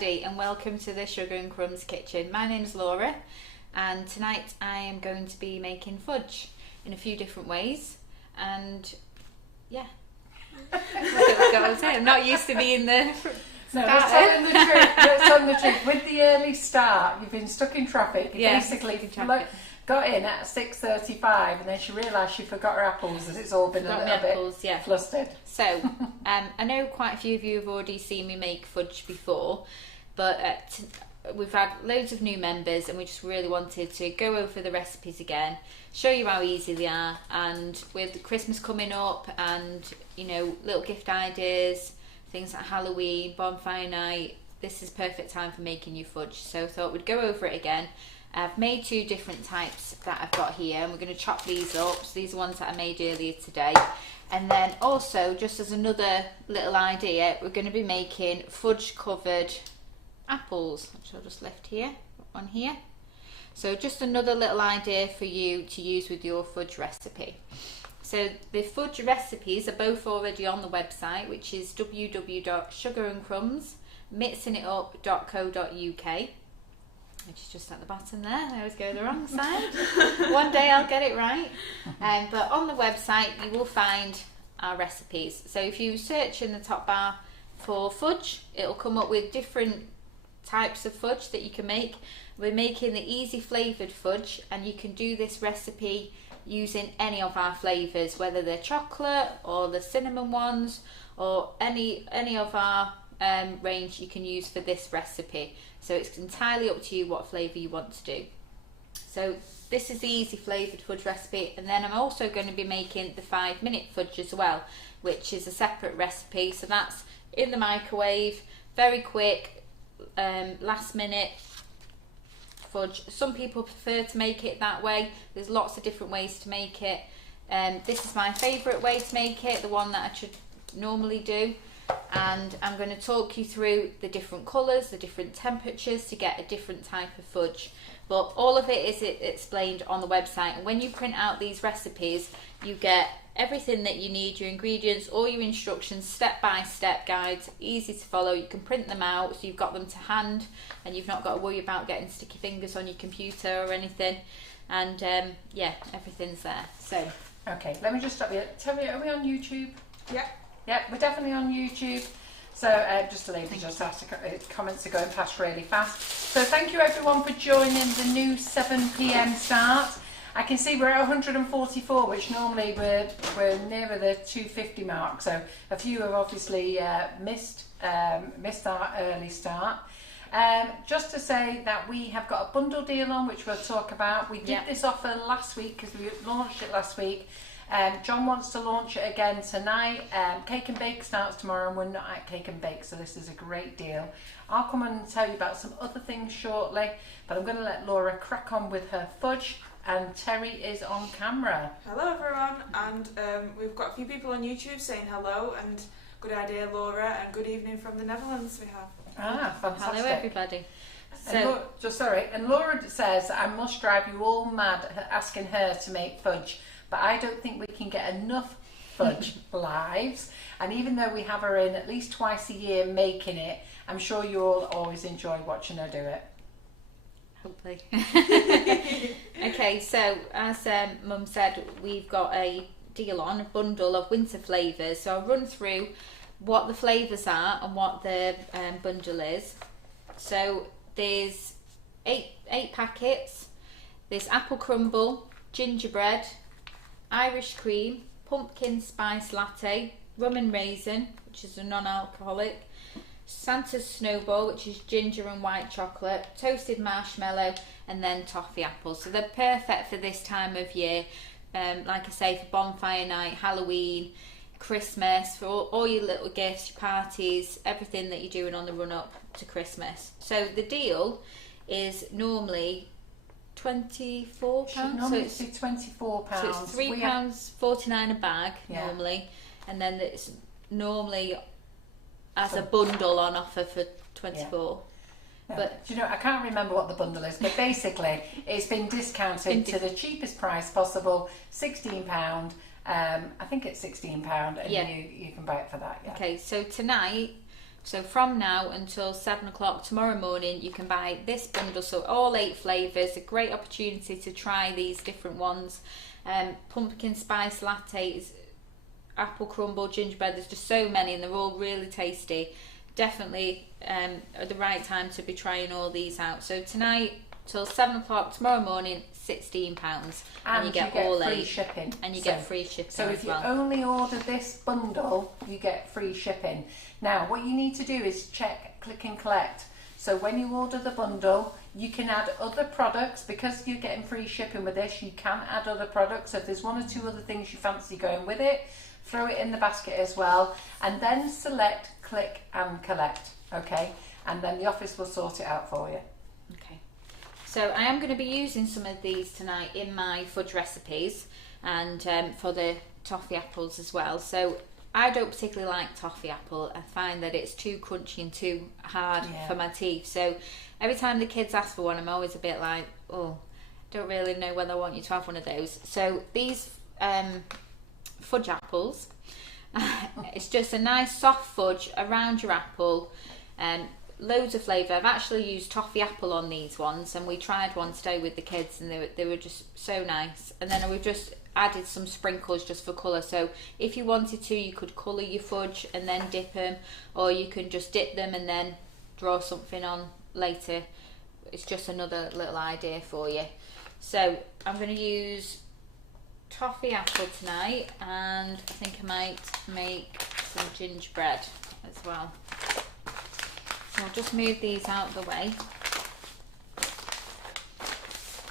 everybody and welcome to the Sugar and Crumbs Kitchen. My name's Laura and tonight I am going to be making fudge in a few different ways and yeah. I'm not used to being the let's tell the truth. With the early start, you've been stuck in traffic. You basically got in at 6:35 and then she realised she forgot her apples and it's all been a little bit flustered. So, I know quite a few of you have already seen me make fudge before, but we've had loads of new members and we just really wanted to go over the recipes again, show you how easy they are, and with Christmas coming up and, you know, little gift ideas, things like Halloween, bonfire night, this is perfect time for making your fudge. So I thought we'd go over it again. I've made two different types that I've got here and we're going to chop these up. So these are ones that I made earlier today. And then also, just as another little idea, we're going to be making fudge covered apples, which I'll just lift here, on here. So just another little idea for you to use with your fudge recipe. So the fudge recipes are both already on the website, which is www.sugarandcrumbsmixingitup.co.uk, which is just at the bottom there. I always go the wrong side. One day I'll get it right. But on the website you will find our recipes. So if you search in the top bar for fudge, it'll come up with different types of fudge that you can make. We're making the easy flavoured fudge and you can do this recipe using any of our flavours, whether they're chocolate or the cinnamon ones or any of our range you can use for this recipe. So it's entirely up to you what flavour you want to do. So this is the easy flavoured fudge recipe, and then I'm also going to be making the 5-minute fudge as well, which is a separate recipe. So that's in the microwave, very quick, last minute fudge. Some people prefer to make it that way. There's lots of different ways to make it. This is my favourite way to make it, the one that I should normally do. And I'm going to talk you through the different colours, the different temperatures to get a different type of fudge. But all of it is explained on the website, and when you print out these recipes you get everything that you need, your ingredients, all your instructions, step-by-step guides, easy to follow. You can print them out so you've got them to hand and you've not got to worry about getting sticky fingers on your computer or anything. And yeah, everything's there. So okay, let me just stop you. Tell me, are we on YouTube? Yeah. Yeah, we're definitely on YouTube. So just a lady just asked, comments are going past really fast. So thank you everyone for joining the new 7 p.m. start. I can see we're at 144, which normally we're nearer the 250 mark. So a few have obviously missed our early start. Just to say that we have got a bundle deal on, which we'll talk about. We did this offer last week because we launched it last week. John wants to launch it again tonight. Cake and Bake starts tomorrow and we're not at Cake and Bake, so this is a great deal. I'll come and tell you about some other things shortly, but I'm going to let Laura crack on with her fudge, and Terry is on camera. Hello everyone, and we've got a few people on YouTube saying hello and good idea Laura, and good evening from the Netherlands we have. Ah, fantastic. Hello everybody. And Laura says I must drive you all mad asking her to make fudge, but I don't think we can get enough fudge lives, and even though we have her in at least twice a year making it, I'm sure you'll always enjoy watching her do it. Hopefully. Okay, so as Mum said, we've got a deal on, a bundle of winter flavours. So I'll run through what the flavours are and what the bundle is. So there's eight packets. There's apple crumble, gingerbread, Irish cream, pumpkin spice latte, rum and raisin, which is a non-alcoholic, Santa's snowball, which is ginger and white chocolate, toasted marshmallow, and then toffee apples. So they're perfect for this time of year, like I say, for bonfire night, Halloween, Christmas, for all your little gifts, your parties, everything that you're doing on the run up to Christmas. So the deal is normally £24. Normally so it's £24. So it's £3.49 a bag normally, and then it's normally as a bundle on offer for 24. Yeah. But do you know, I can't remember what the bundle is, but basically it's been discounted to the cheapest price possible, £16. I think it's £16, and you can buy it for that. Yeah. Okay, so tonight So from now until 7 o'clock tomorrow morning, you can buy this bundle. So all 8 flavours, a great opportunity to try these different ones. Pumpkin spice lattes, apple crumble, gingerbread, there's just so many and they're all really tasty. Definitely at the right time to be trying all these out. So tonight till 7 o'clock tomorrow morning, £16, and you get all free 8 shipping. and you get free shipping so as well. if you only order this bundle, you get free shipping. Now what you need to do is check click and collect. So when you order the bundle, you can add other products. Because you're getting free shipping with this, you can add other products. So if there's 1 or 2 other things you fancy going with it, throw it in the basket as well, and then select click and collect, okay? And then the office will sort it out for you. Okay. So I am going to be using some of these tonight in my fudge recipes, and for the toffee apples as well. So I don't particularly like toffee apple. I find that it's too crunchy and too hard for my teeth. So every time the kids ask for one, I'm always a bit like, oh, don't really know whether I want you to have one of those. So these fudge apples, it's just a nice soft fudge around your apple, and loads of flavour. I've actually used toffee apple on these ones, and we tried one today with the kids, and they were just so nice. And then we've just added some sprinkles just for colour. So if you wanted to, you could colour your fudge and then dip them, or you can just dip them and then draw something on later. It's just another little idea for you. So I'm going to use toffee apple tonight, and I think I might make some gingerbread as well. So I'll just move these out of the way.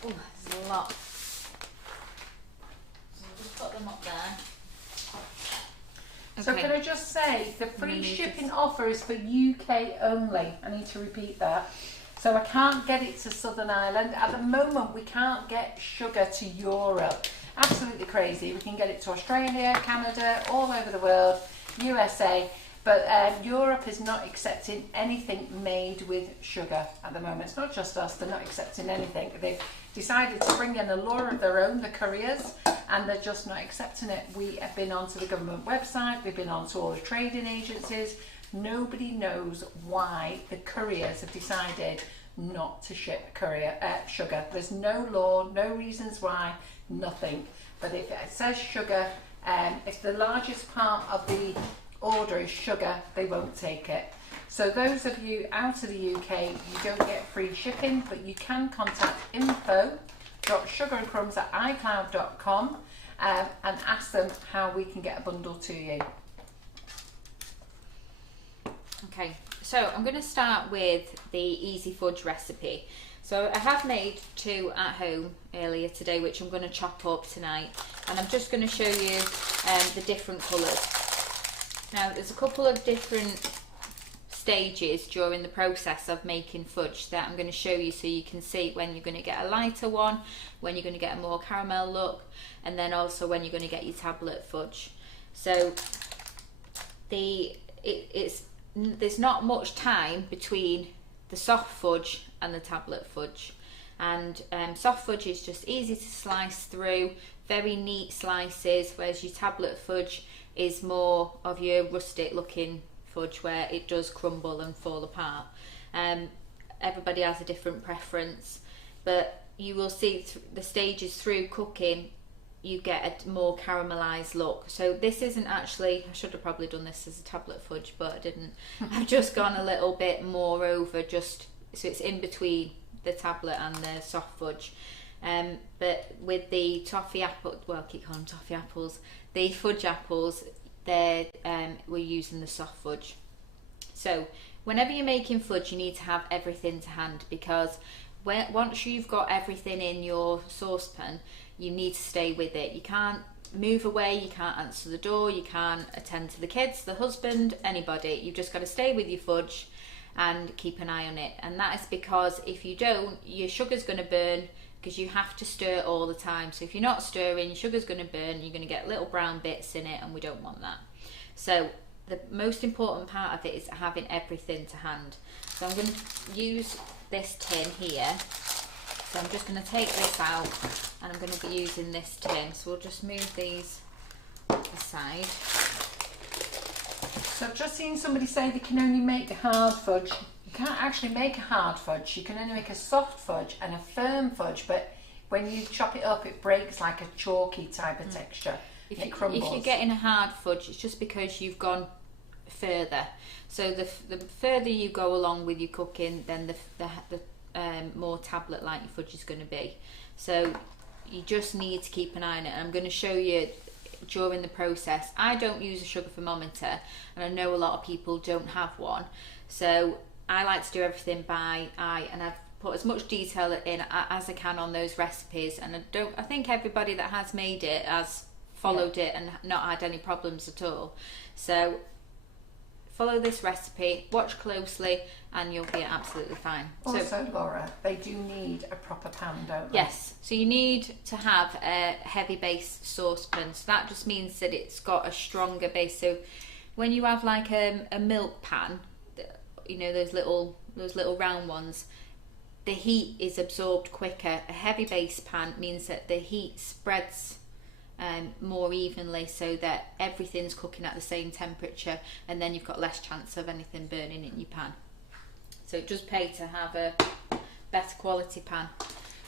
Oh, there's a lot. So I'll just put them up there. So can I just say, the free shipping offer is for UK only. I need to repeat that. So I can't get it to Southern Ireland. At the moment, we can't get sugar to Europe. Absolutely crazy. We can get it to Australia, Canada, all over the world, USA. But Europe is not accepting anything made with sugar at the moment. It's not just us, they're not accepting anything. They've decided to bring in a law of their own, the couriers, and they're just not accepting it. We have been onto the government website, we've been onto all the trading agencies. Nobody knows why the couriers have decided not to ship sugar. There's no law, no reasons why, nothing. But if it says sugar, if the largest part of the order is sugar, they won't take it. So those of you out of the UK, you don't get free shipping, but you can contact info.sugarandcrumbs@icloud.com and ask them how we can get a bundle to you. Okay, so I'm going to start with the easy fudge recipe. So I have made 2 at home earlier today, which I'm going to chop up tonight, and I'm just going to show you the different colours. Now there's a couple of different stages during the process of making fudge that I'm going to show you, so you can see when you're going to get a lighter one, when you're going to get a more caramel look, and then also when you're going to get your tablet fudge. So there's not much time between the soft fudge and the tablet fudge, and soft fudge is just easy to slice through, very neat slices, whereas your tablet fudge is more of your rustic looking fudge where it does crumble and fall apart. Everybody has a different preference, but you will see the stages through cooking, you get a more caramelized look. So this isn't actually, I should have probably done this as a tablet fudge, but I didn't. I've just gone a little bit more over, just so it's in between the tablet and the soft fudge. But with the toffee apple, well, I keep calling them toffee apples, the fudge apples, we're using the soft fudge. So whenever you're making fudge, you need to have everything to hand, because once you've got everything in your saucepan, you need to stay with it. You can't move away, you can't answer the door, you can't attend to the kids, the husband, anybody. You've just got to stay with your fudge and keep an eye on it. And that is because if you don't, your sugar's going to burn, because you have to stir all the time. So if you're not stirring, your sugar's going to burn, you're going to get little brown bits in it, and we don't want that. So the most important part of it is having everything to hand. So I'm going to use this tin here. So I'm just going to take this out, and I'm going to be using this tin. So we'll just move these aside. So I've just seen somebody say they can only make hard fudge. You can't actually make a hard fudge. You can only make a soft fudge and a firm fudge, but when you chop it up, it breaks like a chalky type of texture. It crumbles. If you're getting a hard fudge, it's just because you've gone further. So the further you go along with your cooking, then the more tablet-like your fudge is going to be. So you just need to keep an eye on it. I'm going to show you during the process. I don't use a sugar thermometer, and I know a lot of people don't have one. So I like to do everything by eye, and I've put as much detail in as I can on those recipes. And I think everybody that has made it has followed it and not had any problems at all. So follow this recipe, watch closely, and you'll be absolutely fine. Also, Laura, they do need a proper pan, don't they? Yes, so you need to have a heavy base saucepan. So that just means that it's got a stronger base. So when you have like a milk pan, you know, those little round ones, the heat is absorbed quicker. A heavy base pan means that the heat spreads more evenly, so that everything's cooking at the same temperature, and then you've got less chance of anything burning in your pan. So it does pay to have a better quality pan.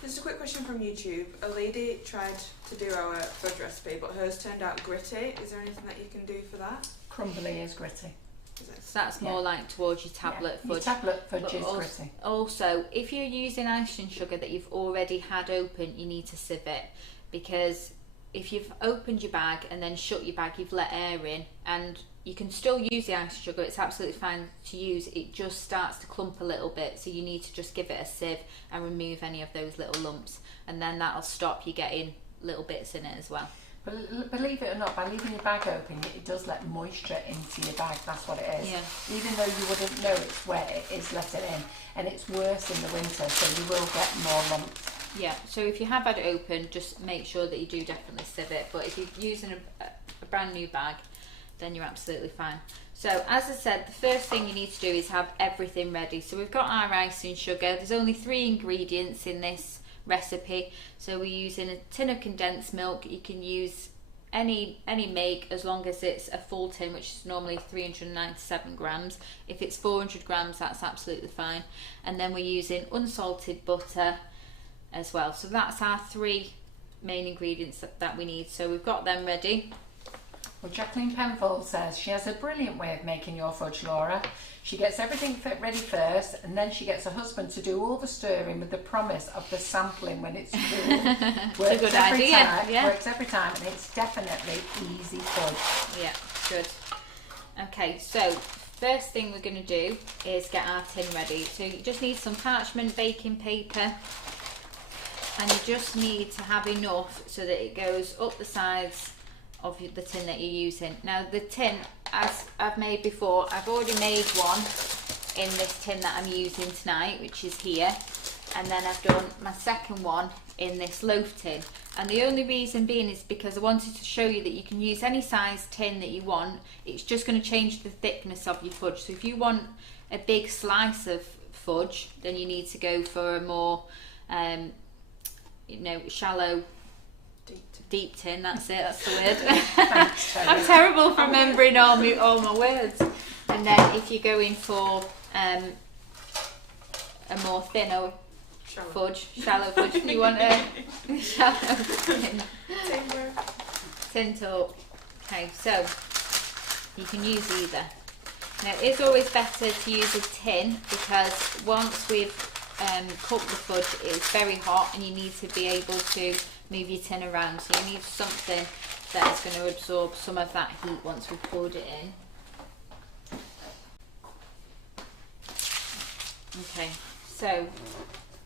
Just a quick question from YouTube. A lady tried to do our fudge recipe, but hers turned out gritty. Is there anything that you can do for that? Crumbly is gritty. So that's more like towards your tablet fudge. Your tablet fudge is gritty. Also, if you're using icing sugar that you've already had open, you need to sieve it, because if you've opened your bag and then shut your bag, you've let air in, and you can still use the icing sugar. It's absolutely fine to use. It just starts to clump a little bit, so you need to just give it a sieve and remove any of those little lumps, and then that'll stop you getting little bits in it as well. But believe it or not, by leaving your bag open, it does let moisture into your bag. That's what it is. Yeah. Even though you wouldn't know it's wet, it is letting in, and it's worse in the winter, so you will get more lumps. Yeah, so if you have had it open, just make sure that you do definitely sieve it. But if you're using a brand new bag, then you're absolutely fine. So as I said, the first thing you need to do is have everything ready. So we've got our icing sugar. There's only 3 ingredients in this recipe. So we're using a tin of condensed milk. You can use any make, as long as it's a full tin, which is normally 397 grams. If it's 400 grams, that's absolutely fine. And then we're using unsalted butter as well. So that's our 3 main ingredients that we need. So we've got them ready. Well, Jacqueline Penfold says she has a brilliant way of making your fudge, Laura. She gets everything ready first, and then she gets her husband to do all the stirring with the promise of the sampling when it's cool. It's a good idea. Works every time, and it's definitely easy fudge. Yeah, good. Okay, so first thing we're going to do is get our tin ready. So you just need some parchment baking paper, and you just need to have enough so that it goes up the sides of the tin that you're using. Now the tin, as I've made before, I've already made one in this tin that I'm using tonight, which is here, and then I've done my second one in this loaf tin. And the only reason being is because I wanted to show you that you can use any size tin that you want. It's just going to change the thickness of your fudge. So if you want a big slice of fudge, then you need to go for a more shallow deep tin. That's it, that's the word. I'm terrible for remembering all my words. And then if you're going for a more thinner fudge, shallow fudge, you want a shallow tin top. Okay, so you can use either. Now it's always better to use a tin, because once we've cooked the fudge, it's very hot and you need to be able to move your tin around, so you need something that is going to absorb some of that heat once we've poured it in. Okay, so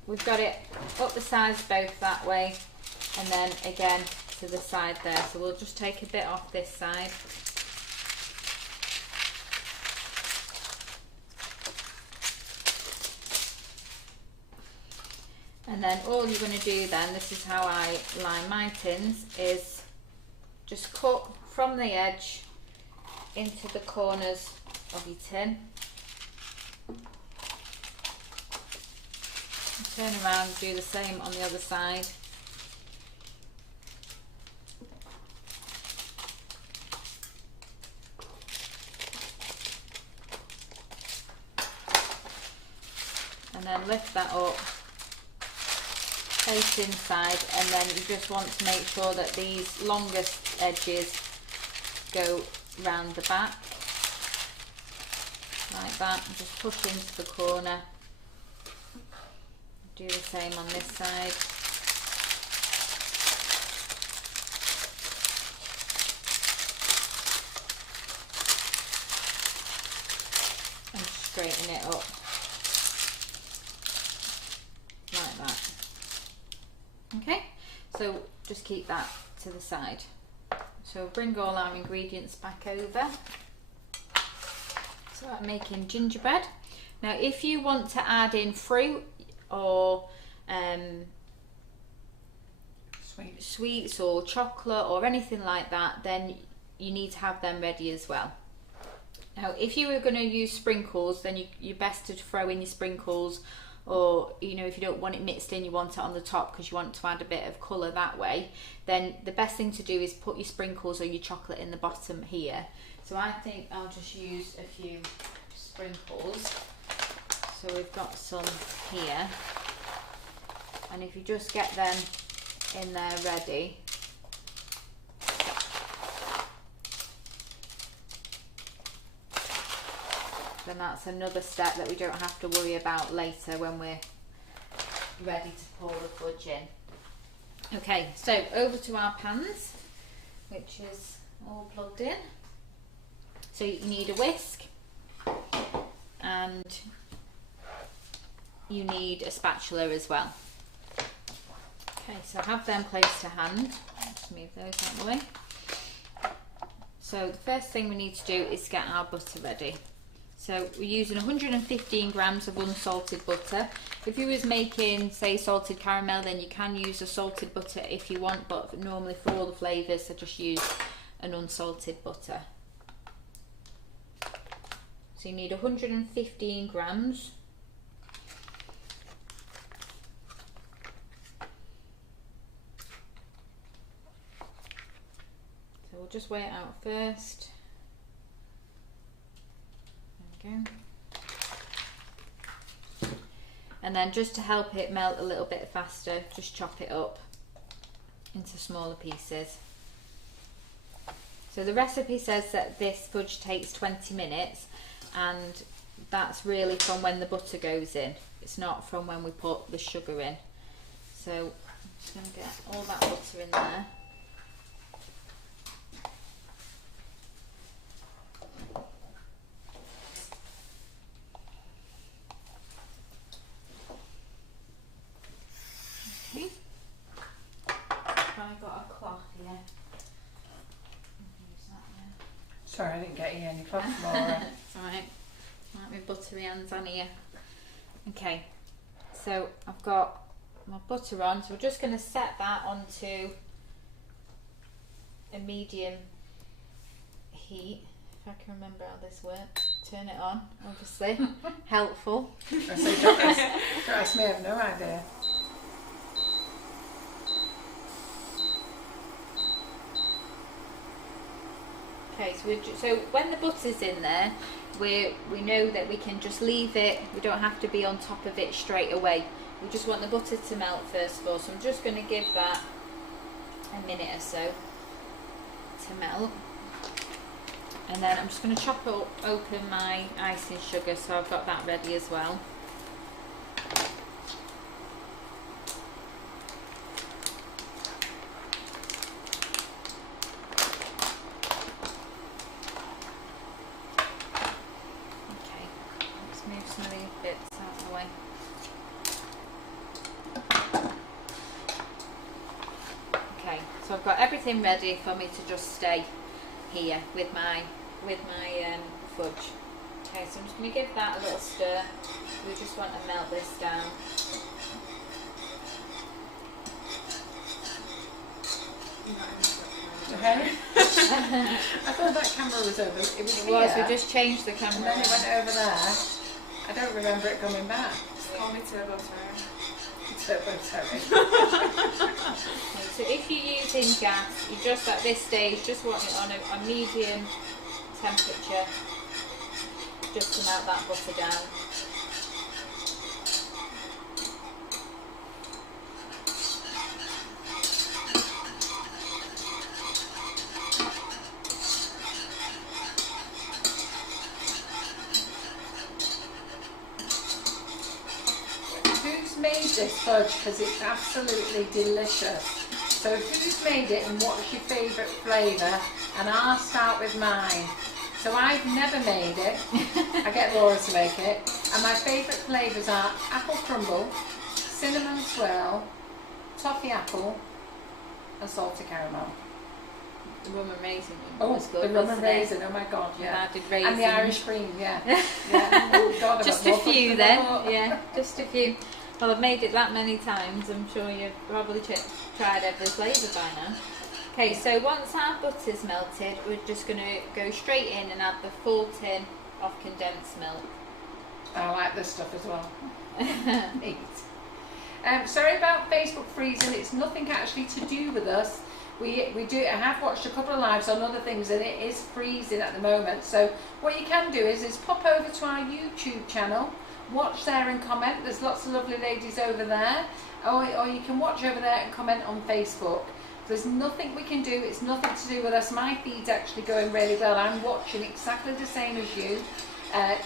we've got it up the sides both that way, and then again to the side there. So we'll just take a bit off this side. And then all you're going to do then, this is how I line my tins, is just cut from the edge into the corners of your tin. Turn around, do the same on the other side. then lift that up, place inside, and then you just want to make sure that these longest edges go round the back like that, and just push into the corner. Do the same on this side. And straighten it up like that. Okay, so just keep that to the side. So bring all our ingredients back over. So I'm making gingerbread. Now if you want to add in fruit or sweets or chocolate or anything like that, then you need to have them ready as well. Now if you were going to use sprinkles, then you're best to throw in your sprinkles, or you know, if you don't want it mixed in, you want it on the top because you want to add a bit of colour that way, then the best thing to do is put your sprinkles or your chocolate in the bottom here. So I think I'll just use a few sprinkles. So we've got some here, and if you just get them in there ready, then that's another step that we don't have to worry about later when we're ready to pour the fudge in. Okay, so over to our pans, which is all plugged in. So you need a whisk, and you need a spatula as well. Okay, so have them close to hand. Let's move those out of the way. So the first thing we need to do is get our butter ready. So we're using 115 grams of unsalted butter. If you was making, say, salted caramel, then you can use a salted butter if you want, but normally for all the flavours I just use an unsalted butter. So you need 115 grams. So we'll just weigh it out first. There we go. And then just to help it melt a little bit faster, just chop it up into smaller pieces. So the recipe says that this fudge takes 20 minutes, and that's really from when the butter goes in. It's not from when we put the sugar in. So I'm just going to get all that butter in there. Okay. I've got a cloth here. Sorry, I didn't get you any cloth, Laura. It's alright. Like my buttery hands on here. Okay, so I've got my butter on, so we're just going to set that onto a medium heat. If I can remember how this works. Turn it on, obviously. Helpful. I say, don't ask me, I have no idea. Okay, so when the butter's in there, we know that we can just leave it. We don't have to be on top of it straight away. We just want the butter to melt first of all. So I'm just going to give that a minute or so to melt. And then I'm just going to chop open my icing sugar, so I've got that ready as well. So I've got everything ready for me to just stay here with my fudge. Okay, so I'm just going to give that a little stir. We just want to melt this down. Okay. I thought that camera was over. It was here, we just changed the camera. And then it went over there. I don't remember it coming back. Call me Turbo Terry. Turbo Terry. So if you're using gas, you just at this stage just want it on a medium temperature, just to melt that butter down. this fudge because it's absolutely delicious. So who's made it and what's your favourite flavour? And I'll start with mine. So I've never made it. I get Laura to make it. And my favourite flavours are apple crumble, cinnamon swirl, toffee apple, and salted caramel. The rum and raisin Oh, was good, the rum and wasn't it? raisin, oh my god, yeah. Added And the raisins. Irish cream, yeah. Yeah. Oh god, I've Just got a more fudge few than then, that. yeah, just a few. Well, I've made it that many times, I'm sure you've probably tried every flavour by now. Okay, so once our butter's melted, we're just going to go straight in and add the full tin of condensed milk. I like this stuff as well. Neat. Sorry about Facebook freezing, it's nothing actually to do with us. I have watched a couple of lives on other things and it is freezing at the moment. So what you can do is pop over to our YouTube channel, watch there and comment. There's lots of lovely ladies over there. Or you can watch over there and comment on Facebook. There's nothing we can do, it's nothing to do with us. My feed's actually going really well. I'm watching exactly the same as you.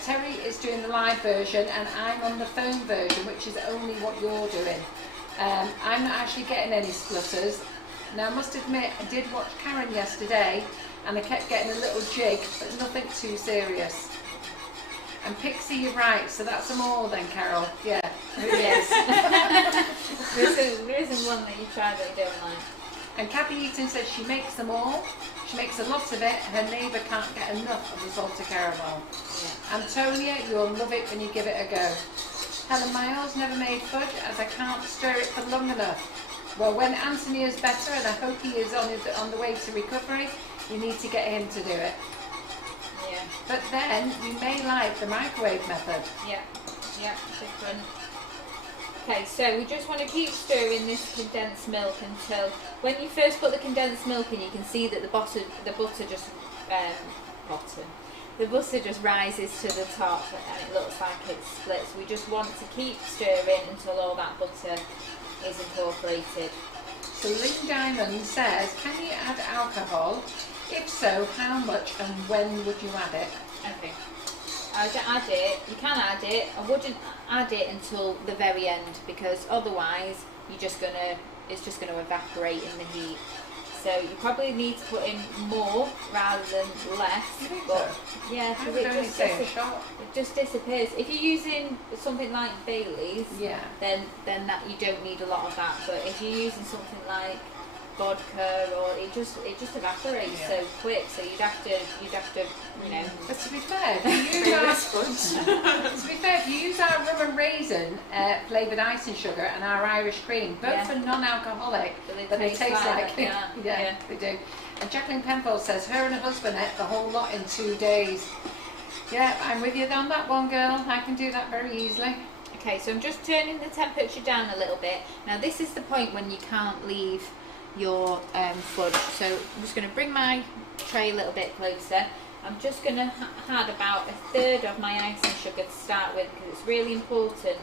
Terry is doing the live version and I'm on the phone version, which is only what you're doing. I'm not actually getting any splutters. Now I must admit, I did watch Karen yesterday and I kept getting a little jig, but nothing too serious. And Pixie, you're right, so that's them all then, Carol. Yeah, Yes. there isn't one that you tried that you don't like. And Kathy Eaton says she makes them all. She makes a lot of it. Her neighbour can't get enough of the salted caramel. Yeah. Antonia, you'll love it when you give it a go. Helen Miles, never made fudge as I can't stir it for long enough. Well, when Anthony is better, and I hope he is on the way to recovery, you need to get him to do it. Yeah. But then you may like the microwave method. Yeah, different. Okay, so we just want to keep stirring this condensed milk until, when you first put the condensed milk in, you can see that the butter just rises to the top and it looks like it splits. We just want to keep stirring until all that butter is incorporated. So Lynn Diamond says, can you add alcohol? If so, how much and when would you add it? Okay. I'd add it, you can add it, I wouldn't add it until the very end because otherwise it's just going to evaporate in the heat. So you probably need to put in more rather than less. You think but so? yeah, I because would only say a shot. it just disappears. If you're using something like Bailey's, Yeah. then that you don't need a lot of that. But if you're using something like vodka, or it just evaporates so quick. So you'd have to, you know. But to be fair, if you use our rum and raisin flavoured icing sugar and our Irish cream, both are non-alcoholic, but they taste like yeah, they do. And Jacqueline Penfold says her and her husband ate the whole lot in 2 days. Yeah, I'm with you on that one, girl. I can do that very easily. Okay, so I'm just turning the temperature down a little bit. Now this is the point when you can't leave your fudge. So I'm just going to bring my tray a little bit closer. I'm just going to add about 1/3 of my icing sugar to start with because it's really important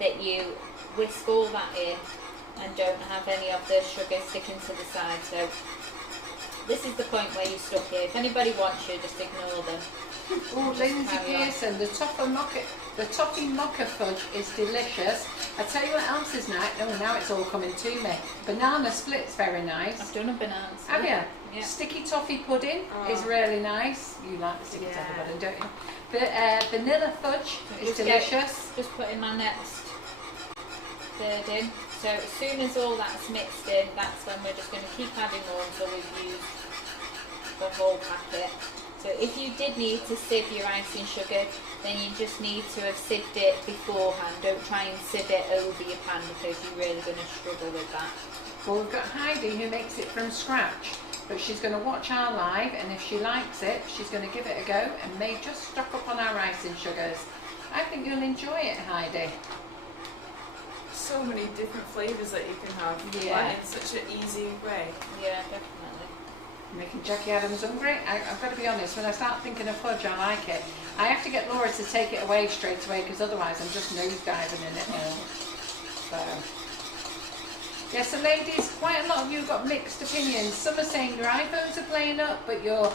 that you whisk all that in and don't have any of the sugar sticking to the side. So this is the point where you stop here. If anybody wants you, just ignore them. Oh, Lindsay Pearson, the toffee mocha fudge is delicious. I tell you what else is nice. Oh, now it's all coming to me. Banana split's very nice. I've done a banana split. Have you? Yeah. Sticky toffee pudding is really nice. You like the sticky toffee pudding, don't you? But vanilla fudge is delicious. Just putting my next third in. So as soon as all that's mixed in, that's when we're just going to keep adding more until we've used the whole packet. So if you did need to sieve your icing sugar, then you just need to have sieved it beforehand. Don't try and sieve it over your pan because you're really going to struggle with that. Well, we've got Heidi who makes it from scratch, but she's going to watch our live, and if she likes it, she's going to give it a go and may just stock up on our icing sugars. I think you'll enjoy it, Heidi. So many different flavours that you can have, like, in such an easy way. Yeah, definitely. Making Jackie Adams hungry. I've got to be honest, when I start thinking of fudge, I like it. I have to get Laura to take it away straight away because otherwise I'm just nosediving in it now. So, Yes, so ladies, quite a lot of you have got mixed opinions. Some are saying your iPhones are playing up, but your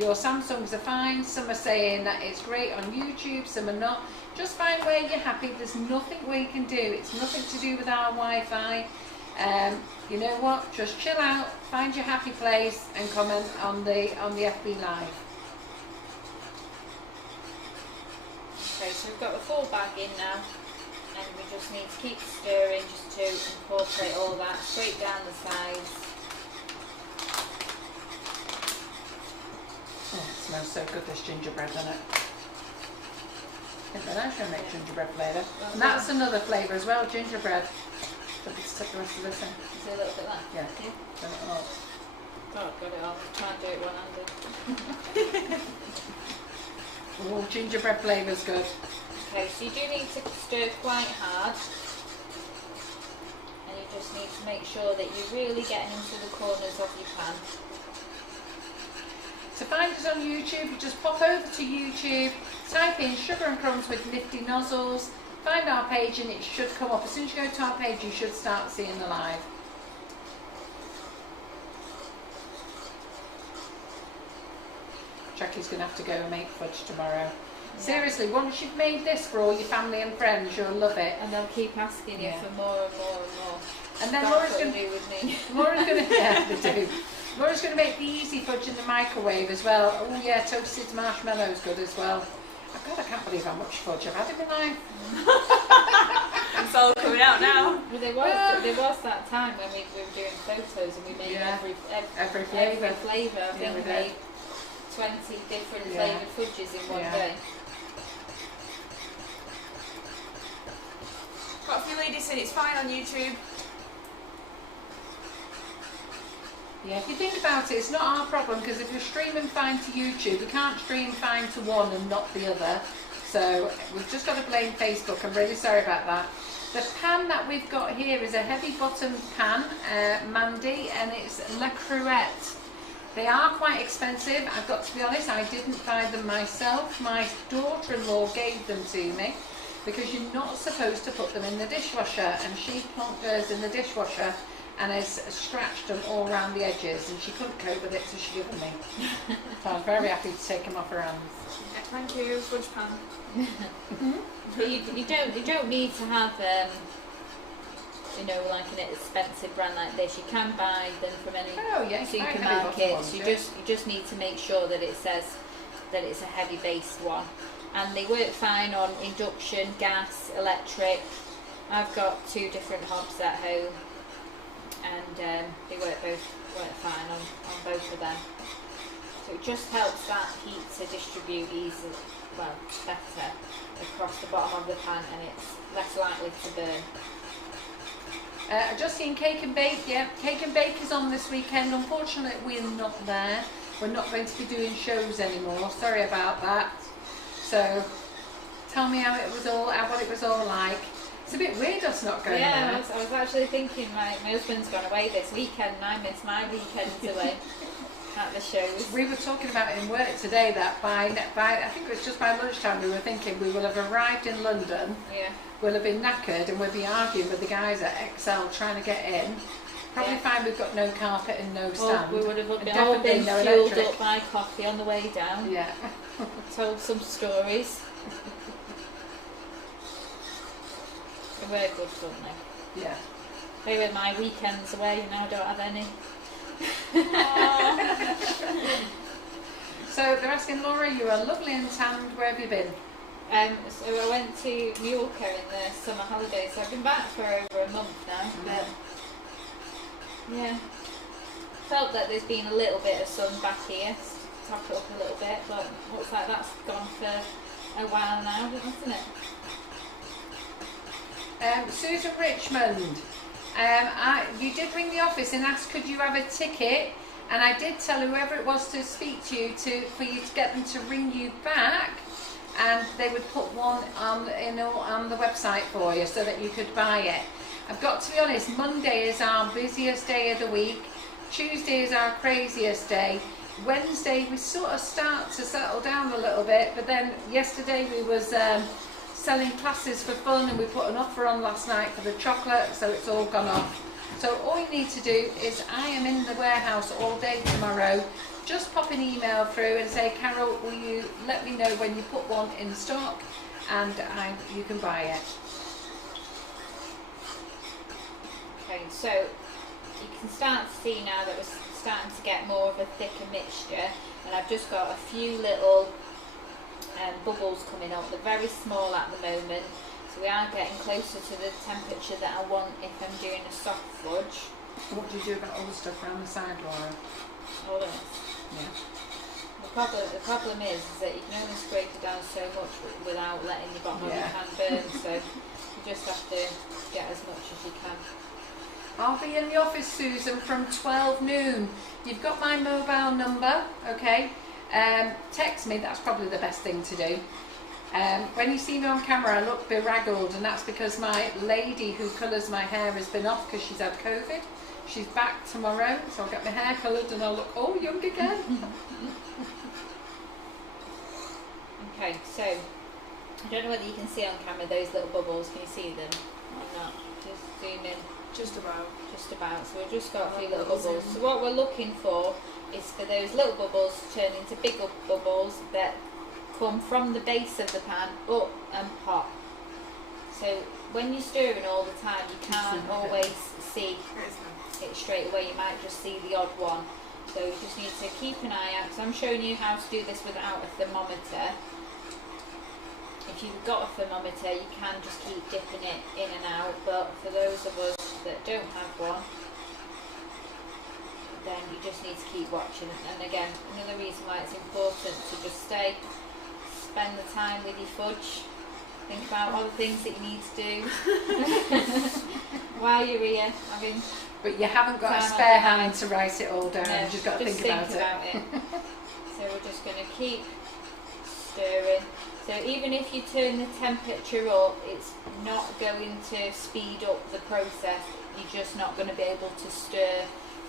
Samsungs are fine. Some are saying that it's great on YouTube, some are not. Just find where you're happy. There's nothing we can do. It's nothing to do with our Wi-Fi. You know what? Just chill out, find your happy place, and comment on the FB Live. Okay, so we've got the full bag in now, and we just need to keep stirring just to incorporate all that straight down the sides. Oh, it smells so good, this gingerbread, doesn't it? I think they're actually make gingerbread flavour. And that's another flavour as well, gingerbread. So we stick the rest of this in. Is there a little bit left? Yeah. Yeah. Turn it all. Oh, I've got it all. Try and do it one-handed. Oh, gingerbread flavour's good. Okay, so you do need to stir quite hard. And you just need to make sure that you're really getting into the corners of your pan. To find us on YouTube, you just pop over to YouTube, type in Sugar and Crumbs with Nifty Nozzles, find our page and it should come up. As soon as you go to our page, you should start seeing the live. Jackie's going to have to go and make fudge tomorrow. Yeah. Seriously, once you've made this for all your family and friends, you'll love it. And they'll keep asking you for more and more and more. And then Laura's going to do with me. Laura's going to, yeah, they do. Laura's going to make the easy fudge in the microwave as well. Oh yeah, toasted marshmallows good as well. Oh God, I can't believe how much fudge I've had in my life. It's all coming out now. Well, there was that time when we were doing photos and we made every flavour. I think we made 20 different flavoured fudges in one day. Got a few ladies saying it's fine on YouTube. Yeah, if you think about it, it's not our problem, because if you're streaming fine to YouTube, you can't stream fine to one and not the other. So we've just got to blame Facebook. I'm really sorry about that. The pan that we've got here is a heavy bottom pan, Mandy, and it's La Cruette. They are quite expensive. I've got to be honest, I didn't buy them myself. My daughter-in-law gave them to me, because you're not supposed to put them in the dishwasher, and she plonked hers in the dishwasher and has scratched them all around the edges, and she couldn't cope with it, so she gave them me. So I'm very happy to take them off her hands. Yeah, thank you, fudge pan. But you don't need to have you know, like an expensive brand like this. You can buy them from any supermarkets. You just need to make sure that it says that it's a heavy based one. And they work fine on induction, gas, electric. I've got 2 different hobs at home, and they work fine on both of them. So it just helps that heat to distribute better across the bottom of the pan, and it's less likely to burn. I've just seen Cake and Bake. Yeah, Cake and Bake is on this weekend. Unfortunately, we're not there. We're not going to be doing shows anymore. Sorry about that. So, tell me what it was all like. It's a bit weird us not going there. Yeah, I was actually thinking my husband's gone away this weekend, and I missed my weekends away at the shows. We were talking about it in work today that by I think it was just by lunchtime, we were thinking we will have arrived in London. Yeah. We'll have been knackered and we'll be arguing with the guys at XL trying to get in. Probably find we've got no carpet and no stand. We would have all been fueled up by coffee on the way down. Yeah. Told some stories. They were good fun though. Yeah. They were my weekends away, and now I don't have any. So they're asking, Laura, you are lovely and tanned. Where have you been? So I went to Mallorca in the summer holidays. So I've been back for over a month now. But yeah, felt that there's been a little bit of sun back here. Top it up a little bit, but looks like that's gone for a while now, hasn't it? Susan Richmond, you did ring the office and ask could you have a ticket, and I did tell whoever it was to speak to you for you to get them to ring you back, and they would put one on the website for you so that you could buy it. I've got to be honest, Monday is our busiest day of the week, Tuesday is our craziest day, Wednesday we sort of start to settle down a little bit, but then yesterday we was selling classes for fun, and we put an offer on last night for the chocolate, so it's all gone off. So all you need to do is, I am in the warehouse all day tomorrow. Just pop an email through and say, Carol, will you let me know when you put one in stock, and you can buy it. Okay, so you can start to see now that we're starting to get more of a thicker mixture, and I've just got a few little bubbles coming up. They're very small at the moment, so we are getting closer to the temperature that I want if I'm doing a soft fudge. What do you do about all the stuff around the side, Laura? All of this. Yeah. The problem is that you can only scrape it down so much without letting your bottom of your pan burn, so you just have to get as much as you can. I'll be in the office, Susan, from 12 noon. You've got my mobile number, okay? Text me, that's probably the best thing to do. When you see me on camera, I look beraggled, and that's because my lady who colours my hair has been off because she's had COVID. She's back tomorrow, so I'll get my hair coloured and I'll look all young again. Okay, so I don't know whether you can see on camera those little bubbles. Can you see them or not? Just zoom in. Just about. Just about. So we've just got a few little bubbles. So what we're looking for is for those little bubbles to turn into bigger bubbles that come from the base of the pan up and pop. So when you're stirring all the time, you can't always see it straight away. You might just see the odd one. So you just need to keep an eye out, because I'm showing you how to do this without a thermometer. If you've got a thermometer, you can just keep dipping it in and out, but for those of us that don't have one, then you just need to keep watching. And again, another reason why it's important to just spend the time with your fudge, think about all the things that you need to do while you're here having. But you haven't got a spare hand to write it all down. No, you've just got to think about it. So we're just going to keep stirring. So even if you turn the temperature up, it's not going to speed up the process. You're just not going to be able to stir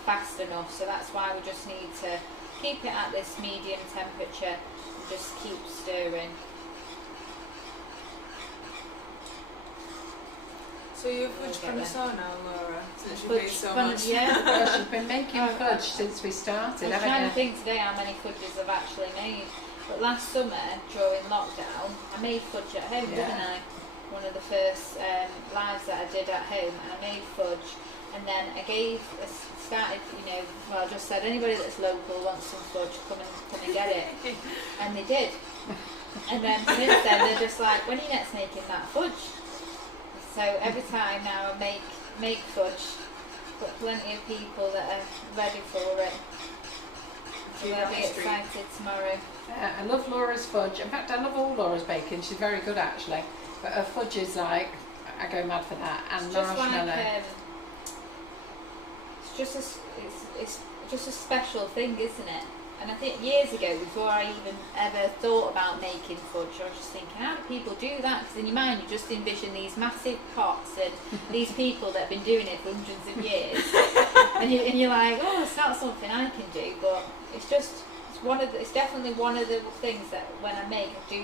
fast enough. So that's why we just need to keep it at this medium temperature and just keep stirring. So you've fudge from the saw now, Laura, since you've Fudge made so from- much. Yeah. Well, she's been making fudge since we started, I was trying to haven't you? think today how many fudges I've actually made. But last summer, during lockdown, I made fudge at home, didn't I? One of the first lives that I did at home, and I made fudge. And then I started, I just said, anybody that's local wants some fudge, come and get it. And they did. And then since then, they're just like, when are you next making that fudge? So every time now I make fudge, got plenty of people that are ready for it. So they'll be excited tomorrow. I love Laura's fudge. In fact, I love all Laura's baking. She's very good actually. But her fudge is like, I go mad for that. And It's just marshmallow. like, it's just a special thing, isn't it? And I think years ago, before I even ever thought about making fudge, I was just thinking, how do people do that? Because in your mind, you just envision these massive pots and these people that have been doing it for hundreds of years, and you're like, oh, it's not something I can do. But it's definitely one of the things that when I make, I do,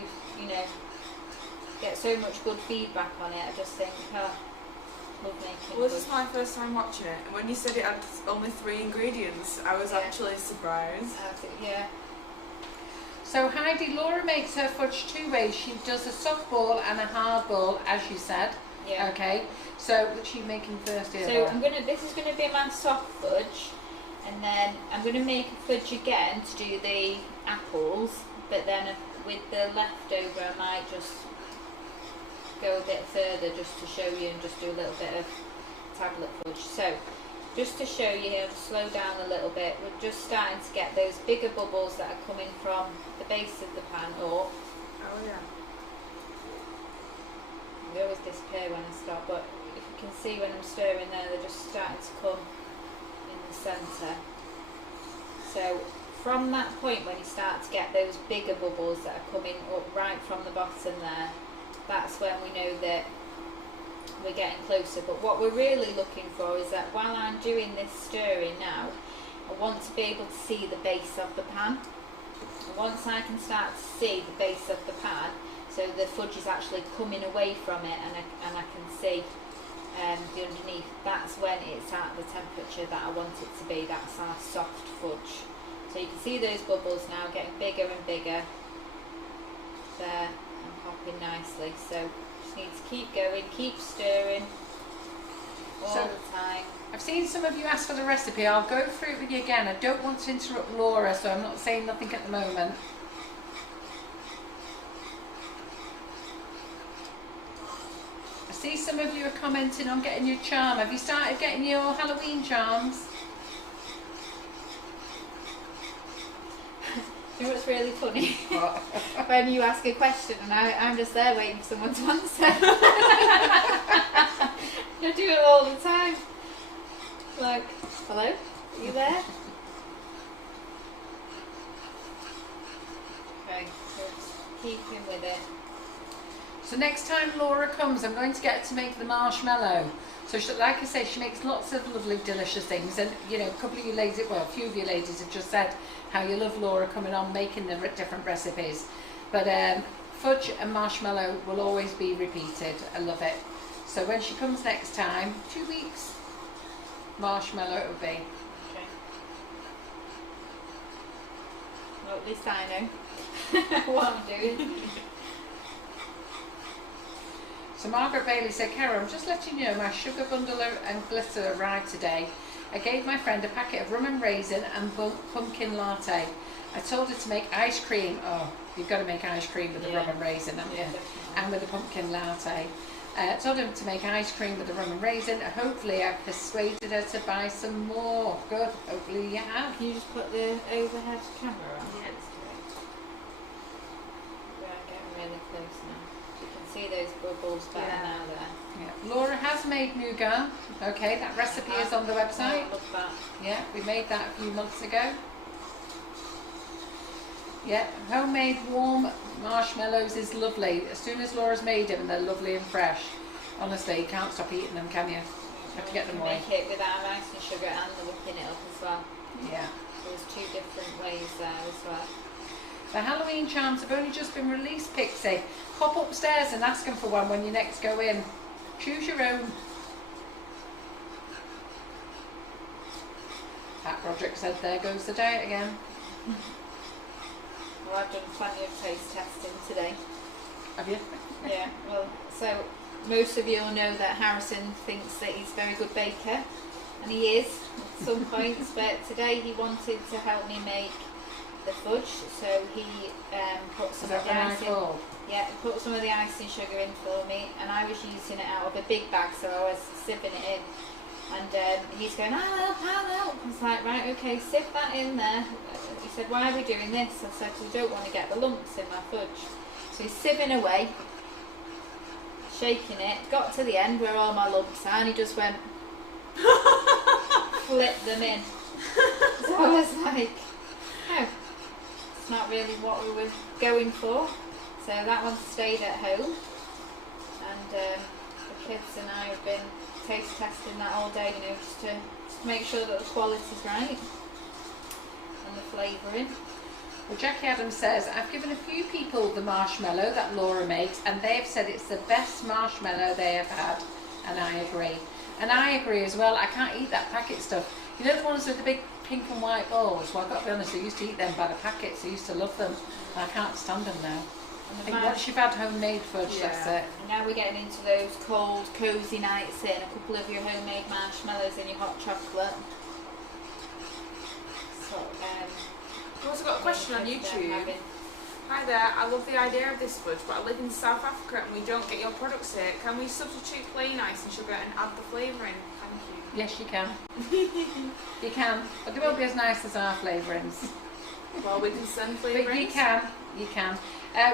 get so much good feedback on it. I just think, love making Well, this is fudge. my first time watching it, and when you said it had only 3 ingredients, I was actually surprised. Yeah. So Heidi, Laura makes her fudge 2 ways. She does a soft ball and a hard ball, as you said. Yeah. Okay. So which are you making first here, So Laura? this is gonna be my soft fudge, and then I'm gonna make a fudge again to do the apples, but then with the leftover I might just go a bit further just to show you and just do a little bit of tablet fudge. So just to show you here, to slow down a little bit, we're just starting to get those bigger bubbles that are coming from the base of the pan up. Oh yeah. They always disappear when I stop, but if you can see when I'm stirring there, they're just starting to come in the centre. So from that point when you start to get those bigger bubbles that are coming up right from the bottom there, that's when we know that we're getting closer. But what we're really looking for is that while I'm doing this stirring now, I want to be able to see the base of the pan. And once I can start to see the base of the pan, so the fudge is actually coming away from it, and I can see the underneath. That's when it's at the temperature that I want it to be. That's our soft fudge. So you can see those bubbles now getting bigger and bigger there and popping nicely. So just need to keep going, keep stirring all the time. I've seen some of you ask for the recipe. I'll go through it with you again. I don't want to interrupt Laura, so I'm not saying nothing at the moment. I see some of you are commenting on getting your charm. Have you started getting your Halloween charms? You know what's really funny? What? When you ask a question and I'm just there waiting for someone to answer. I do it all the time. Like, hello? Are you there? Okay, so just keep in with it. So next time Laura comes, I'm going to get her to make the marshmallow. So she, like I say, she makes lots of lovely, delicious things. And, you know, a couple of you ladies, well, a few of you ladies have just said how you love Laura coming on making the different recipes. But fudge and marshmallow will always be repeated. I love it. So when she comes next time, 2 weeks, marshmallow it will be. Okay. Well, at least I know what I'm doing. So Margaret Bailey said, Carol, I'm just letting you know my sugar bundle and glitter arrived today. I gave my friend a packet of rum and raisin and pumpkin latte. I told her to make ice cream. Oh, you've got to make ice cream with the rum and raisin, haven't you? And with the pumpkin latte. I told him to make ice cream with the rum and raisin. Hopefully I've persuaded her to buy some more. Good, hopefully you have. Can you just put the overhead camera on? Yeah. We're getting really close now. You can see those bubbles better now there. Yeah. Laura has made nougat. Okay, that recipe is on the website. I love that. Yeah, we made that a few months ago. Yeah, homemade warm marshmallows is lovely. As soon as Laura's made them, they're lovely and fresh. Honestly, you can't stop eating them, can you? You have to get them away. Make it with our icing sugar and the whipping it up as well. Yeah. So there's two different ways there as well. The Halloween charms have only just been released, Pixie. Pop upstairs and ask them for one when you next go in. Choose your own. Pat Roderick said, there goes the diet again. Well, I've done plenty of taste testing today. Have you? Yeah, well, so most of you will know that Harrison thinks that he's a very good baker, and he is at some points, but today he wanted to help me make the fudge, so he put some of the icing. Yeah, he put some of the icing sugar in for me, and I was using it out of a big bag, so I was sieving it in. And he's going, I'll help. I was like, right, okay, sieve that in there. He said, why are we doing this? I said, we don't want to get the lumps in my fudge. So he's sieving away, shaking it, got to the end where all my lumps are, and he just went, flip them in. So I was like, oh, it's not really what we were going for. So that one stayed at home, and the kids and I have been taste testing that all day, you know, just to make sure that the quality's right and the flavouring. Well, Jackie Adams says, I've given a few people the marshmallow that Laura makes, and they've said it's the best marshmallow they have had, and I agree. And I agree as well. I can't eat that packet stuff. You know the ones with the big pink and white balls? Well, I've got to be honest, I used to eat them by the packets. I used to love them. I can't stand them now. I think once you've had homemade fudge, that's it. And now we're getting into those cold, cosy nights in, a couple of your homemade marshmallows and your hot chocolate. So, I've also got a question on YouTube. Hi there, I love the idea of this fudge, but I live in South Africa and we don't get your products here. Can we substitute plain icing sugar and add the flavour in? Thank you. Yes, you can. You can, but they won't be as nice as our flavourings. Well, we can send But flavourings. you can.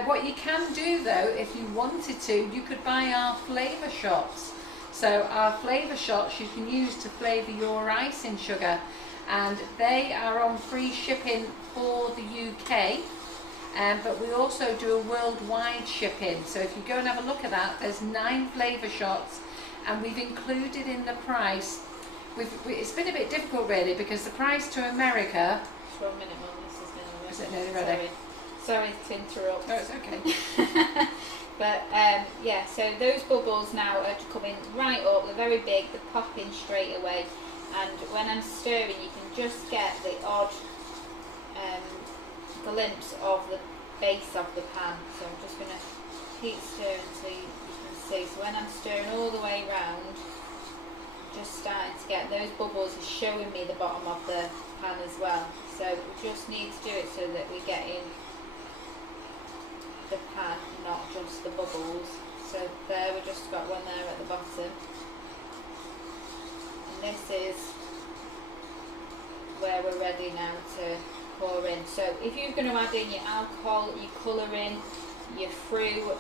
What you can do though, if you wanted to, you could buy our Flavour Shots. So our Flavour Shots you can use to flavour your icing sugar, and they are on free shipping for the UK. But we also do a worldwide shipping. So if you go and have a look at that, there's 9 Flavour Shots, and we've included in the price. It's been a bit difficult really, because the price to America. just 1 minute, Mum, this is going to Is it nearly ready? Sorry. Sorry to interrupt. No, it's okay. But yeah, so those bubbles now are coming right up. They're very big. They're popping straight away. And when I'm stirring, you can just get the odd glimpse of the base of the pan. So I'm just going to keep stirring so you can see. So when I'm stirring all the way round, just starting to get those bubbles is showing me the bottom of the pan as well. So we just need to do it so that we get in the pan, not just the bubbles. So there, we just got one there at the bottom. And this is where we're ready now to pour in. So if you're going to add in your alcohol, your colouring, your fruit, your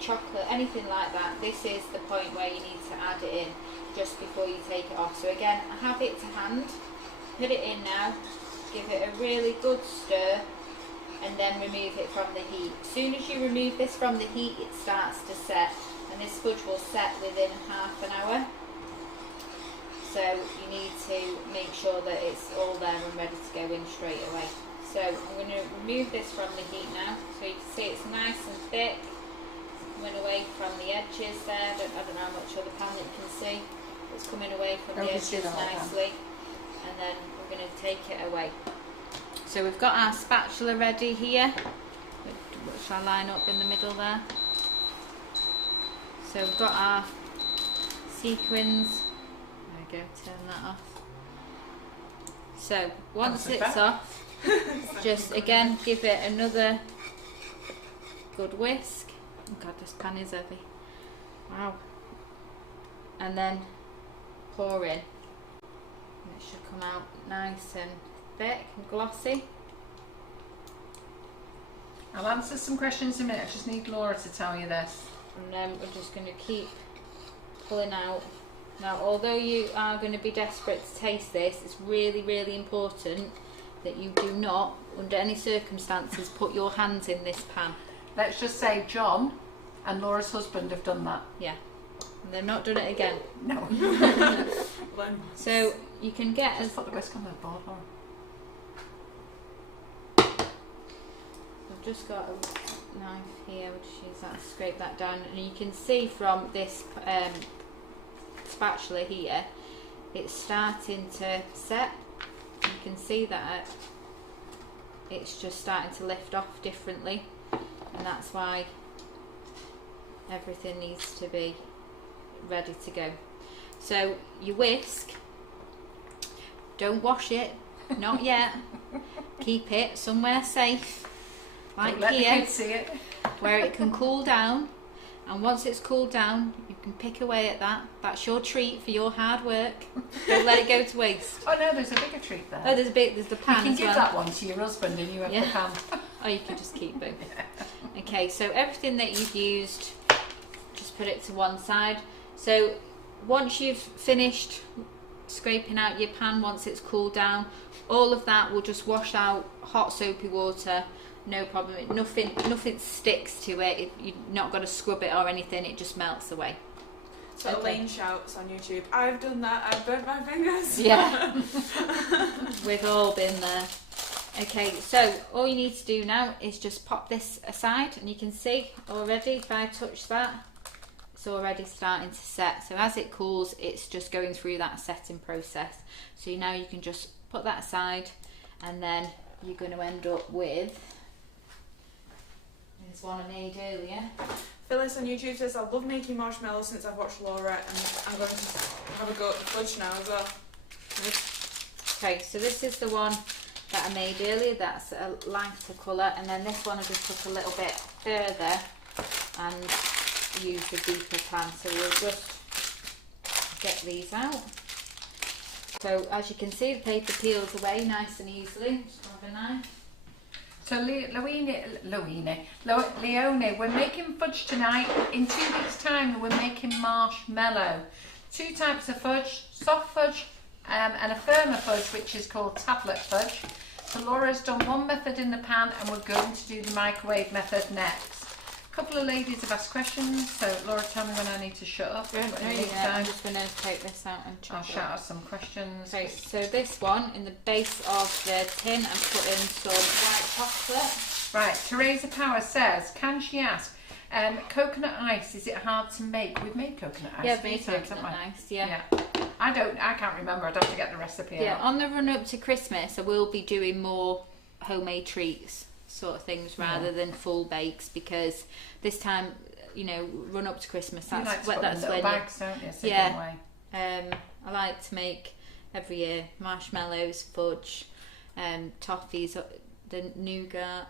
chocolate, anything like that, this is the point where you need to add it in just before you take it off. So again, have it to hand, put it in now, give it a really good stir, and then remove it from the heat. As soon as you remove this from the heat, it starts to set, and this fudge will set within half an hour. So you need to make sure that it's all there and ready to go in straight away. So I'm going to remove this from the heat now, so you can see it's nice and thick. Coming away from the edges there. I don't know how much of the pan that you can see. It's coming away from the edges nicely. And then we're going to take it away. So we've got our spatula ready here, which I'll line up in the middle there. So we've got our sequins. There we go, turn that off. So once it's off, just again give it another good whisk. Oh God, this pan is heavy. Wow. And then pour in. And it should come out nice and thick and glossy. I'll answer some questions in a minute. I just need Laura to tell you this. And then we're just going to keep pulling out. Now, although you are going to be desperate to taste this, it's really, really important that you do not, under any circumstances, put your hands in this pan. Let's just say John and Laura's husband have done that. Yeah. And they've not done it again. No. So you can get... Just put the whisk on the board, Laura. I've just got a knife here, we'll just use that to scrape that down. And you can see from this spatula here, it's starting to set. You can see that it's just starting to lift off differently. And that's why everything needs to be ready to go. So you whisk, don't wash it, not yet. Keep it somewhere safe, like let here, the kids see it. where it can cool down. And once it's cooled down, you can pick away at that. That's your treat for your hard work. Don't let it go to waste. Oh no, there's a bigger treat there. Oh, there's the pan. You can as give well. that one to your husband and you have the pan. Or you can just keep it. Okay, so everything that you've used, just put it to one side. So once you've finished scraping out your pan, once it's cooled down, all of that will just wash out hot soapy water, no problem. Nothing sticks to it. You've not got to scrub it or anything, it just melts away. So okay. Elaine shouts on YouTube, I've done that, I've burnt my fingers. Yeah. We've all been there. Okay, so all you need to do now is just pop this aside, and you can see already, if I touch that, it's already starting to set. So as it cools, it's just going through that setting process. So now you can just put that aside, and then you're going to end up with, there's one I made earlier. Phyllis on YouTube says, I love making marshmallows since I've watched Laura, and I'm going to have a go at the fudge now as well. Okay, so this is the one that I made earlier, that's a lighter colour, and then this one I just took a little bit further and used the deeper pan. So we'll just get these out. So as you can see, the paper peels away nice and easily. Just grab a knife. So Leone, we're making fudge tonight. In 2 weeks' time, we're making marshmallow. 2 types of fudge, soft fudge and a firmer fudge, which is called tablet fudge. So Laura's done one method in the pan, and we're going to do the microwave method next. A couple of ladies have asked questions, so Laura, tell me when I need to shut up. I'm just going to take this out and check. I'll shout out some questions. Okay, so this one, in the base of the tin, I'm putting some white chocolate. Right, Teresa Power says, can she ask, coconut ice, is it hard to make? We've made coconut ice. Yeah, a few made times, coconut haven't we? ice, yeah. I can't remember. I'd have to get the recipe Yeah, out. on the run up to Christmas, I will be doing more homemade treats sort of things rather than full bakes, because this time, you know, run up to Christmas, that's like to when put in little bags, don't you? So Yeah. away. I like to make every year marshmallows, fudge, toffees, the nougat,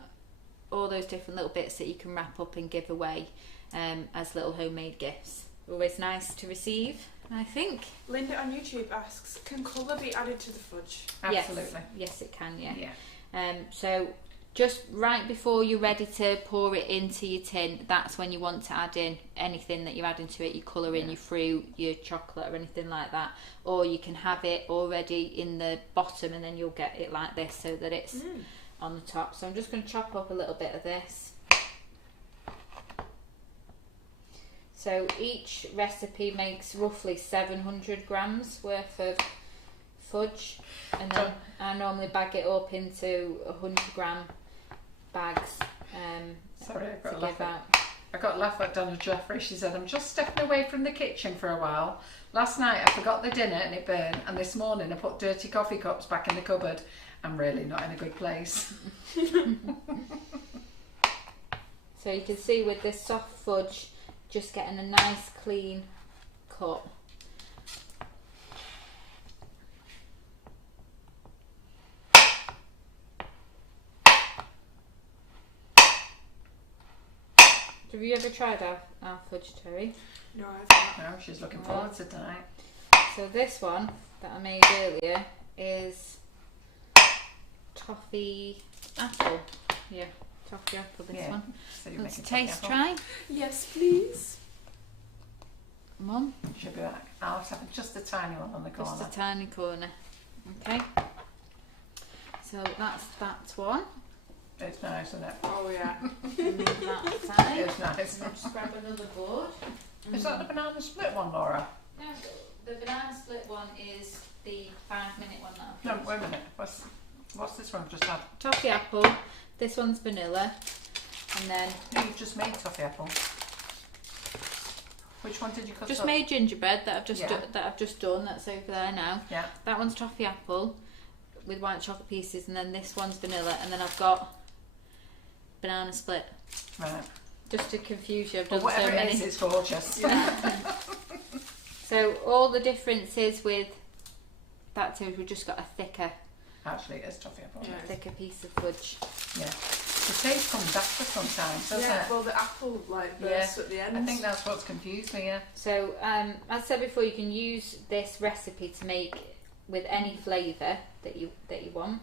all those different little bits that you can wrap up and give away as little homemade gifts. Always nice to receive, I think. Linda on YouTube asks, can colour be added to the fudge? Absolutely. Yes, it can, yeah. Yeah. So just right before you're ready to pour it into your tin, that's when you want to add in anything that you're adding to it, your colouring, your fruit, your chocolate or anything like that. Or you can have it already in the bottom and then you'll get it like this so that it's on the top. So I'm just going to chop up a little bit of this. So each recipe makes roughly 700 grams worth of fudge, and then I normally bag it up into 100 gram bags Sorry, to give out. I got a laugh at Donna Jeffrey. She said, I'm just stepping away from the kitchen for a while. Last night I forgot the dinner and it burned, and this morning I put dirty coffee cups back in the cupboard. I'm really not in a good place. So you can see with this soft fudge, just getting a nice clean cup. Have you ever tried our fudge, Terry? No, I've not. No, she's looking forward to tonight. So this one that I made earlier is toffee apple. Yeah, toffee apple, this one. So you're Let's making taste toffee apple. try. Yes, please. Come on. She'll be back. I'll have just a tiny one on the corner. Just a tiny corner. Okay. So that's that one. It's nice, isn't it? Oh yeah. Move that side. It's nice. And then just grab another board. Is that the banana split one, Laura? No, the banana split one is the 5-minute one now. No, wait a minute. What's this one I've just had? Toffee apple. This one's vanilla. And then No, you've just made toffee apple. Which one did you cut just up? made gingerbread that I've just Yeah. that I've just done. That's over there now. Yeah. That one's toffee apple with white chocolate pieces, and then this one's vanilla, and then I've got banana split. Right. Just to confuse you, I've But done whatever so many. it is, it's gorgeous. Yeah. So all the differences with that too is we've just got a thicker Actually, it is toffee apple. Yeah. piece of fudge. Yeah. The taste comes after sometimes, doesn't Yeah, it? well the apple like bursts at the end. I think that's what's confused me, yeah. So as I said before, you can use this recipe to make with any flavour that you want.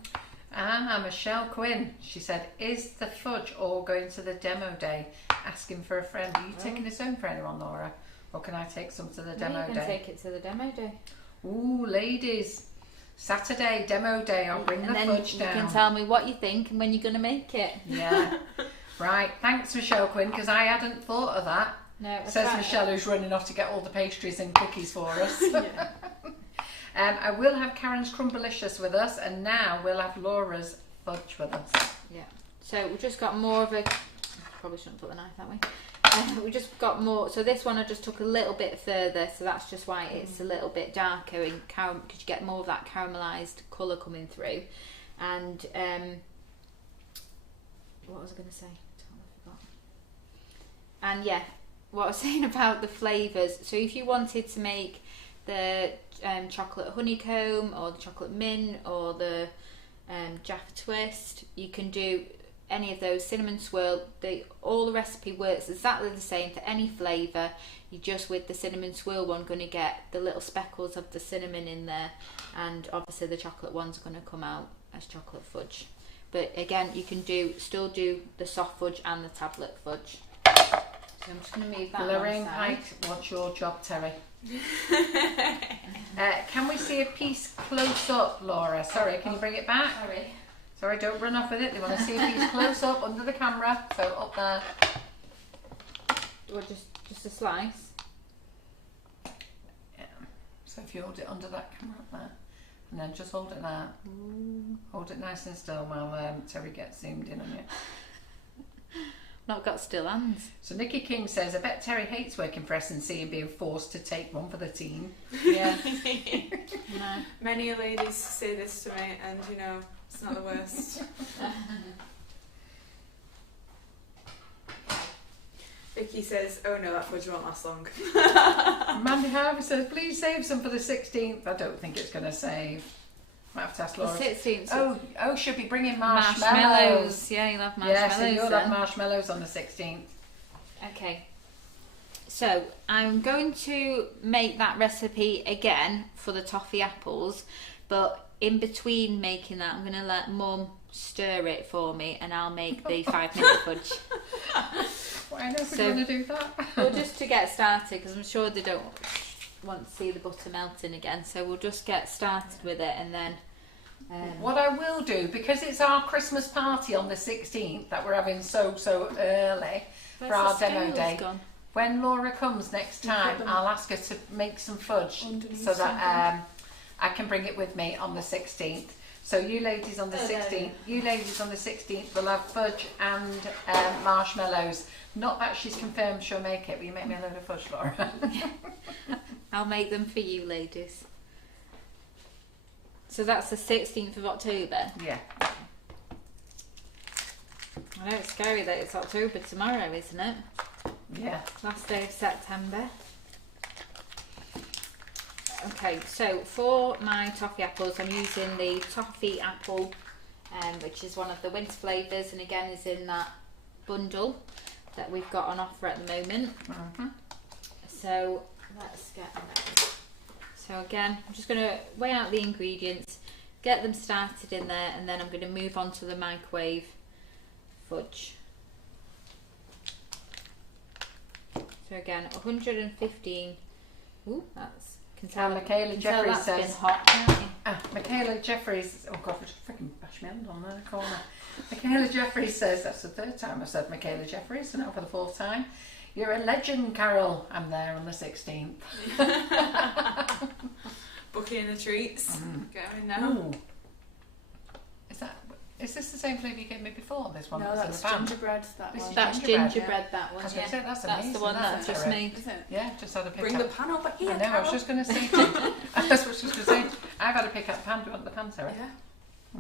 Michelle Quinn, she said, is the fudge all going to the demo day? Asking for a friend. Are you taking this home for anyone, Laura? Or can I take some to the demo You can day? take it to the demo day. Ooh, ladies. Saturday, demo day. I'll bring And the then fudge you down. can tell me what you think and when you're going to make it. Yeah. Right. Thanks, Michelle Quinn, because I hadn't thought of that. No, Says right. Michelle, who's running off to get all the pastries and cookies for us. Yeah. I will have Karen's Crumblicious with us, and now we'll have Laura's fudge with us. Yeah. So we've just got more of a. Probably shouldn't put the knife that way. We just got more. So this one I just took a little bit further, so that's just why it's a little bit darker in because you get more of that caramelised colour coming through. And what was I going to say? Totally forgot. And yeah, what I was saying about the flavours. So if you wanted to make the chocolate honeycomb or the chocolate mint or the Jaffa twist, you can do any of those. Cinnamon swirl, all the recipe works exactly the same for any flavour. You just, with the cinnamon swirl one, going to get the little speckles of the cinnamon in there, and obviously the chocolate one's going to come out as chocolate fudge. But again, you can still do the soft fudge and the tablet fudge. So I'm just going to move that Lorraine one side. Pike, what's your job, Terry? Can we see a piece close up, Laura? Sorry, can you bring it back? Sorry, don't run off with it. They want to see a piece close up under the camera. So up there. Or just a slice. Yeah. So if you hold it under that camera up there, and then just hold it there. Hold it nice and still while Terry gets zoomed in on you. Not got still hands. So Nikki King says, I bet Terry hates working for S&C and being forced to take one for the team. Yeah. No. Many ladies say this to me, and you know, it's not the worst. Vicky says, oh no, that fudge won't last long. Mandy Harvey says, please save some for the 16th. I don't think it's going to save. Might have to ask The Laura. 16th. Oh, she'll be bringing marshmallows. Yeah, you'll have marshmallows. Yeah, so you'll then. have marshmallows on the 16th. Okay. So I'm going to make that recipe again for the toffee apples, but in between making that, I'm going to let Mum stir it for me, and I'll make the 5-minute fudge. Why not? So- We're going to do that. Well, just to get started, because I'm sure they don't want to see the butter melting again. So we'll just get started with it, and then. What I will do, because it's our Christmas party on the 16th that we're having so early for our demo day. Gone? When Laura comes next time, I'll ask her to make some fudge Underneath so that I can bring it with me on the 16th. So you ladies on the 16th will have fudge and marshmallows. Not that she's confirmed she'll make it, but you make me a load of fudge, Laura. I'll make them for you, ladies. So that's the 16th of October. Yeah. I know it's scary that it's October tomorrow, isn't it? Yeah. Last day of September. Okay, so for my toffee apples, I'm using the toffee apple, which is one of the winter flavours, and again is in that bundle that we've got on offer at the moment. Mm-hmm. So let's get that. So again, I'm just going to weigh out the ingredients, get them started in there, and then I'm going to move on to the microwave fudge. So again, 115. Ooh, that's. Can tell, Michaela can tell Jeffries that's says. been hot, can't you? Michaela Jeffries. Oh God, I just freaking bashed my hand on the corner. Michaela Jeffries says, that's the 3rd time I've said Michaela Jeffries, so now for the 4th time. You're a legend, Carol. I'm there on the 16th. Booking the treats. Going now. Ooh. Is this the same flavour you gave me before? This one? No, that's that's in the pan? gingerbread. That This one. is That's gingerbread, gingerbread, that one. I was Yeah. gonna say, that's That's amazing, the one that I've that's just very- made. Is it? Yeah, just had a pick Bring up. the pan over here. I know, I was just going to say to you. That's what I was just going to say. I've had a pick up the pan. Do you want the pan, Sarah? Yeah.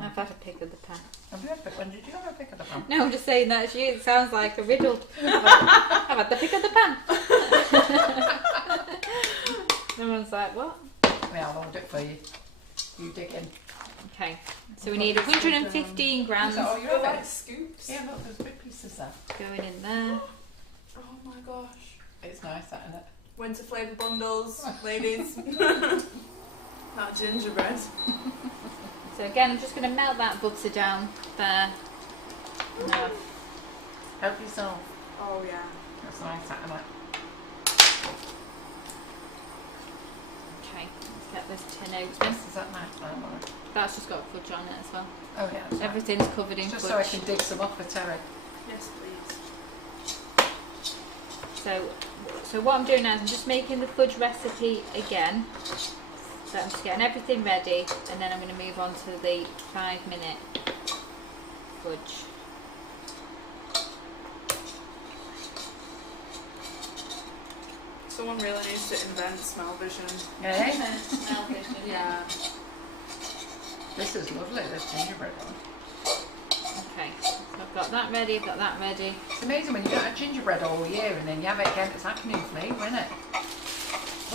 I've had a pick of the pan. Have you had a pick? When did you have a pick of the pan? No, I'm just saying that it sounds like a riddle. I've had the pick of the pan. Everyone's like, what? Yeah, I'll hold it for you. You dig in. Okay, so we need 115 grams Is that all you They're have? like scoops. Yeah, look, there's big pieces there. going in there. Oh my gosh. It's nice, that, isn't it? Winter flavour bundles, ladies. That gingerbread. So again, I'm just going to melt that butter down there. No. Help yourself. Oh yeah. That's nice, that, isn't it? Okay, let's get this tin open. Yes, is that nice, that one? That's just got fudge on it as well. Oh, yeah. that's right. Everything's covered in Just fudge. so I can dig some off for Terry. Yes, please. So what I'm doing now is I'm just making the fudge recipe again. So I'm just getting everything ready, and then I'm going to move on to the 5-minute fudge. Someone really needs to invent smell vision. Eh? Smell vision. Yeah. This is lovely, this gingerbread one. Okay, so I've got that ready, I've got that ready. It's amazing when you don't have gingerbread all year and then you have it again, it's like a new flavour, isn't it?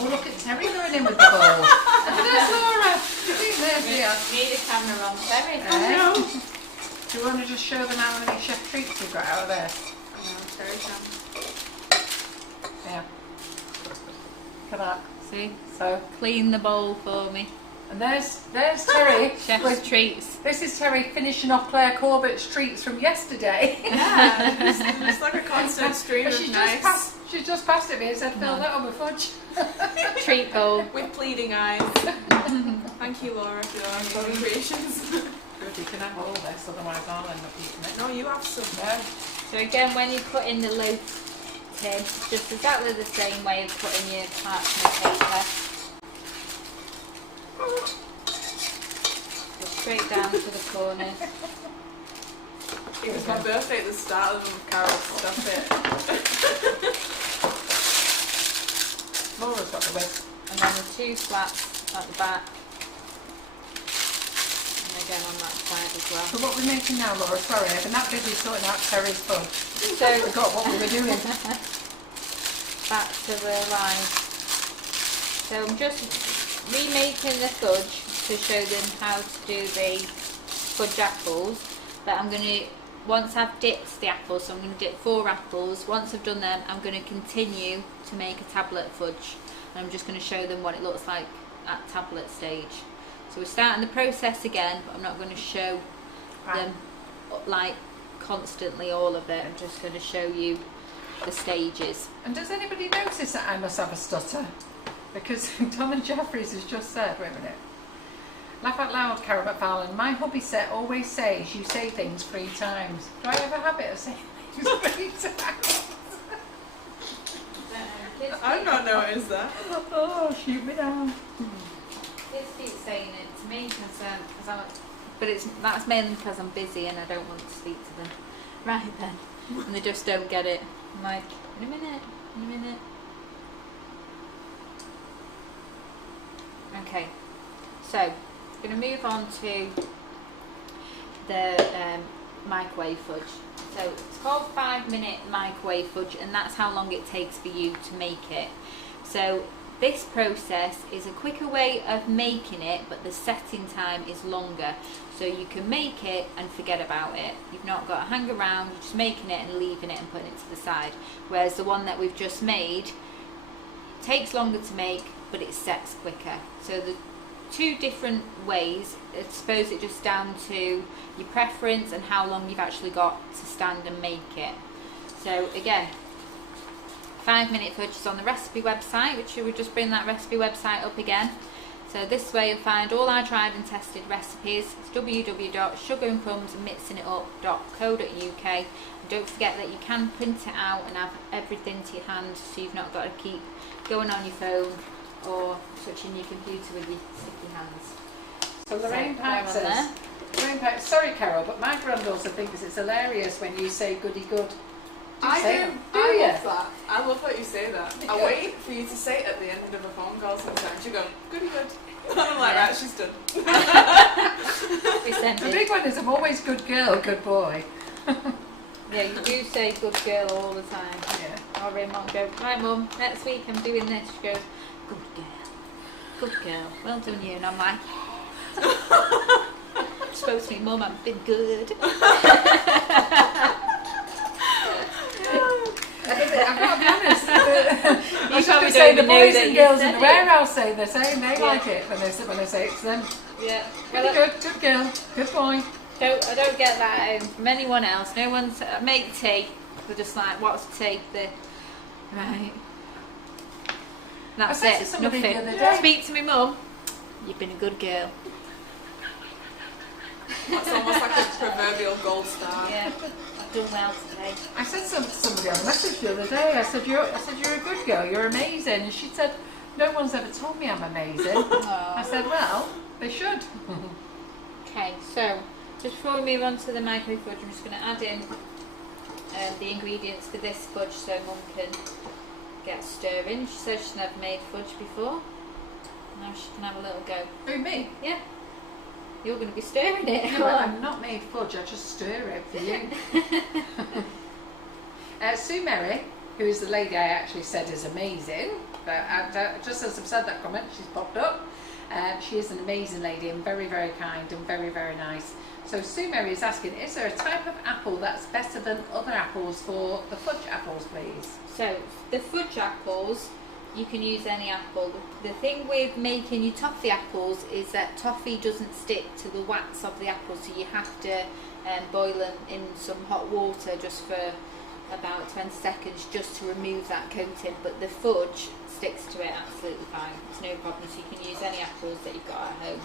Oh, look at Terry going in with the bowl. Look at this, Laura. There's the Need a camera on Terry. no. Do you want to just show them how many chef treats you've got out of this? I know, Terry can. Yeah. Look at that. See, So, clean the bowl for me. and there's Terry. Chef's treats. This is Terry finishing off Claire Corbett's treats from yesterday. Yeah, it's like a constant stream But of she nice. just passed it me and said, fill No. that up with fudge. Treat bowl. With pleading eyes. Thank you, Laura, for your amazing creations. Good, you can have all this, otherwise I'll end up eating it. No, you have some. No. So again, when you put in the loaf tin, just exactly the same way of putting your parchment paper. Go straight down to the corners. It was my birthday at the start of the month, Carol. Stop it. Laura's got the whip. And then the 2 slats at the back. And again on that side as well. So what we're making now, Laura, sorry, I've been that busy sorting out Terry's fudge. So I forgot what we were doing. back to real life. So I'm just remaking the fudge to show them how to do the fudge apples. But I'm going to, once I've dipped the apples, so I'm going to dip 4 apples. Once I've done them, I'm going to continue to make a tablet fudge. And I'm just going to show them what it looks like at tablet stage. So we're starting the process again, but I'm not going to show them like constantly all of it. I'm just going to show you the stages. And does anybody notice that I must have a stutter? Because Donna Jeffries has just said, wait a minute. Laugh out loud, Carol McFarlane. My hubby always says you say things 3 times. Do I have a habit of saying things 3 times? I've not noticed that. Oh, shoot me down. Kids keep saying it to me but that's mainly because I'm busy and I don't want to speak to them. Right then. And they just don't get it. I'm like, in a minute. Okay, so I'm going to move on to the microwave fudge. So it's called 5-minute microwave fudge, and that's how long it takes for you to make it. So this process is a quicker way of making it, but the setting time is longer. So you can make it and forget about it. You've not got to hang around, you're just making it and leaving it and putting it to the side. Whereas the one that we've just made takes longer to make, but it sets quicker. So the 2 different ways, I suppose it just down to your preference and how long you've actually got to stand and make it. So again, 5-minute fudge is on the recipe website, which we just bring that recipe website up again. So this way you'll find all our tried and tested recipes. It's www.sugarandcrumbsmixingitup.co.uk. And don't forget that you can print it out and have everything to your hand, so you've not got to keep going on your phone or touching your computer with your sticky hands. So Lorraine Pike says, sorry Carol, but my granddaughter thinks it's hilarious when you say goody good. I do. I love that. I love that you say that. I wait for you to say it at the end of a phone call sometimes. You go, goody good. And I'm like, right, she's done. The big one is I'm always good girl, good boy. Yeah, you do say good girl all the time. Yeah. Or Ray might go, right mum, next week I'm doing this. She goes, good girl, well done you. And I'm like, you're supposed to be mum, I've been good. I've got to be honest. I probably should say the don't even know boys that and you girls said in the it. warehouse say the same. They like it when I say it to them. Yeah. Really good girl, good boy. I don't get that from anyone else. No one's make tea. They're just like, what's tea? Right. That's I said to it. somebody Nothing. the other day- Speak to me, mum. You've been a good girl. That's almost like a proverbial gold star. Yeah. I've done well today. I said to somebody on a message the other day. I said you're a good girl. You're amazing. And she said, no one's ever told me I'm amazing. I said, well, they should. Okay, so just before we move on to the microwave fudge, I'm just going to add in the ingredients for this fudge so Mum can get stirring. She says she's never made fudge before. Now she can have a little go. Who, me? Yeah. You're going to be stirring it. Yeah, well, I'm not made fudge, I just stir it for you. Sue Merry, who is the lady I actually said is amazing, but just as I've said that comment, she's popped up. She is an amazing lady and very, very kind and very, very nice. So Sue Merry is asking, is there a type of apple that's better than other apples for the fudge apples, please? So the fudge apples, you can use any apple. The thing with making your toffee apples is that toffee doesn't stick to the wax of the apple, so you have to boil them in some hot water just for about 20 seconds just to remove that coating, but the fudge sticks to it absolutely fine. It's no problem, so you can use any apples that you've got at home.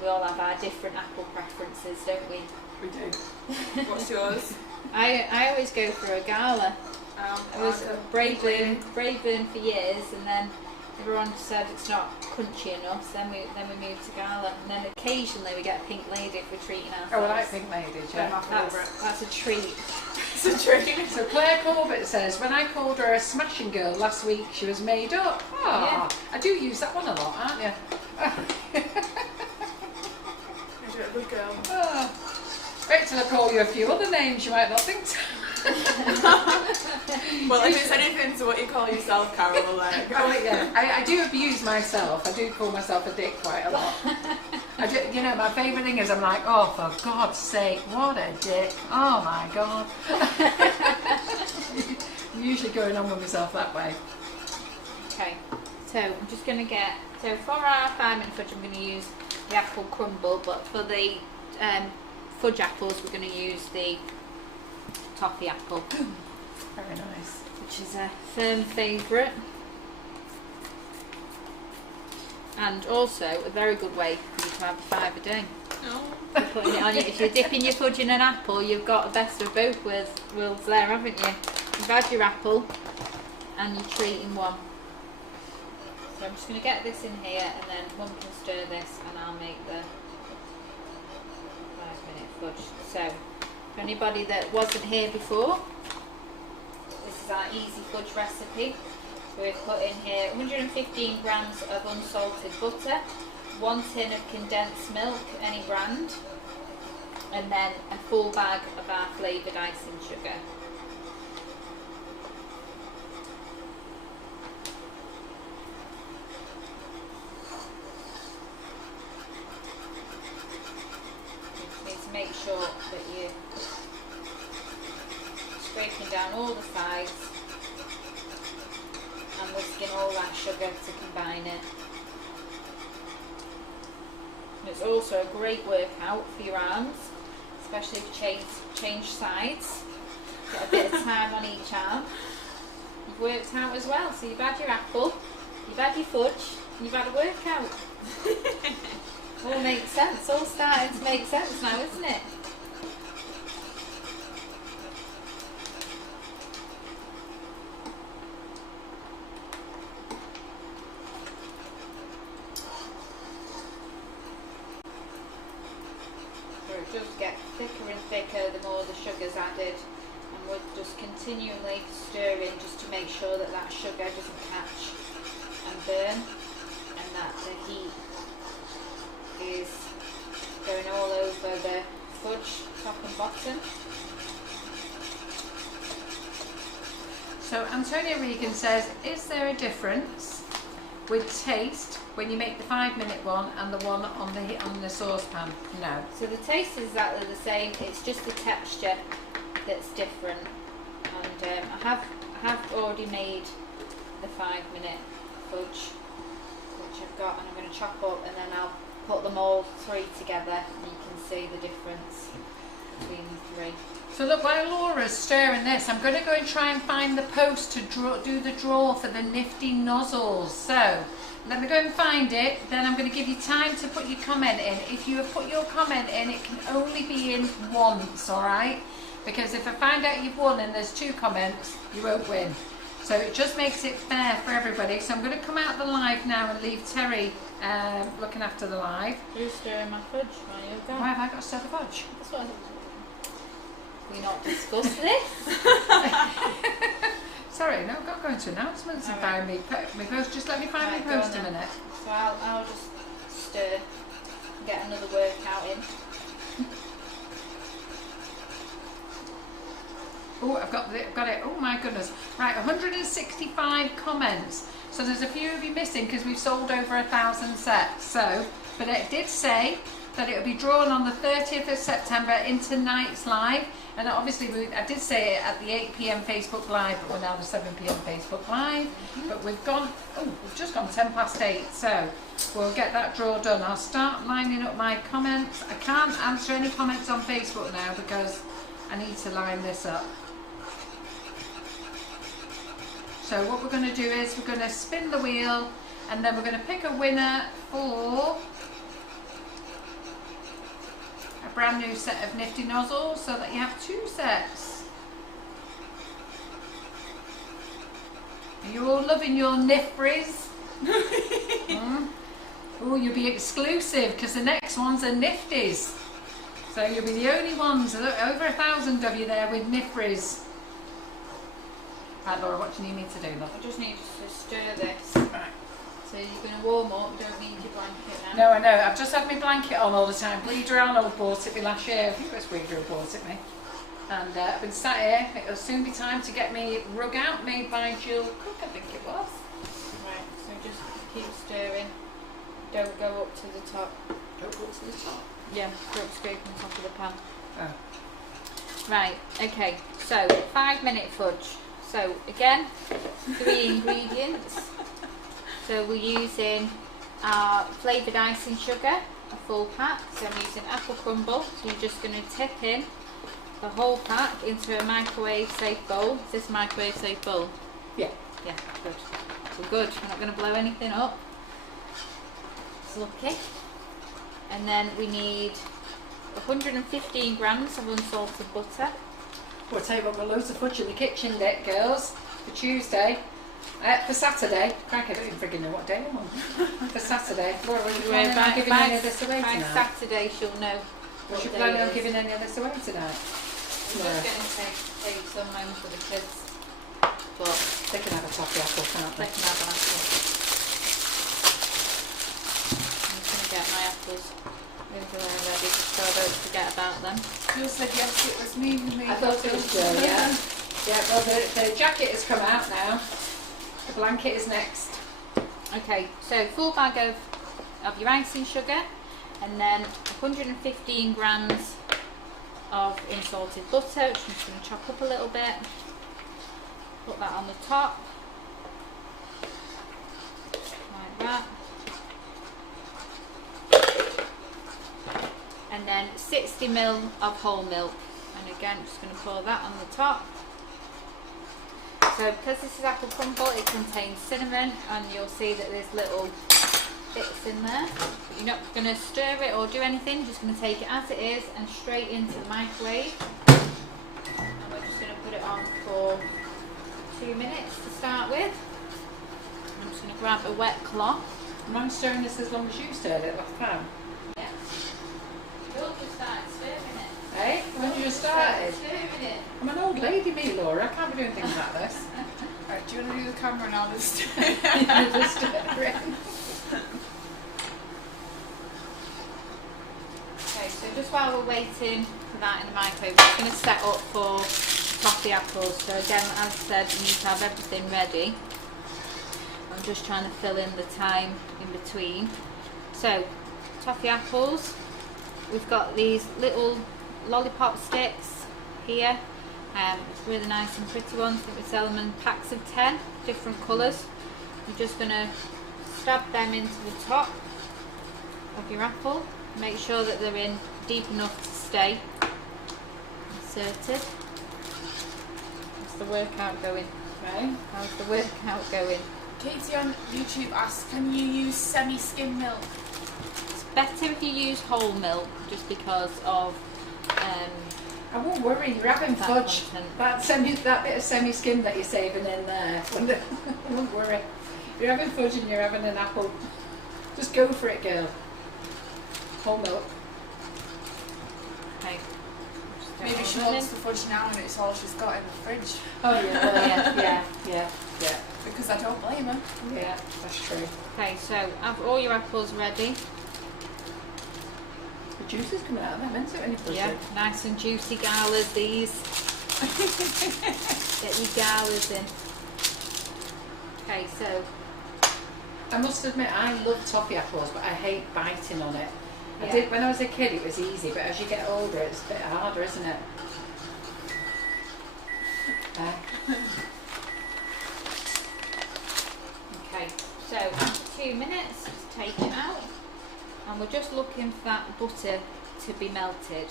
We all have our different apple preferences, don't we? We do. What's yours? I always go for a Gala. I was Braeburn for years, and then everyone said it's not crunchy enough, so then we move to Gala, and then occasionally we get a pink lady if we're treating ourselves. Oh, I like pink ladies, yeah. That's a treat. It's a treat. So Claire Corbett says, when I called her a smashing girl last week, she was made up. Oh, Yeah. I do use that one a lot, aren't you? You're a good girl. Oh. Wait till I call you a few other names you might not think so. Well, if it's anything to what you call yourself, Carol, like. Oh, yeah. I do abuse myself. I do call myself a dick quite a lot. I do, you know, my favourite thing is I'm like, oh, for God's sake, what a dick. Oh, my God. I'm usually going on with myself that way. Okay, so I'm just going to get, so for our 5-minute fudge I'm going to use the apple crumble, but for the fudge apples we're going to use the toffee apple. Very nice. Which is a firm favourite. And also a very good way for you to have 5 a day. No. You're putting it on if you're dipping your fudge in an apple, you've got the best of both worlds there, haven't you? You've had your apple and your treat in one. So I'm just going to get this in here, and then one can stir this and I'll make the 5-minute fudge. So for anybody that wasn't here before, this is our easy fudge recipe. So we've put in here 115 grams of unsalted butter, 1 tin of condensed milk, any brand, and then a full bag of our flavoured icing sugar. You need to make sure that you're scraping down all the sides and whisking all that sugar to combine it. And it's also a great workout for your arms, especially if you change sides. Get a bit of time on each arm. You've worked out as well, so you've had your apple, you've had your fudge, and you've had a workout. All makes sense, all starting to make sense now, isn't it? It does get thicker and thicker the more the sugar's added, and we're just continually stirring just to make sure that that sugar doesn't catch and burn, and that the heat is going all over the fudge top and bottom. So Antonia Regan says, is there a difference with taste when you make the 5-minute one and the one on the saucepan? No. So the taste is exactly the same, it's just the texture that's different. And I have already made the 5-minute fudge, which I've got, and I'm going to chop up, and then I'll put them all 3 together, and you can see the difference between the 3. So look, while Laura's stirring this, I'm going to go and try and find the post to do the draw for the nifty nozzles. So let me go and find it, then I'm going to give you time to put your comment in. If you have put your comment in, it can only be in once, alright? Because if I find out you've won and there's 2 comments, you won't win. So it just makes it fair for everybody. So I'm going to come out of the live now and leave Terry looking after the live. Who's stirring my fudge while you're gone? Why have I got to stir the fudge? That's what we not discuss this? Sorry, no, I've got to go into announcements and find me post. Just let me find Right, my go post on a then. minute. So I'll just stir and get another workout in. Oh, I've got it. Oh my goodness. Right, 165 comments. So there's a few of you missing because we've sold over 1,000 sets. So, but it did say that it will be drawn on the 30th of September in tonight's live. And obviously, I did say it at the 8 p.m. Facebook Live, but we're now the 7 p.m. Facebook Live. But we've just gone 10 past 8. So we'll get that draw done. I'll start lining up my comments. I can't answer any comments on Facebook now because I need to line this up. So what we're going to do is we're going to spin the wheel, and then we're going to pick a winner for a brand new set of nifty nozzles, so that you have 2 sets. Are you all loving your nifries? Oh, you'll be exclusive because the next ones are Nifties. So you'll be the only ones, over 1,000 of you there with Nifries. Right, Laura, what do you need me to do, love? I just need to stir this. Right. So you're going to warm up, you don't need your blanket now. No, I know. I've just had my blanket on all the time. Breeder Arnold bought it me last year. I think it was Breeder who bought it me. And I've been sat here. It'll soon be time to get me rug out made by Jill Cook, I think it was. Right, so just keep stirring. Don't go up to the top. Don't go to the top. Yeah, don't scrape on top of the pan. Oh. Right, okay, so 5-minute fudge. So again, 3 ingredients. So we're using our flavoured icing sugar, a full pack. So I'm using apple crumble. So you're just going to tip in the whole pack into a microwave safe bowl. Is this a microwave safe bowl? Yeah. Yeah, good. We're good. We're not going to blow anything up. It's lucky. And then we need 115 grams of unsalted butter. Well, I'll tell you what, we've got loads of fudge in the kitchen, girls, for Tuesday. For Saturday. Crack, I don't even friggin' know what day I'm on. For Saturday. Laura, are you planning on giving any of this away by tonight? Saturday she'll know what Was you day planning it on is. giving any of this away tonight? I'm just going to take some home for the kids. But They can have a toffee apple, can't they they? can have an apple. I'm just going to get my apples moved away ready just so I don't forget about them. You said yes, it was me. I thought it was Jill, yeah. Yeah, well, the jacket has come out now. The blanket is next. Okay, so full bag of your icing sugar and then 115 grams of unsalted butter, which I'm just going to chop up a little bit. Put that on the top, like that. And then 60 ml of whole milk. And again, just going to pour that on the top. So because this is apple crumble, it contains cinnamon, and you'll see that there's little bits in there. But you're not going to stir it or do anything, you're just going to take it as it is and straight into the microwave. And we're just going to put it on for 2 minutes to start with. I'm just going to grab a wet cloth. Am I stirring this as long as you stirred it last time? Yeah. You'll just start stirring it. Hey, when you just started? Stirring it. I'm an old lady, me, Laura. I can't be doing things like this. Right, do you want to do the camera and I'll just You just stir it. Okay, so just while we're waiting for that in the microwave, we're going to set up for toffee apples. So again, as I said, you need to have everything ready. I'm just trying to fill in the time in between. So, toffee apples. We've got these little lollipop sticks here. It's really nice and pretty ones. I think we sell them in packs of 10, different colours. You're just going to stab them into the top of your apple. Make sure that they're in deep enough to stay inserted. How's the workout going? Right. How's the workout going? Katie on YouTube asks, can you use semi-skim milk? It's better if you use whole milk, just because of I won't worry, you're having that fudge. content. That bit of semi-skim that you're saving in there. I won't worry. You're having fudge and you're having an apple. Just go for it, girl. Whole milk. Okay. Maybe she wants the fudge now and it's all she's got in the fridge. Oh yeah, well, yeah. Because I don't blame her. Yeah, that's true. Okay, so have all your apples ready. The juice is coming out of them, isn't it, when you push Yeah, it? nice and juicy galas these. Get your galas in. Okay, so I must admit, I love toffee apples, but I hate biting on it. I Yeah. did when I was a kid. It was easy, but as you get older, it's a bit harder, isn't it? okay, so after 2 minutes, just take it out, and we're just looking for that butter to be melted.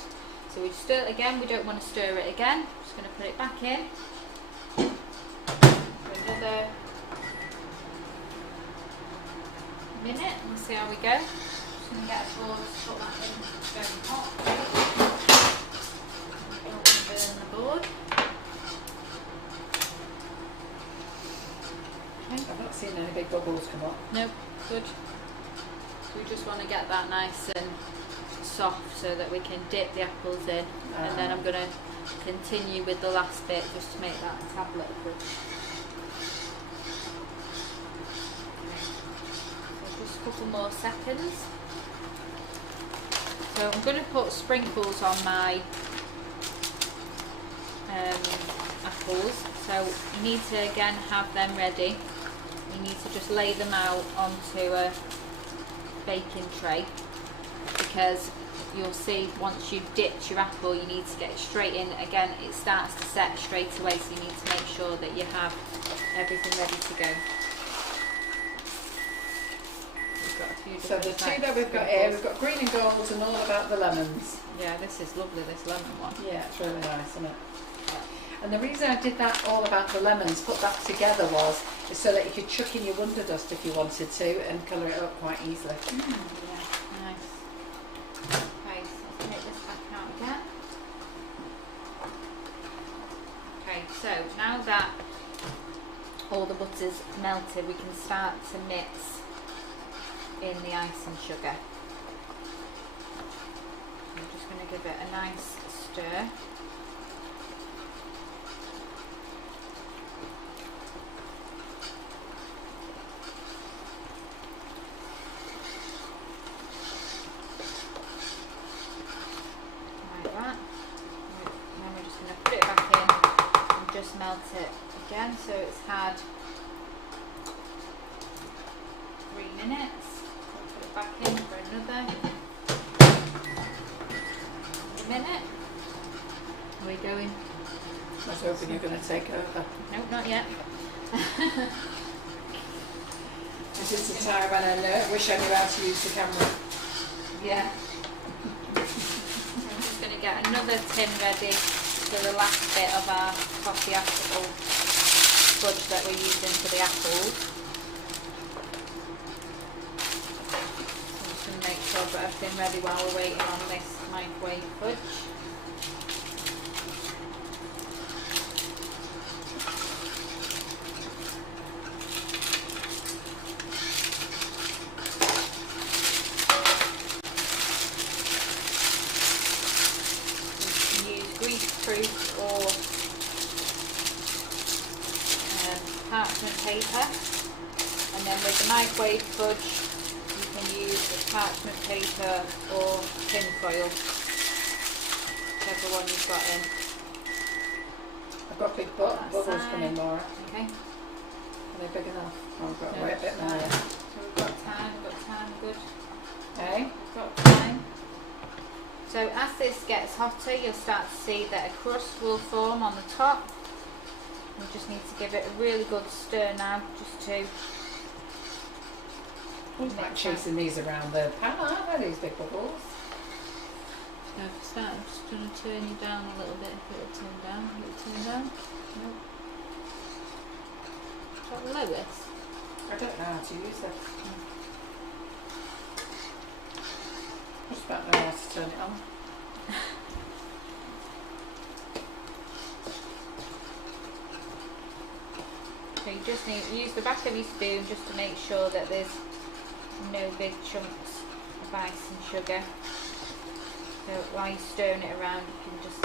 So we stir it again. We don't want to stir it again. Just going to put it back in. For another minute. We'll see how we go. Just going to get a board to put that in very hot. Don't want to burn the board. I've not seen seen any big bubbles come up. Nope, good. We just want to get that nice and soft so that we can dip the apples in, and then I'm going to continue with the last bit just to make that tablet fudge. So just a couple more seconds. So I'm going to put sprinkles on my apples, so you need to again have them ready. You need to just lay them out onto a baking tray, because you'll see once you've dipped your apple you need to get it straight in. Again, it starts to set straight away, so you need to make sure that you have everything ready to go. We've got a few So the different two that we've got here, we've got green and golds and all about the lemons. Yeah, this is lovely, this lemon one. Yeah, it's really nice, isn't it? And the reason I did that all about the lemons, put that together, was so that you could chuck in your wonder dust if you wanted to and colour it up quite easily. Yeah, nice. Okay, so let's take this back out again. Okay, so now that all the butter's melted, we can start to mix in the icing sugar. I'm just going to give it a nice stir. Melt it again, so it's had 3 minutes. I'll put it back in for another minute. Are we going? I was hoping you were going to take over. Nope, not yet. This is the time when I wish I knew how to use the camera. Yeah. I'm just going to get another tin ready for the last bit of our toffee apple fudge that we're using for the apples. So I'm just going to make sure I've got everything ready while we're waiting on this microwave fudge. Greaseproof or parchment paper, and then with the microwave fudge you can use parchment paper or tin foil, whichever one you've got in. I've got big bubbles coming, Laura. Okay. Are they big enough? Oh, I've got to wait a bit more. So we've got time, good. Okay. We've got time. So as this gets hotter, you'll start to see that a crust will form on the top. You just need to give it a really good stir now, just to... Who's like chasing these around the pan, aren't they, these big bubbles? So if you start, I'm just going to turn you down a little bit. If it'll turn down, Nope. Is that the lowest? I don't know how to use it. Just about know how to turn it on. So you just need to use the back of your spoon just to make sure that there's no big chunks of icing sugar. So while you're stirring it around, you can just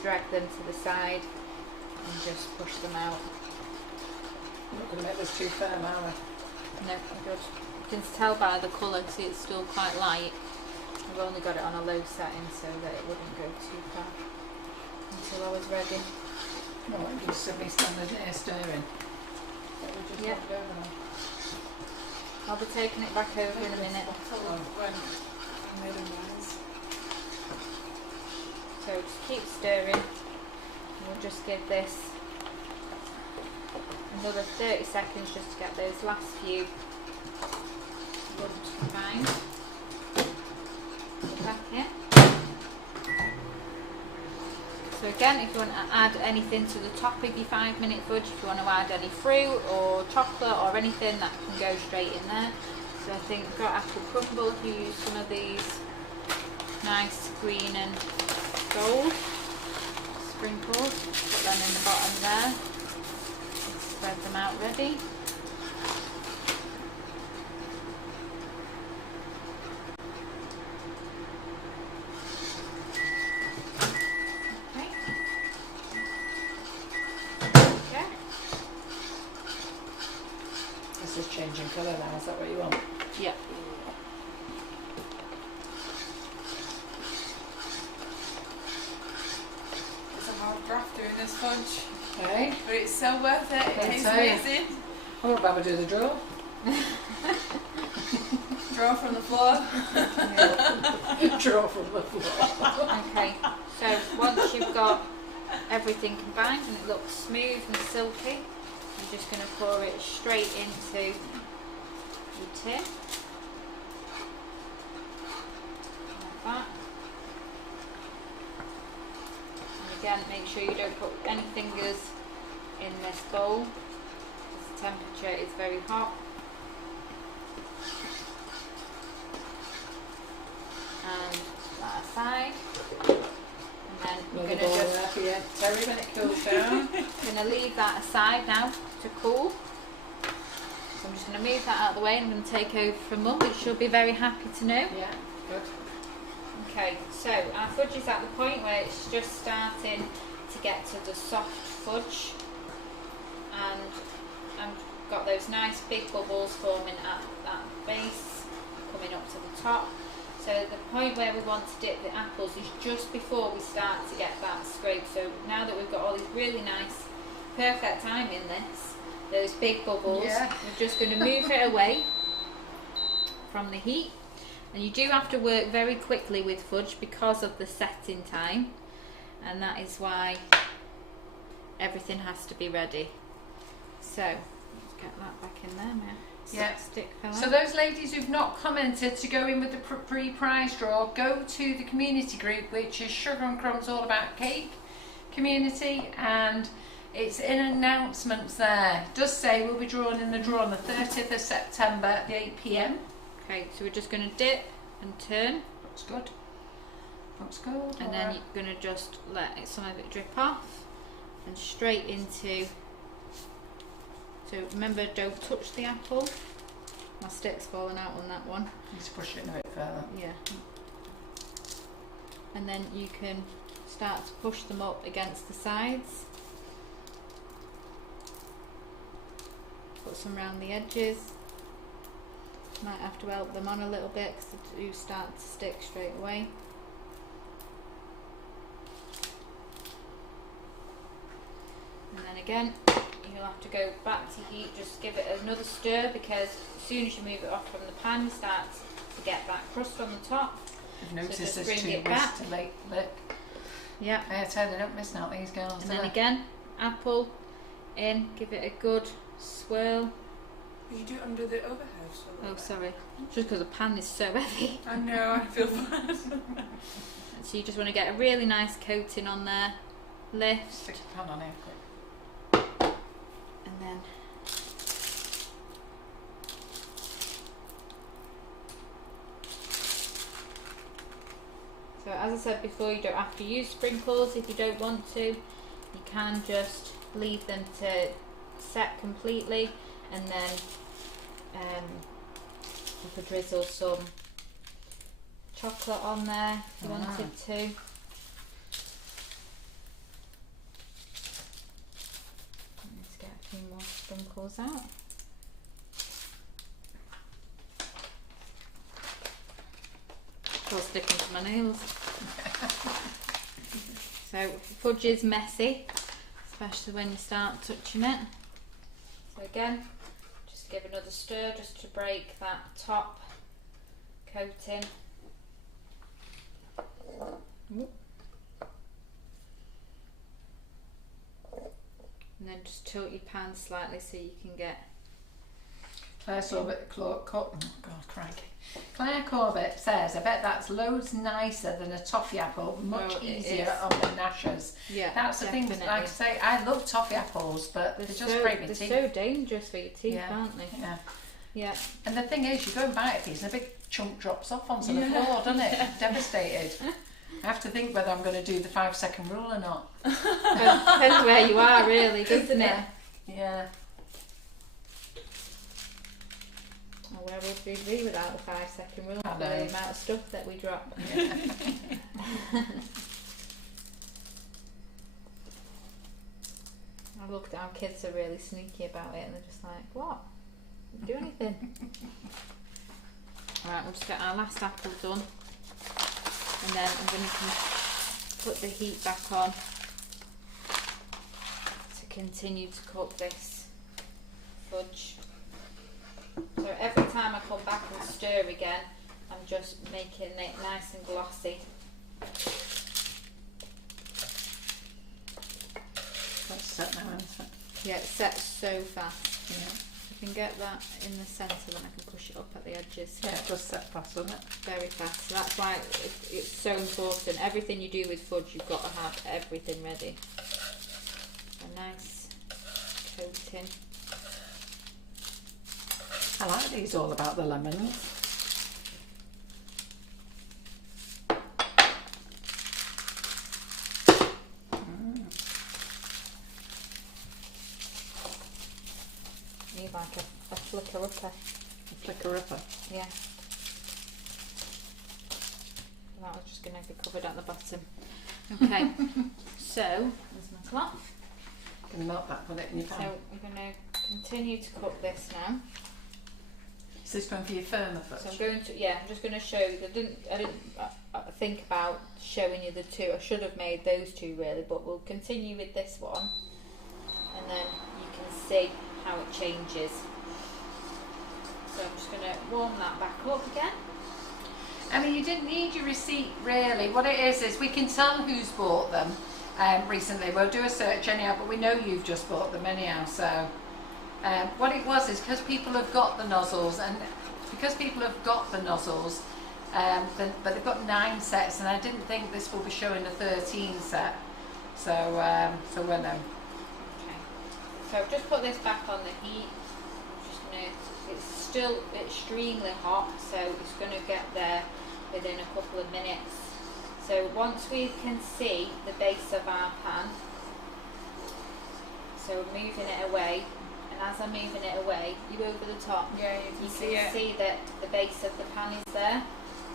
drag them to the side and just push them out. I'm not going to make this too firm, are we? No, good. You can tell by the colour, see it's still quite light. I've only got it on a low setting so that it wouldn't go too far until I was ready. Oh, you just me standing there stirring. Yeah. I'll be taking it back over in a minute. So just keep stirring. We'll just give this another 30 seconds just to get those last few lumps combined. Put it back in. So again, if you want to add anything to the top of your 5-minute fudge, if you want to add any fruit or chocolate or anything, that can go straight in there. So I think I've got apple crumble, if you use some of these nice green and gold sprinkles, put them in the bottom there, spread them out ready. changing colour now. Is that what you want? Yeah. It's a hard graft doing this fudge, Okay. but it's so worth it. It I'd tastes say. amazing. What about we do the draw? Draw from the floor. Draw from the floor. Okay, so once you've got everything combined and it looks smooth and silky, you're just going to pour it straight into your tin. Like that. And again, make sure you don't put any fingers in this bowl because the temperature is very hot. And that aside. And then we're going to just Terry, when it cools down. going to leave that aside now to cool. So I'm just going to move that out of the way and I'm going to take over from Mum, which she'll be very happy to know. Yeah, good. Okay, so our fudge is at the point where it's just starting to get to the soft fudge, and I've got those nice big bubbles forming at that base, coming up to the top. So the point where we want to dip the apples is just before we start to get that scrape. So now that we've got all these really nice, perfect time in this, those big bubbles, we're just going to move it away from the heat. And you do have to work very quickly with fudge because of the setting time, and that is why everything has to be ready. So let's get that back in there now. Yeah. Stick fella. So those ladies who've not commented to go in with the pre-prize draw, go to the community group, which is Sugar and Crumbs All About Cake community, and it's in announcements there. It does say we'll be drawing in the draw on the 30th of September at 8 p.m. Okay, so we're just going to dip and turn. Looks good. Looks good. And then you're going to just let some of it drip off and straight into. So remember, don't touch the apple. My stick's falling out on that one. Need to push it a bit further. Yeah. And then you can start to push them up against the sides. Put some around the edges. Might have to help them on a little bit because they do start to stick straight away. And then again, you'll have to go back to heat, just give it another stir, because as soon as you move it off from the pan, you start to get that crust on the top. I've noticed just there's bring two it back. to lick. Yeah. I tell you, they don't miss out, these girls. And then again, apple in, give it a good swirl. You do it under the overhead. Oh, sorry. Just because the pan is so heavy. I know, I feel bad. So you just want to get a really nice coating on there. Lift. Stick the pan on here quick. And then so as I said before, you don't have to use sprinkles if you don't want to. You can just leave them to set completely, and then you could drizzle some chocolate on there if you wanted to. Let's get a few more sprinkles out. It's all sticking to my nails. So fudge is messy, especially when you start touching it. So again, just give another stir just to break that top coating. And then just tilt your pan slightly so you can get. Claire Corbett says, I bet that's loads nicer than a toffee apple, much easier on the gnashers. Yeah, that's the thing, like I say, I love toffee apples, but they just break my teeth. They're so dangerous for your teeth, aren't they? Yeah. Yeah. And the thing is, you go and bite these and a big chunk drops off onto the floor, doesn't it? Devastated. I have to think whether I'm going to do the 5-second rule or not. Depends where you are, really, doesn't it? Yeah. Well, where would we be without the 5-second rule for the amount of stuff that we drop? Yeah. I looked, our kids are really sneaky about it, and they're just like, what? Didn't do anything. Alright, we'll just get our last apple done. And then I'm going to put the heat back on to continue to cook this fudge. So every time I come back and stir again, I'm just making it nice and glossy. That's set now, isn't it? Yeah, it sets so fast. Yeah. I can get that in the centre, then I can push it up at the edges. Yeah, it does set fast, doesn't it? Very fast. So that's why it's so important. Everything you do with fudge, you've got to have everything ready. A nice coating. I like these all about the lemons. Need like a flicker upper. A flicker upper. Yeah. That was just going to be covered at the bottom. Okay. So, there's my cloth. You can melt that, put it in your pan. So we're going to continue to cook this now. Is this going for your firmer fudge? So I'm going to, I'm just going to show you. I didn't think about showing you the two. I should have made those two really, but we'll continue with this one, and then you can see how it changes. So I'm just going to warm that back up again. I mean, you didn't need your receipt really. What it is we can tell who's bought them recently. We'll do a search anyhow, but we know you've just bought them anyhow. So what it was is because people have got the nozzles, but they've got 9 sets, and I didn't think this will be showing a 13 set. So we'll know. Okay. So I've just put this back on the heat. It's still extremely hot, so it's going to get there within a couple of minutes. So once we can see the base of our pan, so we're moving it away, and as I'm moving it away, you over the top, Yeah, you can see that the base of the pan is there.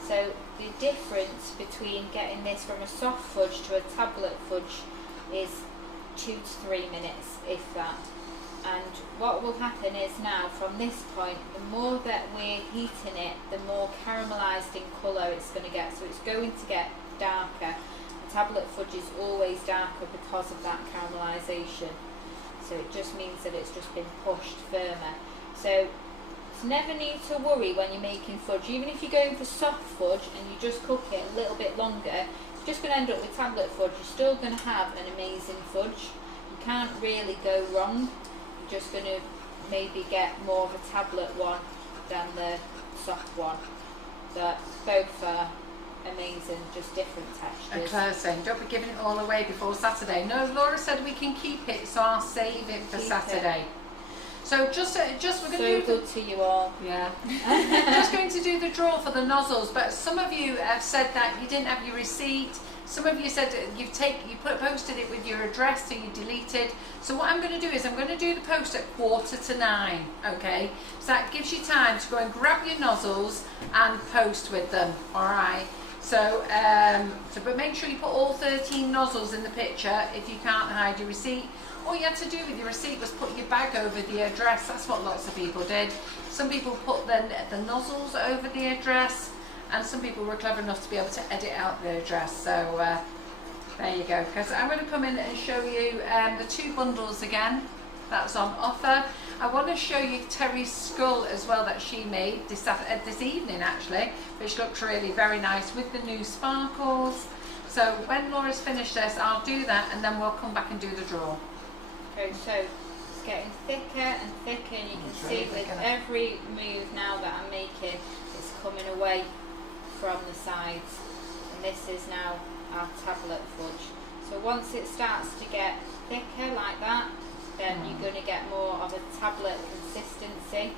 So the difference between getting this from a soft fudge to a tablet fudge is 2 to 3 minutes, if that. And what will happen is now, from this point, the more that we're heating it, the more caramelised in colour it's going to get. So it's going to get darker. A tablet fudge is always darker because of that caramelisation. So it just means that it's just been pushed firmer. So you never need to worry when you're making fudge. Even if you're going for soft fudge and you just cook it a little bit longer, you're just going to end up with tablet fudge. You're still going to have an amazing fudge. You can't really go wrong. You're just going to maybe get more of a tablet one than the soft one. But both are amazing, just different textures. And Claire's saying, don't be giving it all away before Saturday. No, Laura said we can keep it, so I'll save it for Saturday. So just we're going to do good to you all. Yeah. Just going to do the draw for the nozzles, but some of you have said that you didn't have your receipt. Some of you said posted it with your address, so you deleted. So what I'm going to do is I'm going to do the post at 8:45, okay? So that gives you time to go and grab your nozzles and post with them, all right? So, but make sure you put all 13 nozzles in the picture if you can't hide your receipt. All you had to do with your receipt was put your bag over the address. That's what lots of people did. Some people put the nozzles over the address, and some people were clever enough to be able to edit out the address. So there you go. Because I'm going to come in and show you the 2 bundles again. That's on offer. I want to show you Terry's skull as well that she made this evening actually, which looks really very nice with the new sparkles. So when Laura's finished this, I'll do that, and then we'll come back and do the draw. Okay, so it's getting thicker and thicker, and you can see with every move now that I'm making, it's coming away from the sides, and this is now our tablet fudge. So once it starts to get thicker like that, then you're going to get more of a tablet consistency.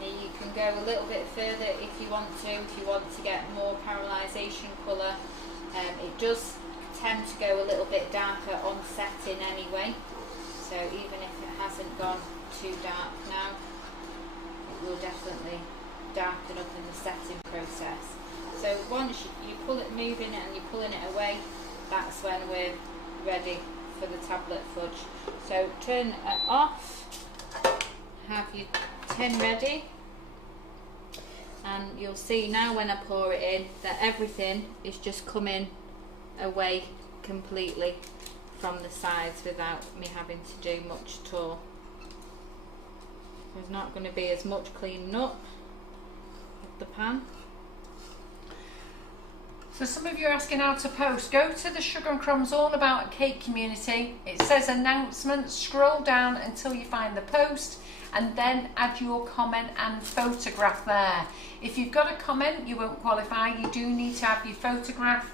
Now you can go a little bit further if you want to get more caramelisation colour. It does tend to go a little bit darker on setting anyway, so even if it hasn't gone too dark now, it will definitely darken up in the setting process. So once you pull it, moving it and you're pulling it away, that's when we're ready for the tablet fudge. So turn it off, have your tin ready, and you'll see now when I pour it in that everything is just coming away completely from the sides without me having to do much at all. There's not going to be as much cleaning up of the pan. So some of you are asking how to post. Go to the Sugar and Crumbs All About Cake community. It says announcements. Scroll down until you find the post and then add your comment and photograph there. If you've got a comment, you won't qualify. You do need to have your photograph.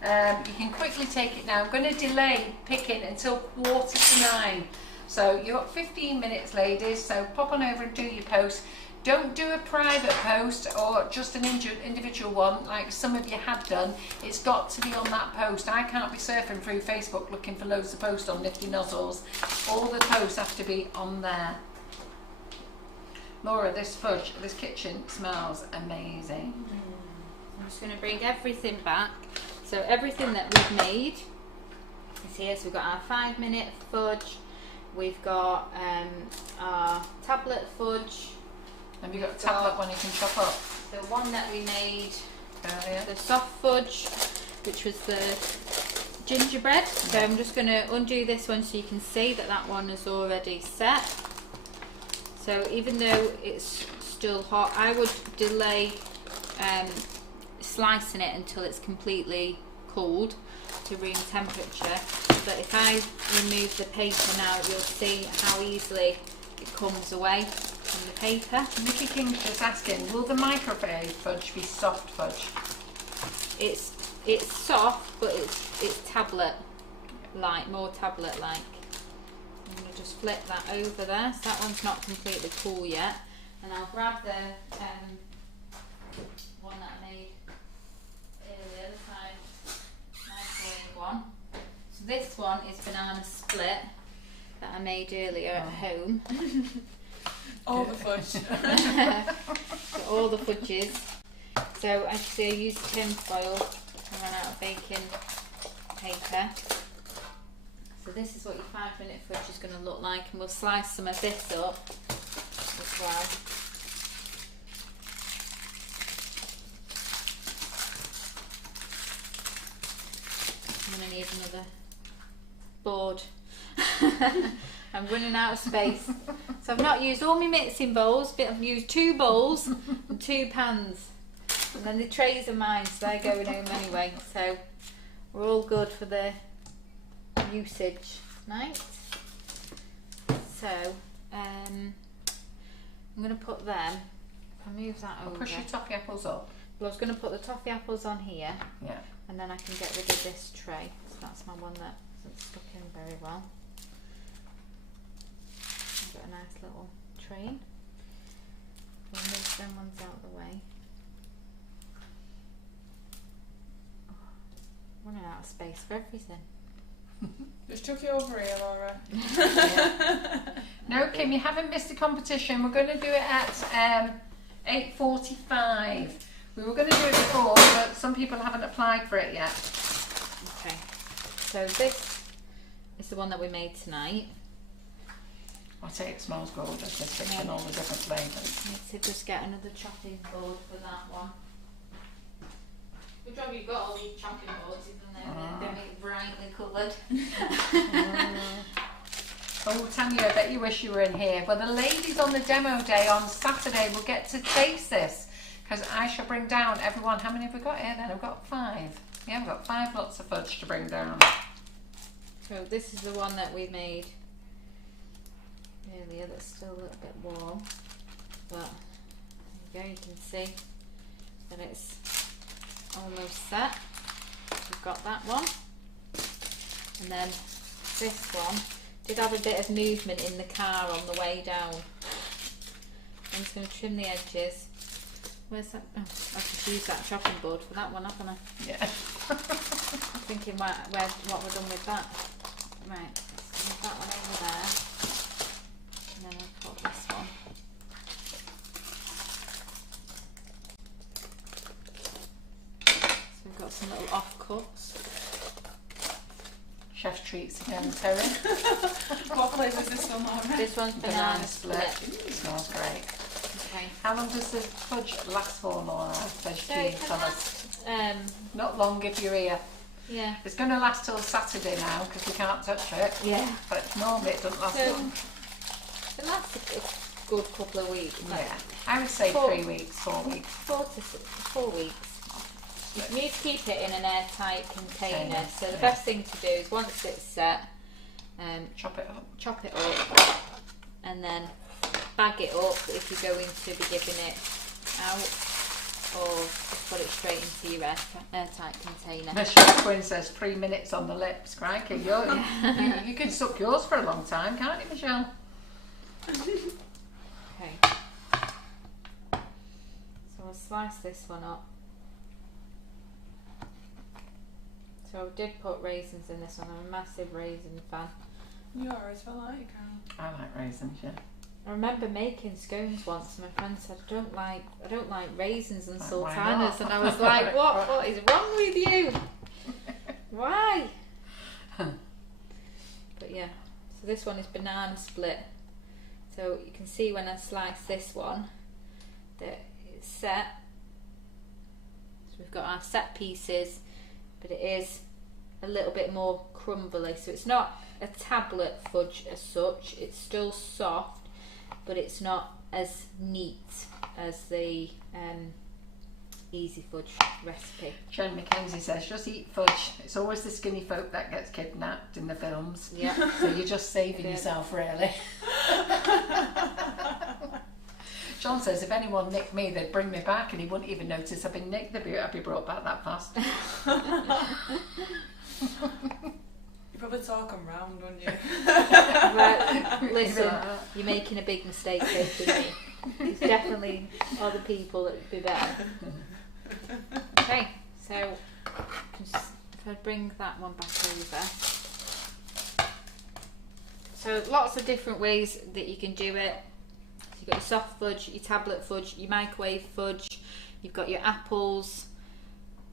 You can quickly take it now. I'm going to delay picking until 8:45. So you've got 15 minutes, ladies. So pop on over and do your post. Don't do a private post or just an individual one like some of you have done. It's got to be on that post. I can't be surfing through Facebook looking for loads of posts on Nifty Nozzles. All the posts have to be on there. Laura, this fudge, this kitchen smells amazing. I'm just going to bring everything back. So everything that we've made is here. So we've got our 5-minute fudge. We've got our tablet fudge. Have you got a tablet one you can chop up? The one that we made earlier, the soft fudge, which was the gingerbread. So I'm just going to undo this one so you can see that that one is already set. So even though it's still hot, I would delay slicing it until it's completely cooled to room temperature. But if I remove the paper now, you'll see how easily it comes away from the paper. Nikki King's just asking, will the microwave fudge be soft fudge? It's soft, but it's tablet like, more tablet like. I'm going to just flip that over there. So that one's not completely cool yet. And I'll grab the one that I made earlier, the side microwave one. So this one is banana split that I made earlier at home. All the fudge. So all the fudges. So actually I used tin foil and ran out of baking paper. So this is what your 5-minute fudge is going to look like, and we'll slice some of this up as well. I'm going to need another board. I'm running out of space. So I've not used all my mixing bowls, but I've used 2 bowls and 2 pans. And then the trays are mine, so they're going home anyway. So we're all good for the usage tonight. So I'm going to put them, if I move that over. Push your toffee apples up. Well, I was going to put the toffee apples on here. Yeah. And then I can get rid of this tray. So that's my one that isn't stuck in very well. I've got a nice little tray. We'll move them ones out of the way. Oh, running out of space for everything. Just took you over here, Laura. Yeah. No, Kim, you haven't missed the competition. We're going to do it at 8:45. We were going to do it before, but some people haven't applied for it yet. Okay. So this is the one that we made tonight. I'll say it smells gorgeous. It's mixing all the different flavours. Need to just get another chopping board for that one. Good job you've got all these chopping boards, even though they're very brightly coloured. Oh, Tanya, I bet you wish you were in here. Well, the ladies on the demo day on Saturday will get to taste this, because I shall bring down everyone. How many have we got here then? I've got 5. Yeah, we've got 5 lots of fudge to bring down. So this is the one that we made earlier that's still a little bit warm, but there you go, you can see that it's almost set. We've got that one, and then this one did have a bit of movement in the car on the way down. I'm just going to trim the edges. Where's that? Oh, I've just used that chopping board for that one, haven't I? Yeah. I'm thinking what we're done with that. Right, let's move that one over there. And then I'll put this one. So we've got some little offcuts. Chef's treats again, Terry. What flavour is this one, Laura? This one's banana split. It smells great. Okay. How long does the fudge last for, Laura? So it can last, Not long if you're here. yeah. It's going to last till Saturday now because we can't touch it. Yeah. But normally it doesn't last So long. it lasts a good couple of weeks. Like Yeah, I would say 4 3 weeks, 4 weeks. 4 weeks. You need to keep it in an airtight container. So the Yeah. best thing to do is once it's set, Chop it up. chop it up and then bag it up if you're going to be giving it out, or just put it straight into your airtight container. Michelle Quinn says 3 minutes on the lips. Crikey, you can suck yours for a long time, can't you, Michelle? Okay. So I'll slice this one up. So I did put raisins in this one. I'm a massive raisin fan. You are as well, aren't you, Carol? I like raisins, yeah. I remember making scones once. My friend said, I don't like raisins and Why sultanas, not? and I was like, what is wrong with you? Why? But yeah, so this one is banana split. So you can see when I slice this one that it's set. So we've got our set pieces, but it is a little bit more crumbly. So it's not a tablet fudge as such. It's still soft, but it's not as neat as the easy fudge recipe. Jen Mackenzie says, just eat fudge. It's always the skinny folk that gets kidnapped in the films. Yeah. So you're just saving Yeah. yourself, really. John says, if anyone nicked me, they'd bring me back and he wouldn't even notice I've been nicked. I'd be brought back that fast. You probably talk them round, wouldn't you? Right, listen, you're making a big mistake taking me. There's definitely other people that would be better. Okay, so if I bring that one back over. So lots of different ways that you can do it. So you've got your soft fudge, your tablet fudge, your microwave fudge. You've got your apples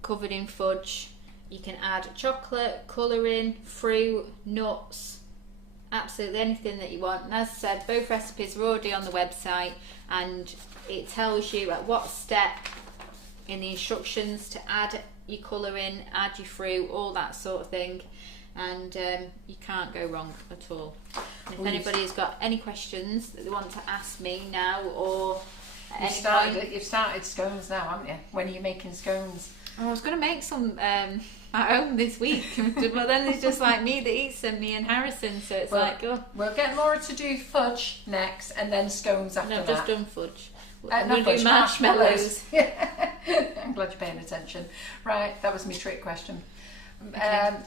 covered in fudge. You can add chocolate, colouring, fruit, nuts, absolutely anything that you want. And as I said, both recipes are already on the website, and it tells you at what step in the instructions to add your colouring, add your fruit, all that sort of thing. And you can't go wrong at all. And if anybody has got any questions that they want to ask me now or at any point, You've started scones now, haven't you? When are you making scones? I was going to make some my own this week, but then there's just like me that eats them, me and Harrison, so it's like, oh. We'll get Laura to do fudge next and then scones after No, I've that. just done fudge. Not We'll fudge, do marshmallows. I'm glad you're paying attention. Right, that was my trick question. Okay.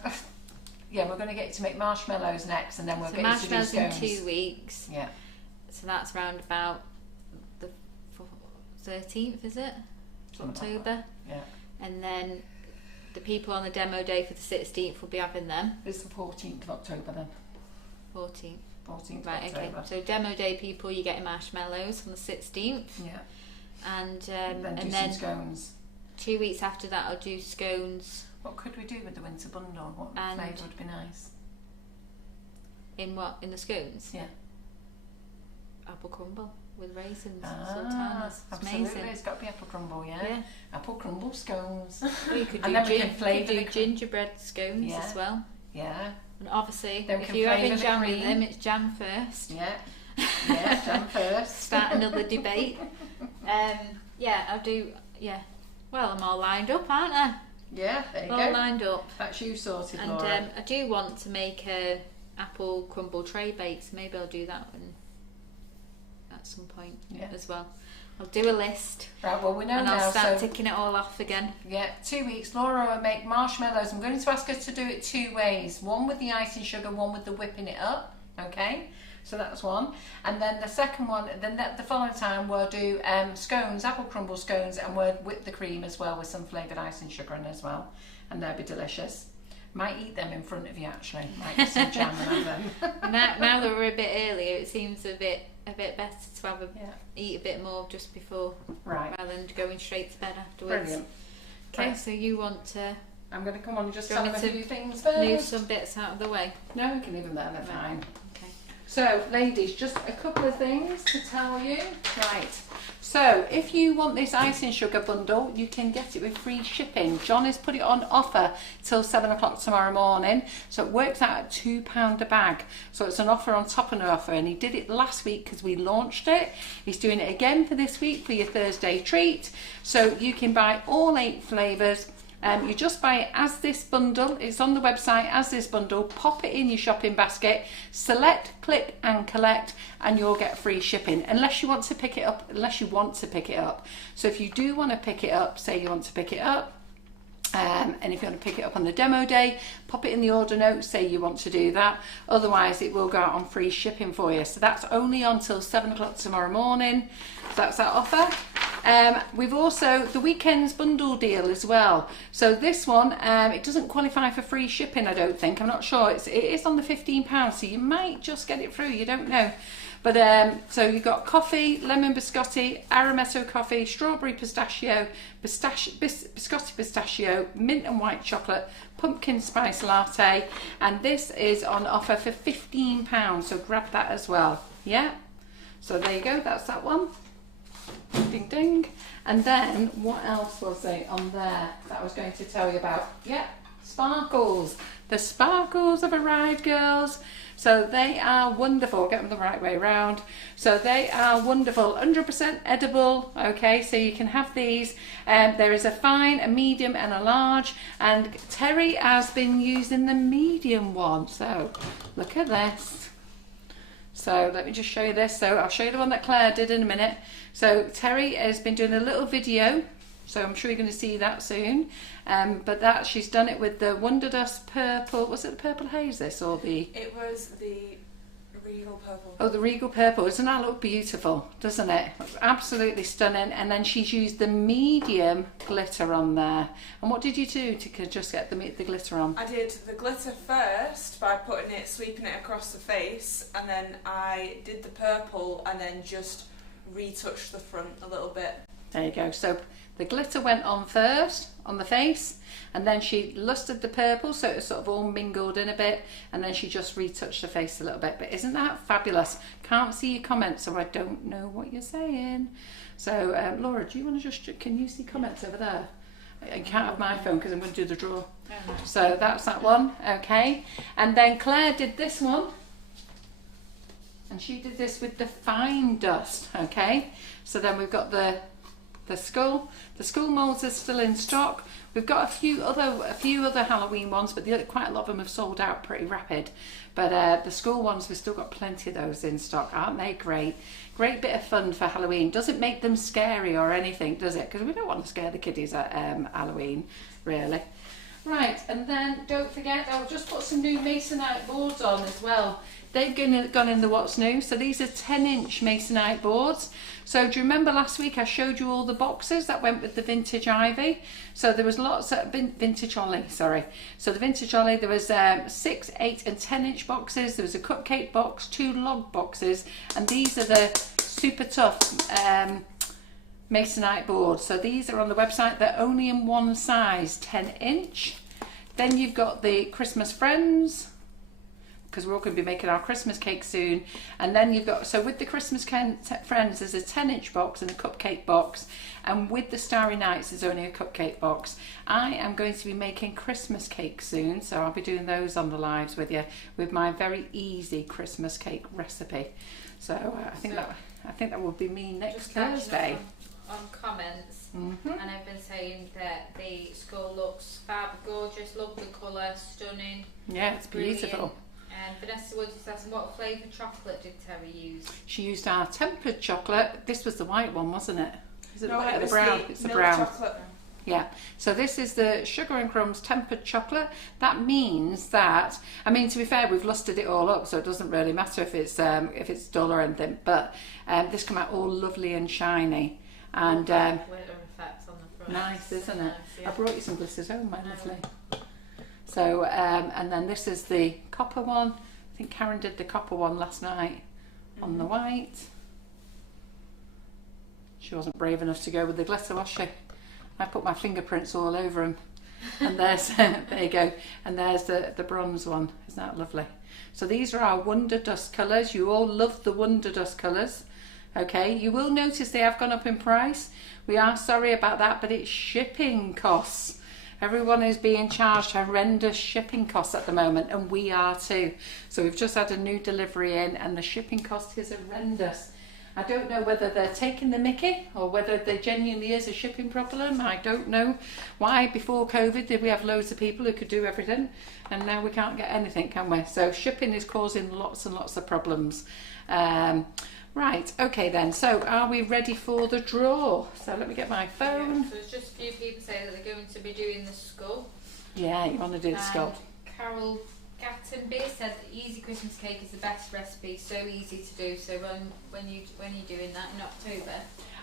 Yeah, we're going to get you to make marshmallows next, and then we'll So get you to do marshmallows in scones. 2 weeks. Yeah. So that's round about the 13th, is it? Something like October. that. Yeah. And then the people on the demo day for the 16th will be having them. It's the 14th of October then. 14th. 14th Right, of okay. October. So demo day people, you're getting marshmallows on the 16th. Yeah. And Then then some scones. 2 weeks after that, I'll do scones. What could we do with the winter bundle? What And- flavour would be nice? In what? In the scones? Yeah. Apple crumble with raisins, Ah, sultanas. It's absolutely. amazing. It's got to be apple crumble, yeah? Yeah. Apple crumble scones. Well, you could do, And then we can flavour the gingerbread scones Yeah. as well. Yeah. And obviously, Then we if can you're having flavour the jam with cream. them, it's jam first. Yeah. Yeah, jam first. Start another debate. Yeah, I'll do. Yeah. Well, I'm all lined up, aren't I? Yeah, there you All go. lined up. That's you sorted, And Laura. I do want to make a apple crumble tray bake, so maybe I'll do that one at some point as well. I'll do a list Right, well, we know and now. I'll start So, ticking it all off again. yeah, 2 weeks. Laura will make marshmallows. I'm going to ask her to do it 2 ways. One with the icing sugar, one with the whipping it up. Okay? So that's one. And then the second one, the following time we'll do scones, apple crumble scones, and we'll whip the cream as well with some flavoured icing sugar in as well. And they'll be delicious. Might eat them in front of you actually. Might get some jam and have them. Now that we're a bit earlier, it seems a bit better to have eat a bit more just before, Right. rather than going straight to bed afterwards. Brilliant. Okay, Right. so you want to I'm going to come on and just Do you tell want them me a to few things move first. some bits out of the way? No, we can leave them there, they're fine. Okay. So, ladies, just a couple of things to tell you. Right. So, if you want this icing sugar bundle, you can get it with free shipping. John has put it on offer till 7 o'clock tomorrow morning. So, it works out at £2 a bag. So, it's an offer on top of an offer. And he did it last week because we launched it. He's doing it again for this week for your Thursday treat. So, you can buy all 8 flavours. You just buy it as this bundle. It's on the website as this bundle. Pop it in your shopping basket, select, click and collect, and you'll get free shipping unless you want to pick it up. So if you do want to pick it up, say you want to pick it up, and if you want to pick it up on the demo day, pop it in the order note, say you want to do that. Otherwise it will go out on free shipping for you. So that's only until 7 o'clock tomorrow morning. So that's that offer. We've also the weekends bundle deal as well. So this one, it doesn't qualify for free shipping, I don't think. I'm not sure. It is on the £15, so you might just get it through. You don't know. But so you've got coffee, lemon biscotti, arametto coffee, strawberry pistachio, biscotti pistachio, mint and white chocolate, pumpkin spice latte, and this is on offer for £15. So grab that as well. Yeah. So there you go. That's that one. Ding ding. And then what else was there on there that I was going to tell you about? Yeah, sparkles. The sparkles have arrived, girls. So they are wonderful. Get them the right way round. So they are wonderful. 100% edible. Okay, so you can have these. There is a fine, a medium and a large. And Terry has been using the medium one. So look at this. So let me just show you this. So I'll show you the one that Claire did in a minute. So Terry has been doing a little video, so I'm sure you're going to see that soon. But that she's done it with the Wonder Dust purple. Was it the purple haze? This or the? It was the regal purple. Oh, the regal purple. Doesn't that look beautiful? Doesn't it? Absolutely stunning. And then she's used the medium glitter on there. And what did you do to just get the glitter on? I did the glitter first by sweeping it across the face, and then I did the purple, and then just retouched the front a little bit. There you go. So the glitter went on first on the face, and then she lusted the purple, so it was sort of all mingled in a bit, and then she just retouched the face a little bit. But isn't that fabulous? Can't see your comments, so I don't know what you're saying. So Laura, do you want to just, can you see comments over there? I can't have my phone because I'm going to do the draw. So that's that one. Okay. And then Claire did this one. And she did this with the fine dust, okay? So then we've got the skull. The skull moulds are still in stock. We've got a few other Halloween ones, but quite a lot of them have sold out pretty rapid. But the skull ones, we've still got plenty of those in stock. Aren't they great? Great bit of fun for Halloween. Doesn't make them scary or anything, does it? Because we don't want to scare the kiddies at Halloween, really. Right, and then don't forget, I'll just put some new masonite boards on as well. They've gone in the what's new. So these are 10-inch masonite boards. So do you remember last week I showed you all the boxes that went with the vintage ivy? So there was lots of vintage holly, sorry. So the vintage holly, there was 6, 8 and 10-inch boxes. There was a cupcake box, 2 log boxes, and these are the super tough masonite boards. So these are on the website. They're only in one size, 10-inch. Then you've got the Christmas Friends, because we're all going to be making our Christmas cake soon. And then you've got, so with the Christmas Friends, there's a 10-inch box and a cupcake box. And with the Starry Nights, there's only a cupcake box. I am going to be making Christmas cakes soon, so I'll be doing those on the lives with you, with my very easy Christmas cake recipe. So I think that will be me next Thursday. On comments, and I've been saying that the skull looks fab, gorgeous, lovely colour, stunning. Yeah, it's beautiful. And Vanessa Woods is asking, what flavour chocolate did Terry use? She used our tempered chocolate. This was the white one, wasn't it? Is it no, the brown? It's the brown. Chocolate. Yeah. So this is the Sugar and Crumbs tempered chocolate. That means that, I mean, to be fair, we've lusted it all up, so it doesn't really matter if it's dull or anything. But this come out all lovely and shiny. And glitter effects on the front. Nice, isn't it? Nice, yeah. I brought you some glitters home, my lovely. So, and then this is the copper one. I think Karen did the copper one last night on the white. She wasn't brave enough to go with the glitter, was she? I put my fingerprints all over them. And there's, there you go. And there's the bronze one. Isn't that lovely? So these are our Wonder Dust colours. You all love the Wonder Dust colours. Okay, you will notice they have gone up in price. We are sorry about that, but it's shipping costs. Everyone is being charged horrendous shipping costs at the moment, and we are too. So we've just had a new delivery in, and the shipping cost is horrendous. I don't know whether they're taking the mickey or whether there genuinely is a shipping problem. I don't know why before COVID did we have loads of people who could do everything, and now we can't get anything, can we? So shipping is causing lots and lots of problems. Right, okay then, so are we ready for the draw? So let me get my phone. Yeah, so there's just a few people saying that they're going to be doing the skull. Yeah, you want to do the skull. Carol Gattenby said that easy Christmas cake is the best recipe, so easy to do. So when you're doing that in October?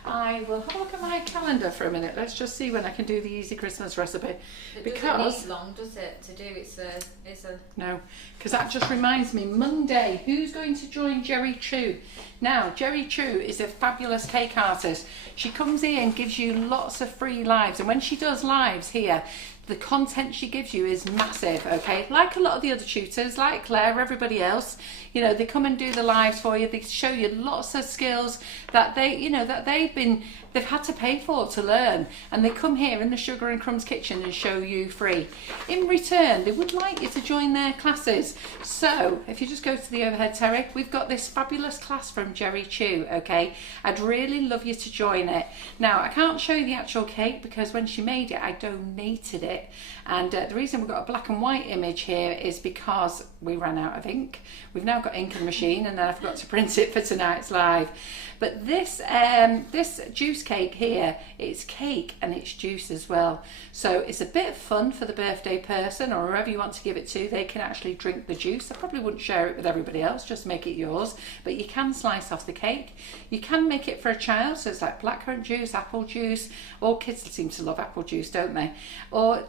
I will have a look at my calendar for a minute. Let's just see when I can do the easy Christmas recipe. It doesn't need long, does it, to do? It's a No, because that just reminds me, Monday, who's going to join Jerry Chu? Now, Jerry Chu is a fabulous cake artist. She comes here and gives you lots of free lives, and when she does lives here, the content she gives you is massive, okay? Like a lot of the other tutors, like Claire, everybody else, you know, they come and do the lives for you. They show you lots of skills that they, you know, that they've had to pay for to learn, and they come here in the Sugar and Crumbs Kitchen and show you free. In return, they would like you to join their classes. So if you just go to the overhead, Terry, we've got this fabulous class from Jerry Chu, okay? I'd really love you to join it. Now, I can't show you the actual cake because when she made it, I donated it. And the reason we've got a black and white image here is because we ran out of ink. We've now got ink in the machine, and then I forgot to print it for tonight's live. But this this juice cake here, it's cake and it's juice as well. So it's a bit of fun for the birthday person or whoever you want to give it to. They can actually drink the juice. I probably wouldn't share it with everybody else, just make it yours. But you can slice off the cake. You can make it for a child, so it's like blackcurrant juice, apple juice. All kids seem to love apple juice, don't they? Or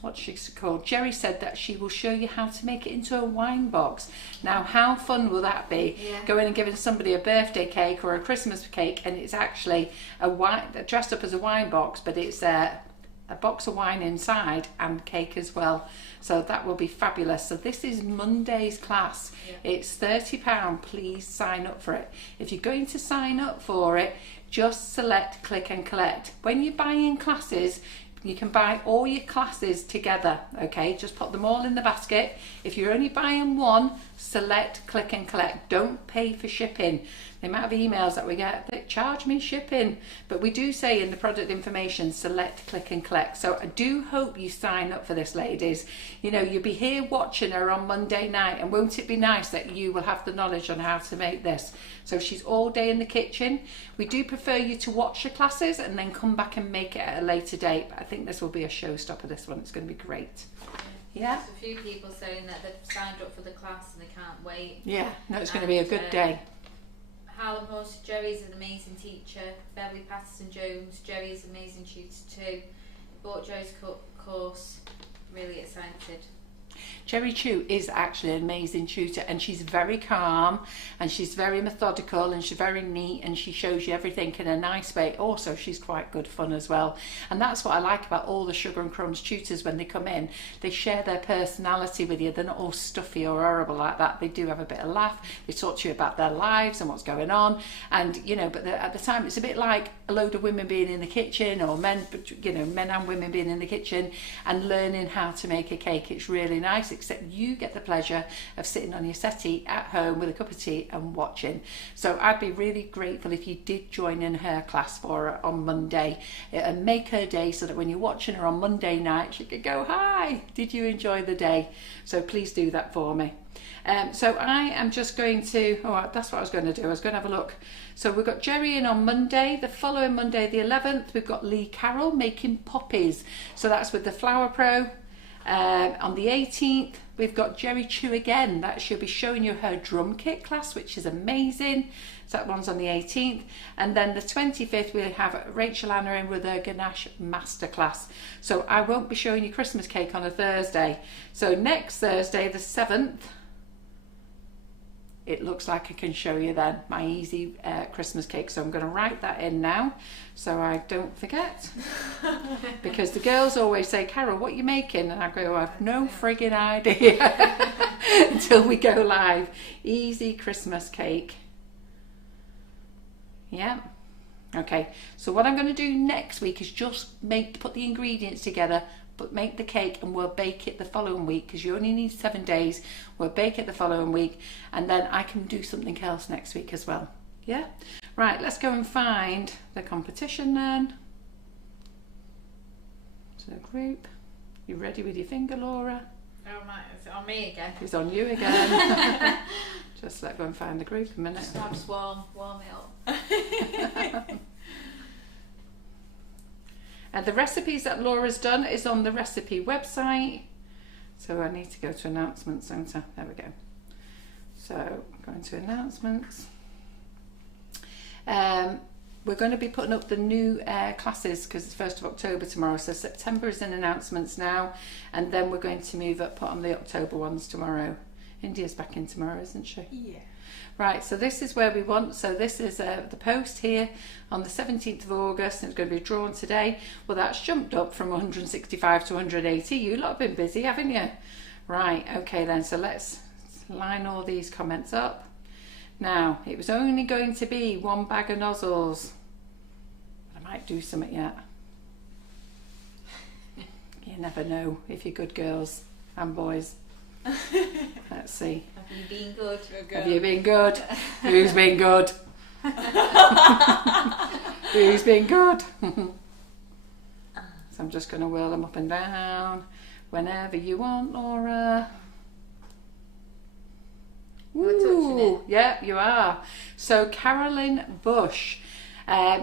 what's she called? Jerry said that she will show you how to make it into a wine box. Now, how fun will that be? Yeah. Going and giving somebody a birthday cake or a Christmas cake, and it's actually a wine dressed up as a wine box, but it's a box of wine inside and cake as well. So that will be fabulous. So this is Monday's class. Yeah. It's £30. Please sign up for it. If you're going to sign up for it, just select click and collect. When you're buying classes, you can buy all your classes together, okay? Just put them all in the basket. If you're only buying one, select click and collect. Don't pay for shipping. The amount of emails that we get, they charge me shipping. But we do say in the product information, select click and collect. So I do hope you sign up for this, ladies. You know, you'll be here watching her on Monday night, and won't it be nice that you will have the knowledge on how to make this? So she's all day in the kitchen. We do prefer you to watch the classes and then come back and make it at a later date. But I think this will be a showstopper, this one. It's going to be great. Yeah. There's a few people saying that they've signed up for the class and they can't wait. Yeah, no, it's going to be a good day. Hallam Horse, Jerry's an amazing teacher. Beverly Patterson Jones, Jerry's an amazing tutor too. Bought Jerry's course, really excited. Jerry Chu is actually an amazing tutor, and she's very calm and she's very methodical and she's very neat, and she shows you everything in a nice way. Also, she's quite good fun as well, and that's what I like about all the Sugar and Crumbs tutors. When they come in, they share their personality with you. They're not all stuffy or horrible like that. They do have a bit of laugh. They talk to you about their lives and what's going on, and you know, but at the time it's a bit like a load of women being in the kitchen, or men, you know, men and women being in the kitchen and learning how to make a cake. It's really nice, except you get the pleasure of sitting on your settee at home with a cup of tea and watching. So I'd be really grateful if you did join in her class for her on Monday, and make her day so that when you're watching her on Monday night, she could go, hi, did you enjoy the day? So please do that for me. So I am just going to, that's what I was going to do. I was going to have a look. So we've got Jerry in on Monday. The following Monday, the 11th, we've got Lee Carroll making poppies. So that's with the Flour Pro. On the 18th, we've got Jerry Chu again. That she'll be showing you her drum kit class, which is amazing. So that one's on the 18th. And then the 25th, we'll have Rachel Anna in with her ganache masterclass. So I won't be showing you Christmas cake on a Thursday. So next Thursday, the 7th, it looks like I can show you then my easy Christmas cake. So I'm going to write that in now so I don't forget. Because the girls always say, Carol, what are you making? And I go, I have no friggin' idea until we go live. Easy Christmas cake. Yeah. Okay, so what I'm going to do next week is just put the ingredients together, but make the cake, and we'll bake it the following week, because you only need 7 days. We'll bake it the following week, and then I can do something else next week as well. Yeah? Right, let's go and find the competition then. So group, you ready with your finger, Laura? Oh my, is it on me again? It's on you again. Just let's go and find the group a minute. I'll just warm it up. And the recipes that Laura's done is on the recipe website. So I need to go to announcements, don't I? There we go. So going to announcements. We're going to be putting up the new classes because it's 1st of October tomorrow. So September is in announcements now, and then we're going to put on the October ones tomorrow. India's back in tomorrow, isn't she? Yeah. Right, so this is where we want, so this is the post here on the 17th of August, and it's going to be drawn today. Well, that's jumped up from 165 to 180. You lot have been busy, haven't you? Right, okay then, so let's line all these comments up. Now, it was only going to be 1 bag of nozzles. I might do something yet. You never know if you're good girls and boys. Let's see. Have you been good? Have you been good? Who's been good? Who's been good? So I'm just going to whirl them up and down whenever you want, Laura. Ooh, yeah, you are. So Carolyn Bush.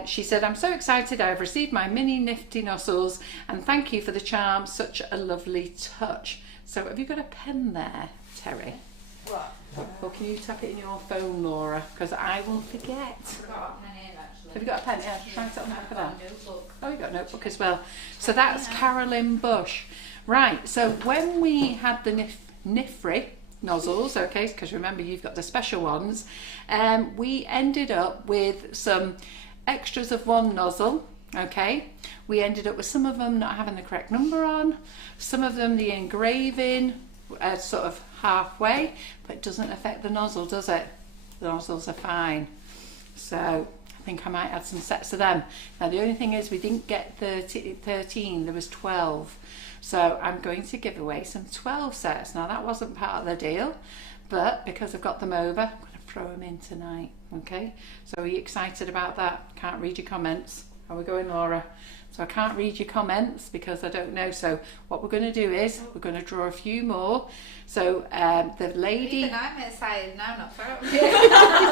She said, I'm so excited I've received my mini nifty nozzles, and thank you for the charm, such a lovely touch. So have you got a pen there, Terry? What? Or can you tap it in your phone, Laura? Because I will forget. I've got a pen here, actually. Have you got a pen? Yeah, just write it on the back of that. Notebook. Oh, you got a notebook as well. So that's Carolyn Bush. Right, so when we had the Nifri nozzles, okay, because remember you've got the special ones, we ended up with some extras of 1 nozzle. Okay, we ended up with some of them not having the correct number on, some of them the engraving sort of halfway, but it doesn't affect the nozzle, does it? The nozzles are fine. So I think I might add some sets of them. Now the only thing is we didn't get 13, there was 12. So I'm going to give away some 12 sets. Now that wasn't part of the deal, but because I've got them over, I'm going to throw them in tonight. Okay, so are you excited about that? Can't read your comments. How are we going, Laura? So I can't read your comments because I don't know. So what we're going to do is we're going to draw a few more. So the lady... Even I'm excited now, not for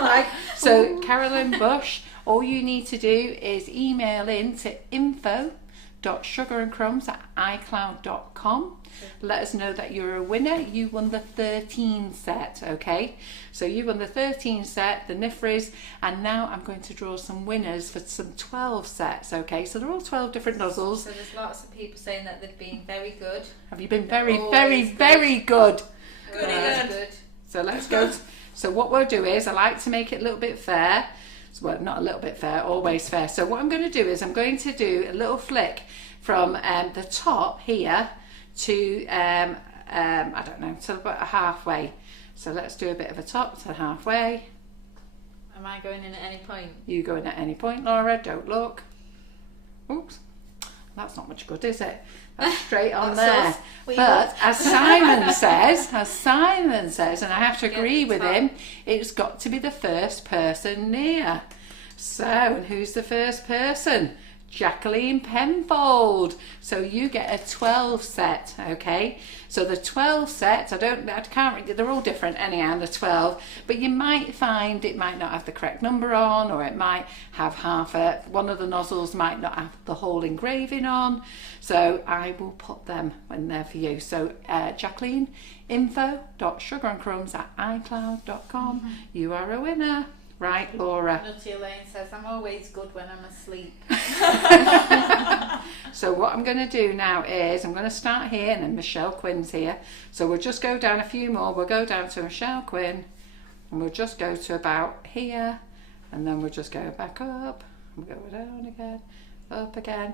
like, so Carolyn Bush, all you need to do is email in to info.sugarandcrumbs@icloud.com. Let us know that you're a winner. You won the 13 set, okay? So you won the 13 set, the Nifris, and now I'm going to draw some winners for some 12 sets, okay? So they're all 12 different nozzles. So there's lots of people saying that they've been very good. Have you been very, Always very, good. very good? Good. Good. So let's go. So what we'll do is I like to make it a little bit fair. Well, not a little bit fair, always fair. So what I'm going to do is I'm going to do a little flick from the top here to, I don't know, to about halfway. So let's do a bit of a top to halfway. Am I going in at any point? You go in at any point, Laura, don't look. Oops, that's not much good, is it? That's straight on there. But as Simon says, and I have to agree with him, it's got to be the first person near. So, and who's the first person? Jacqueline Penfold. So you get a 12 set, okay? So the 12 set, I can't, they're all different anyhow, the 12, but you might find it might not have the correct number on, or it might have one of the nozzles might not have the whole engraving on. So I will put them when they're for you. So Jacqueline, info.sugarandcrumbs@icloud.com. You are a winner. Right, Laura. Nutty Elaine says, I'm always good when I'm asleep. So what I'm going to do now is I'm going to start here, and then Michelle Quinn's here. So we'll just go down a few more. We'll go down to Michelle Quinn. And we'll just go to about here, and then we'll just go back up, we'll go down again, up again.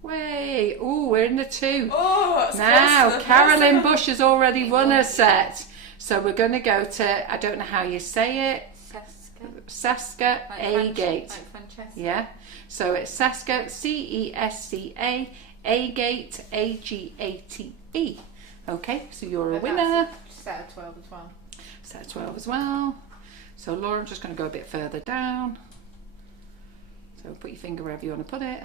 Way! Oh, we're in the 2. Oh, that's now, close. Carolyn Bush has already won a set. So we're going to go to, I don't know how you say it, Saska Agate. Like Francesca. Yeah. So it's Saska, C-E-S-C-A, Agate, A-G-A-T-E. Okay, so you're a winner. Set of 12 as well. Set of 12 as well. So Laura, I'm just going to go a bit further down. So put your finger wherever you want to put it.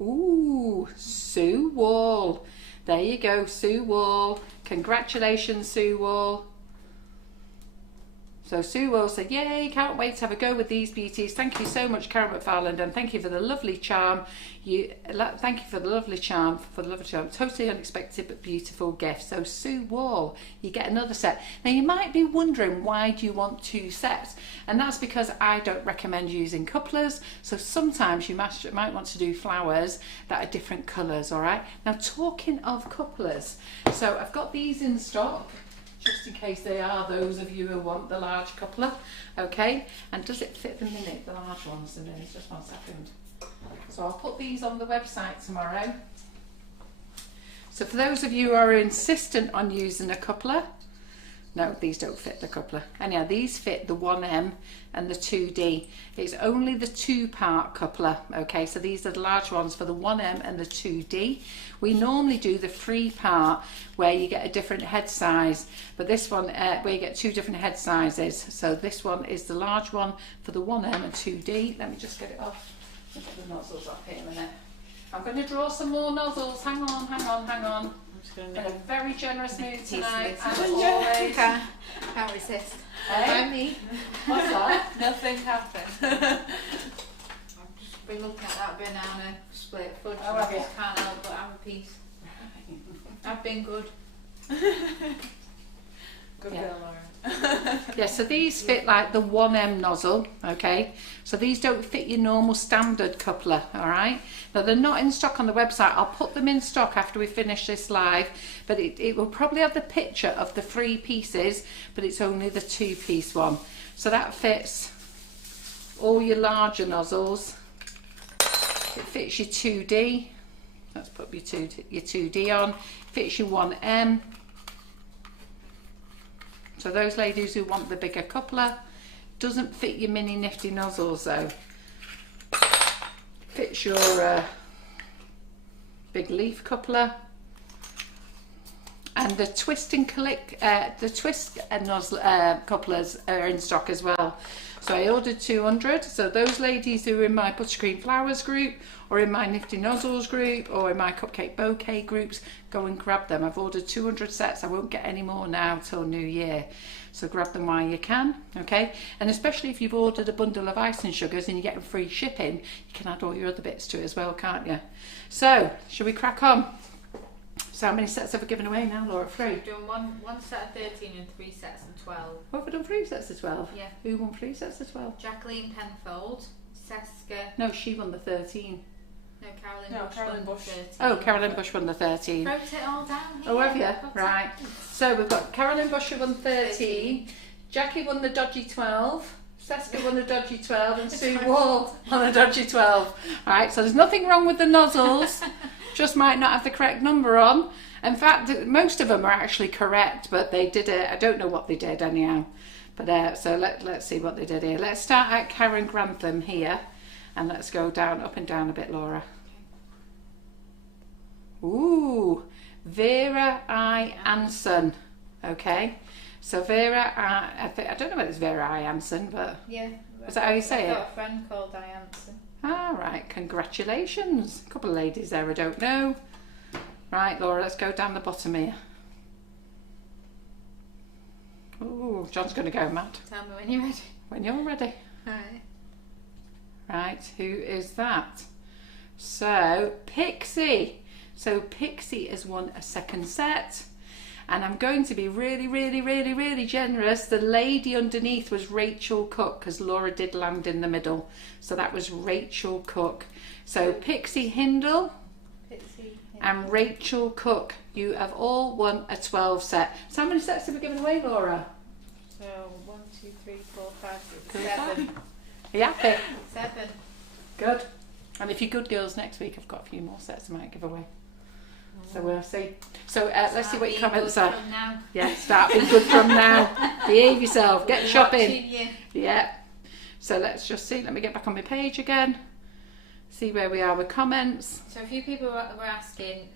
Ooh, Sue Wall. There you go, Sue Wall. Congratulations, Sue Wall. So Sue Wall said, yay, can't wait to have a go with these beauties. Thank you so much, Carol McFarland, and thank you for the lovely charm. Thank you for the lovely charm, Totally unexpected but beautiful gift. So Sue Wall, you get another set. Now you might be wondering, why do you want 2 sets? And that's because I don't recommend using couplers. So sometimes you might want to do flowers that are different colours, all right? Now talking of couplers, so I've got these in stock, just in case they are those of you who want the large coupler. Okay, and does it fit the minute, the large ones? And then it's just 1 second. So I'll put these on the website tomorrow. So for those of you who are insistent on using a coupler, no, these don't fit the coupler. Anyhow, these fit the 1M and the 2D. It's only the 2-part coupler, okay? So these are the large ones for the 1M and the 2D. We normally do the 3-part where you get a different head size, but this one, where you get 2 different head sizes. So this one is the large one for the 1M and 2D. Let me just get it off. Let me get the nozzles off here a minute. I'm going to draw some more nozzles. Hang on, hang on, hang on. In a very generous mood tonight, as always. Can't resist. Hey? Me. What's that? Nothing happened. I've just been looking at that banana split fudge. Oh, I have you? just can't help but have a piece. I've been good. Good Yeah. girl, Laura. Yeah, so these fit like the 1M nozzle, okay? So these don't fit your normal standard coupler, all right? Now they're not in stock on the website. I'll put them in stock after we finish this live, but it will probably have the picture of the 3 pieces, but it's only the 2-piece one. So that fits all your larger nozzles. It fits your 2D. Let's put your 2D on. Fits your 1M. So those ladies who want the bigger coupler, doesn't fit your mini nifty nozzles though. Fits your big leaf coupler. And the twist and click, the twist nozzle couplers are in stock as well. So I ordered 200. So those ladies who are in my Buttercream Flowers group, or in my Nifty Nozzles group, or in my Cupcake Bouquet groups, go and grab them. I've ordered 200 sets. I won't get any more now till New Year. So grab them while you can, okay? And especially if you've ordered a bundle of icing sugars and you're getting free shipping, you can add all your other bits to it as well, can't you? So, should we crack on? So how many sets have we given away now, Laura? 3? We've done one set of 13 and 3 sets of 12. What have we done? 3 sets of 12? Yeah. Who won 3 sets of 12? Jacqueline Penfold, Seska. No, she won the 13. No, Carolyn No, Bush. Carolyn won Bush. 13. Oh, Carolyn Bush won the 13. Wrote it all down here. Oh, have you? Got it. Right. So we've got Carolyn Bush who won 13. Jackie won the dodgy 12. Seska won the dodgy 12. And Sue Wall won the dodgy 12. Alright, so there's nothing wrong with the nozzles. Just might not have the correct number on. In fact, most of them are actually correct, but they did it. I don't know what they did anyhow. But so let's see what they did here. Let's start at Karen Grantham here. And let's go down, up and down a bit, Laura. Ooh, Vera I. Anson. Okay. So Vera, I don't know whether it's Vera I. Anson, but Yeah. is that how you say I've it? got a friend called Diane. All right, congratulations. A couple of ladies there I don't know. Right, Laura, let's go down the bottom here. Ooh, John's going to go mad. Tell me when you're ready. When you're ready. Alright. Right, who is that? So, Pixie. So, Pixie has won a second set. And I'm going to be really generous. The lady underneath was Rachel Cook, because Laura did land in the middle. So that was Rachel Cook. So Pixie Hindle and Rachel Cook, you have all won a 12 set. So how many sets have we given away, Laura? So 1, 2, 3, 4, 5, 6, Good. 7. Are you happy? 7. Good. And if you're good girls next week, I've got a few more sets I might give away. So we'll see. So let's see what your comments are. Now. Yeah, start being good from now. Behave yourself. Get shopping. You. Yeah. So let's just see. Let me get back on my page again. See where we are with comments. So a few people were asking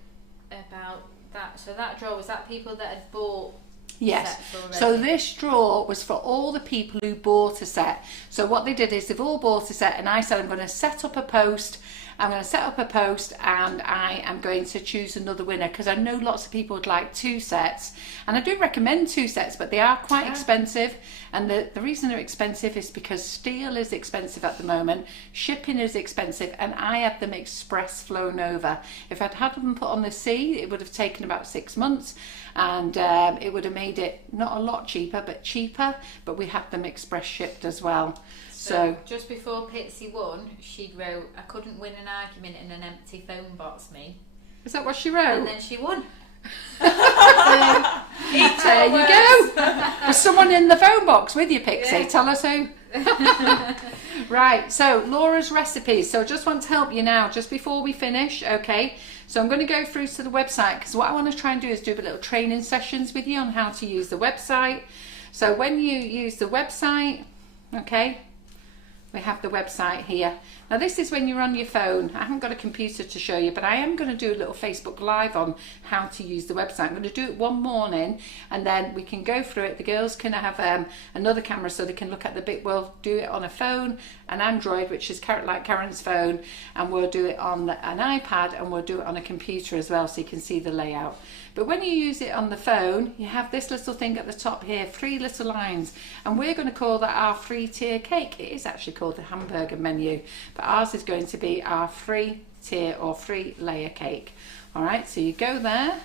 about that. So that drawer, was that people that had bought Yes. sets already? So this drawer was for all the people who bought a set. So what they did is they've all bought a set, and I said I'm going to set up a post. I'm going to set up a post and I am going to choose another winner, because I know lots of people would like 2 sets, and I do recommend 2 sets, but they are quite expensive. And the reason they're expensive is because steel is expensive at the moment, shipping is expensive, and I had them express flown over. If I'd had them put on the sea, it would have taken about 6 months, and it would have made it not a lot cheaper, but cheaper, but we had them express shipped as well. So just before Pitsy won, she wrote, "I couldn't win an argument in an empty phone box, me." is that what she wrote? And then she won. There you go. There's someone in the phone box with you, Pixie. Yeah. Tell us who. Right, so Laura's recipes. So I just want to help you now, just before we finish, okay? So I'm going to go through to the website, because what I want to try and do is do a little training sessions with you on how to use the website. So when you use the website, okay, we have the website here. Now this is when you're on your phone. I haven't got a computer to show you, but I am going to do a little Facebook Live on how to use the website. I'm going to do it one morning, and then we can go through it. The girls can have another camera so they can look at the bit. We'll do it on a phone, an Android, which is like Karen's phone, and we'll do it on an iPad, and we'll do it on a computer as well, so you can see the layout. But when you use it on the phone, you have this little thing at the top here, 3 little lines, and we're going to call that our 3-tier cake. It is actually called the hamburger menu, but ours is going to be our 3-tier or 3-layer cake. All right, so you go there,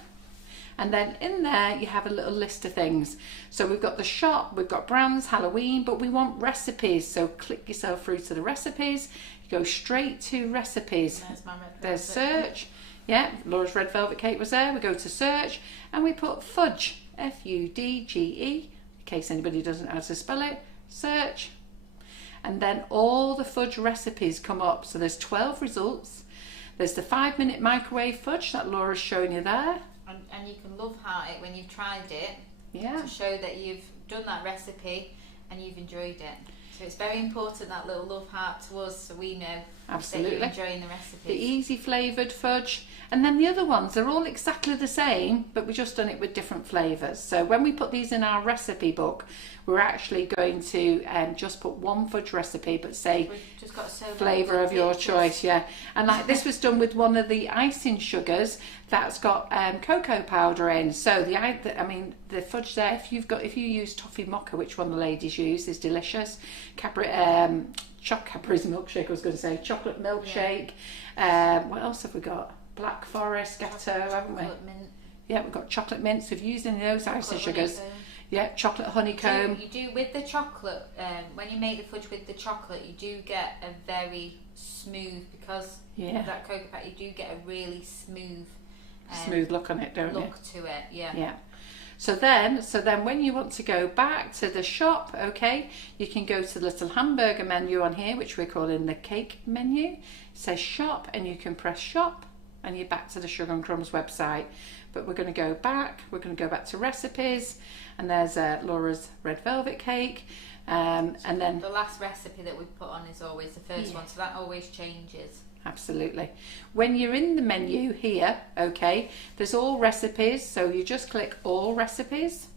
and then in there you have a little list of things. So we've got the shop, we've got brands, Halloween, but we want recipes. So click yourself through to the recipes. You go straight to recipes. There's my red There's velvet. search. Yeah, Laura's red velvet cake was there. We go to search and we put fudge, Fudge, in case anybody doesn't know how to spell it. Search. And then all the fudge recipes come up. So there's 12 results. There's the 5-minute microwave fudge that Laura's showing you there. And you can love heart it when you've tried it, Yeah. to show that you've done that recipe and you've enjoyed it. So it's very important, that little love heart to us, so we know Absolutely. that you're enjoying the recipe. The easy flavoured fudge. And then the other ones, they're all exactly the same, but we've just done it with different flavours. So when we put these in our recipe book, we're actually going to just put one fudge recipe, but say We've just got so many flavour of your pictures. choice, yeah. And like this was done with one of the icing sugars that's got cocoa powder in. So the fudge there, if you use toffee mocha, which one the ladies use, is delicious. Cadbury's milkshake, I was going to say, chocolate milkshake. What else have we got? Black Forest Gâteau, haven't we? Chocolate mint. Yeah, we've got chocolate mint. So if you're using those icing sugars, honeycomb. yeah, chocolate honeycomb. You do with the chocolate, when you make the fudge with the chocolate, you do get a very smooth, because Yeah. of that cocoa powder, you do get a really smooth Smooth look on it, don't you? look to it, yeah. Yeah. So then when you want to go back to the shop, okay, you can go to the little hamburger menu on here, which we're calling the cake menu. It says shop, and you can press shop, and you're back to the Sugar and Crumbs website. But we're going to go back. We're going to go back to recipes, and there's Laura's red velvet cake, and then The last recipe that we put on is always the first one, so that always changes. absolutely. When you're in the menu here, okay, there's all recipes, so you just click all recipes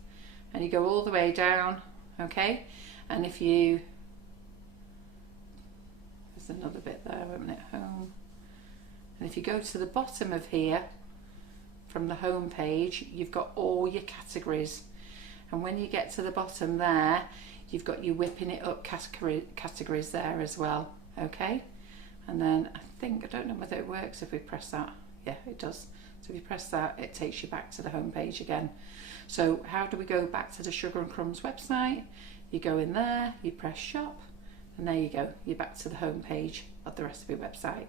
and you go all the way down, okay, and if you, there's another bit there, wait a minute, home, and if you go to the bottom of here from the home page, you've got all your categories, and when you get to the bottom there, you've got your whipping it up categories there as well, okay. And then I don't know whether it works if we press that. Yeah, it does. So if you press that, it takes you back to the home page again. So how do we go back to the Sugar and Crumbs website? You go in there, you press shop, and there you go. You're back to the home page of the recipe website.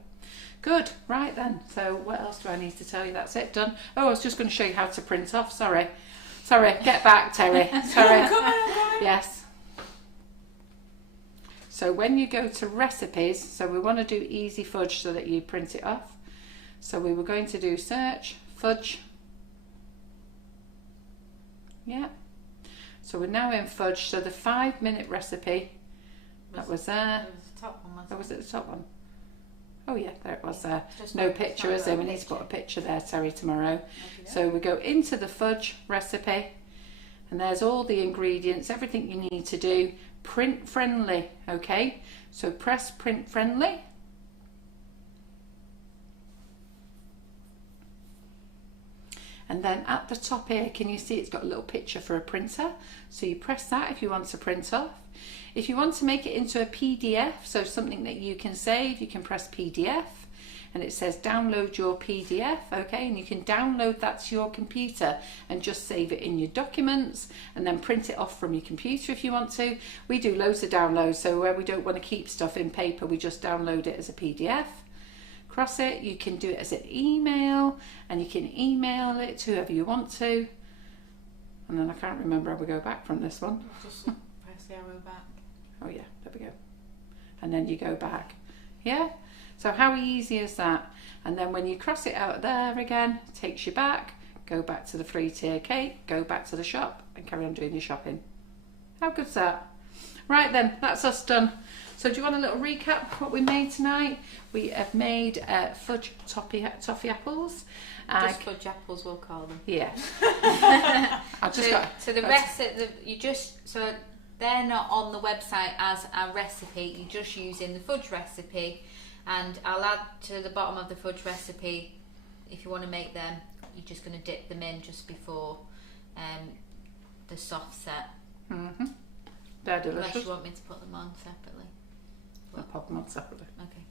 Good, right then. So what else do I need to tell you? That's it, done. Oh, I was just going to show you how to print off. Sorry, get back, Terry. Sorry. Come on. Yes. So when you go to recipes, so we want to do easy fudge so that you print it off. So we were going to do search, fudge. Yeah. So we're now in fudge. So the 5-minute recipe, that was there. It was the top one, wasn't Oh, was it the top one? Oh yeah, there it was there. Just No not- picture, it's is not there? got We a need to put a picture. picture there, Terry, tomorrow. Okay. So we go into the fudge recipe, and there's all the ingredients, everything you need to do. Print friendly, okay? So press print friendly. And then at the top here, can you see it's got a little picture for a printer? So you press that if you want to print off. If you want to make it into a PDF, so something that you can save, you can press PDF. And it says download your PDF, okay? And you can download that to your computer and just save it in your documents and then print it off from your computer if you want to. We do loads of downloads, so where we don't want to keep stuff in paper, we just download it as a PDF. Cross it, you can do it as an email, and you can email it to whoever you want to. And then I can't remember how we go back from this one. Just press the arrow back. Oh yeah, there we go. And then you go back. Yeah? So how easy is that? And then when you cross it out there again, it takes you back, go back to the free tier cake, go back to the shop and carry on doing your shopping. How good's that? Right then, that's us done. So do you want a little recap of what we made tonight? We have made fudge toffee apples. Just fudge apples, we'll call them. Yeah. I've just So the rest of so they're not on the website as a recipe. You're just using the fudge recipe, and I'll add to the bottom of the fudge recipe. If you want to make them, you're just going to dip them in just before the soft set. Mm-hmm. They're delicious. Unless you want me to put them on separately. I'll pop them on separately. Okay,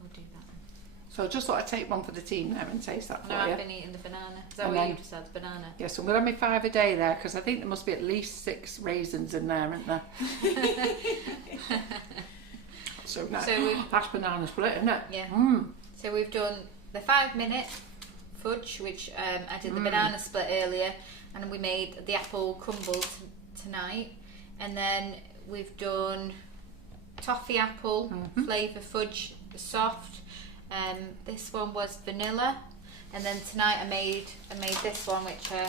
we'll do that then. So I just thought I'd take one for the team there and taste that for No, you. I've been eating the banana. Is that And what then- you just had, the banana? Yes, so I'm going to have me 5 a day there because I think there must be at least 6 raisins in there, isn't there? So nice. So we've- That's banana split, isn't it? Yeah. Mm. So we've done the 5-minute fudge, which I did the banana split earlier, and we made the apple crumble tonight. And then we've done toffee apple, flavour fudge, soft. This one was vanilla, and then tonight I made this one, which got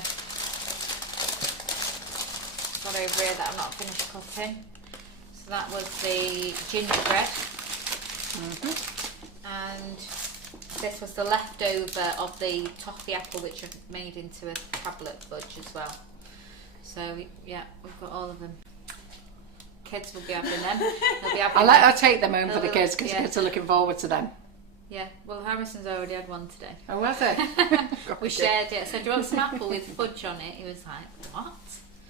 over here that I'm not finished cutting. So that was the gingerbread, and this was the leftover of the toffee apple, which I've made into a tablet fudge as well. So yeah, we've got all of them. Kids will be having them. They'll be having I'll them. take them home for the kids because Yeah. the kids are looking forward to them. Yeah, well, Harrison's already had one today. Oh, was it? We shared it. I said, do you want some apple with fudge on it? He was like, what?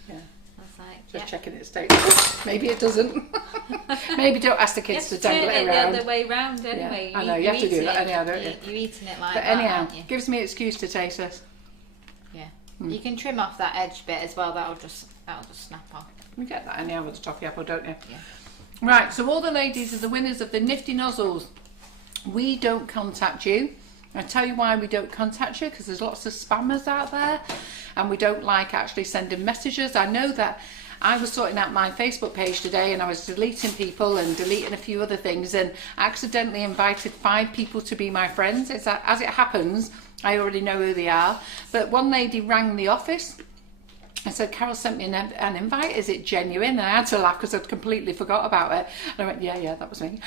Yeah. I was like, Just yeah. checking its status. Maybe it doesn't. Maybe don't ask the You kids have to to turn dangle it it around. the other way round anyway. I know, you have to do that anyhow, don't you? You're eating it like But that, anyhow, aren't you? gives me an excuse to taste this. Yeah. You can trim off that edge bit as well. That'll just snap on. You get that anyhow with the toffee apple, don't you? Yeah. Right, so all the ladies are the winners of the nifty nozzles. We don't contact you. I'll tell you why we don't contact you, because there's lots of spammers out there and we don't like actually sending messages. I know that I was sorting out my Facebook page today and I was deleting people and deleting a few other things, and accidentally invited 5 people to be my friends. As it happens, I already know who they are. But one lady rang the office and said, Carol sent me an invite, is it genuine? And I had to laugh because I'd completely forgot about it. And I went, yeah, that was me.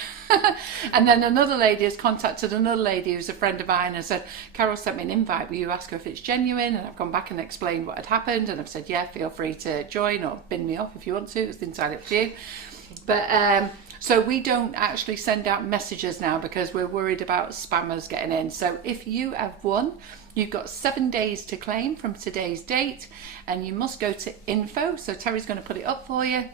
And then another lady has contacted another lady who's a friend of mine and said, Carol sent me an invite, will you ask her if it's genuine? And I've gone back and explained what had happened, and I've said, yeah, feel free to join or bin me off if you want to, it's entirely up to you. But so we don't actually send out messages now because we're worried about spammers getting in. So if you have won, you've got 7 days to claim from today's date, and you must go to info. So Terry's going to put it up for you.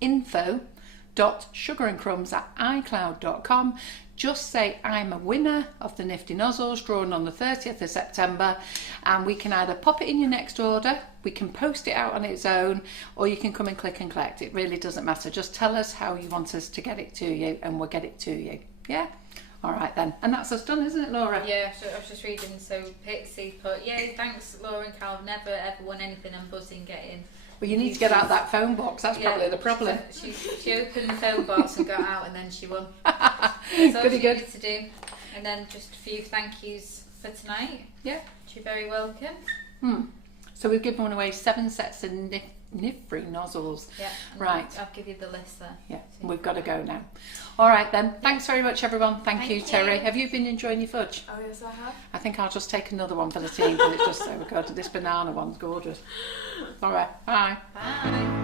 info.sugarandcrumbs@icloud.com. Just say I'm a winner of the nifty nozzles drawn on the 30th of September, and we can either pop it in your next order, we can post it out on its own, or you can come and click and collect. It really doesn't matter. Just tell us how you want us to get it to you and we'll get it to you. Yeah? All right then. And that's us done, isn't it, Laura? Yeah, so I was just reading. So Pixie put, yay, thanks Laura and Cal. I've never ever won anything. I'm buzzing getting Well, you need to get out that phone box. That's probably the problem. She opened the phone box and got out, and then she won. That's all she needed to do. And then just a few thank yous for tonight. Yeah. You're very welcome. So we've given away 7 sets of nip-free nozzles. Yeah. Right. I'll give you the list there. Yeah, we've got to go now. All right then. Thanks very much, everyone. Thank you, Terry. Have you been enjoying your fudge? Oh yes, I have. I think I'll just take another one for the team because it's just so good. This banana one's gorgeous. All right. Bye. Bye.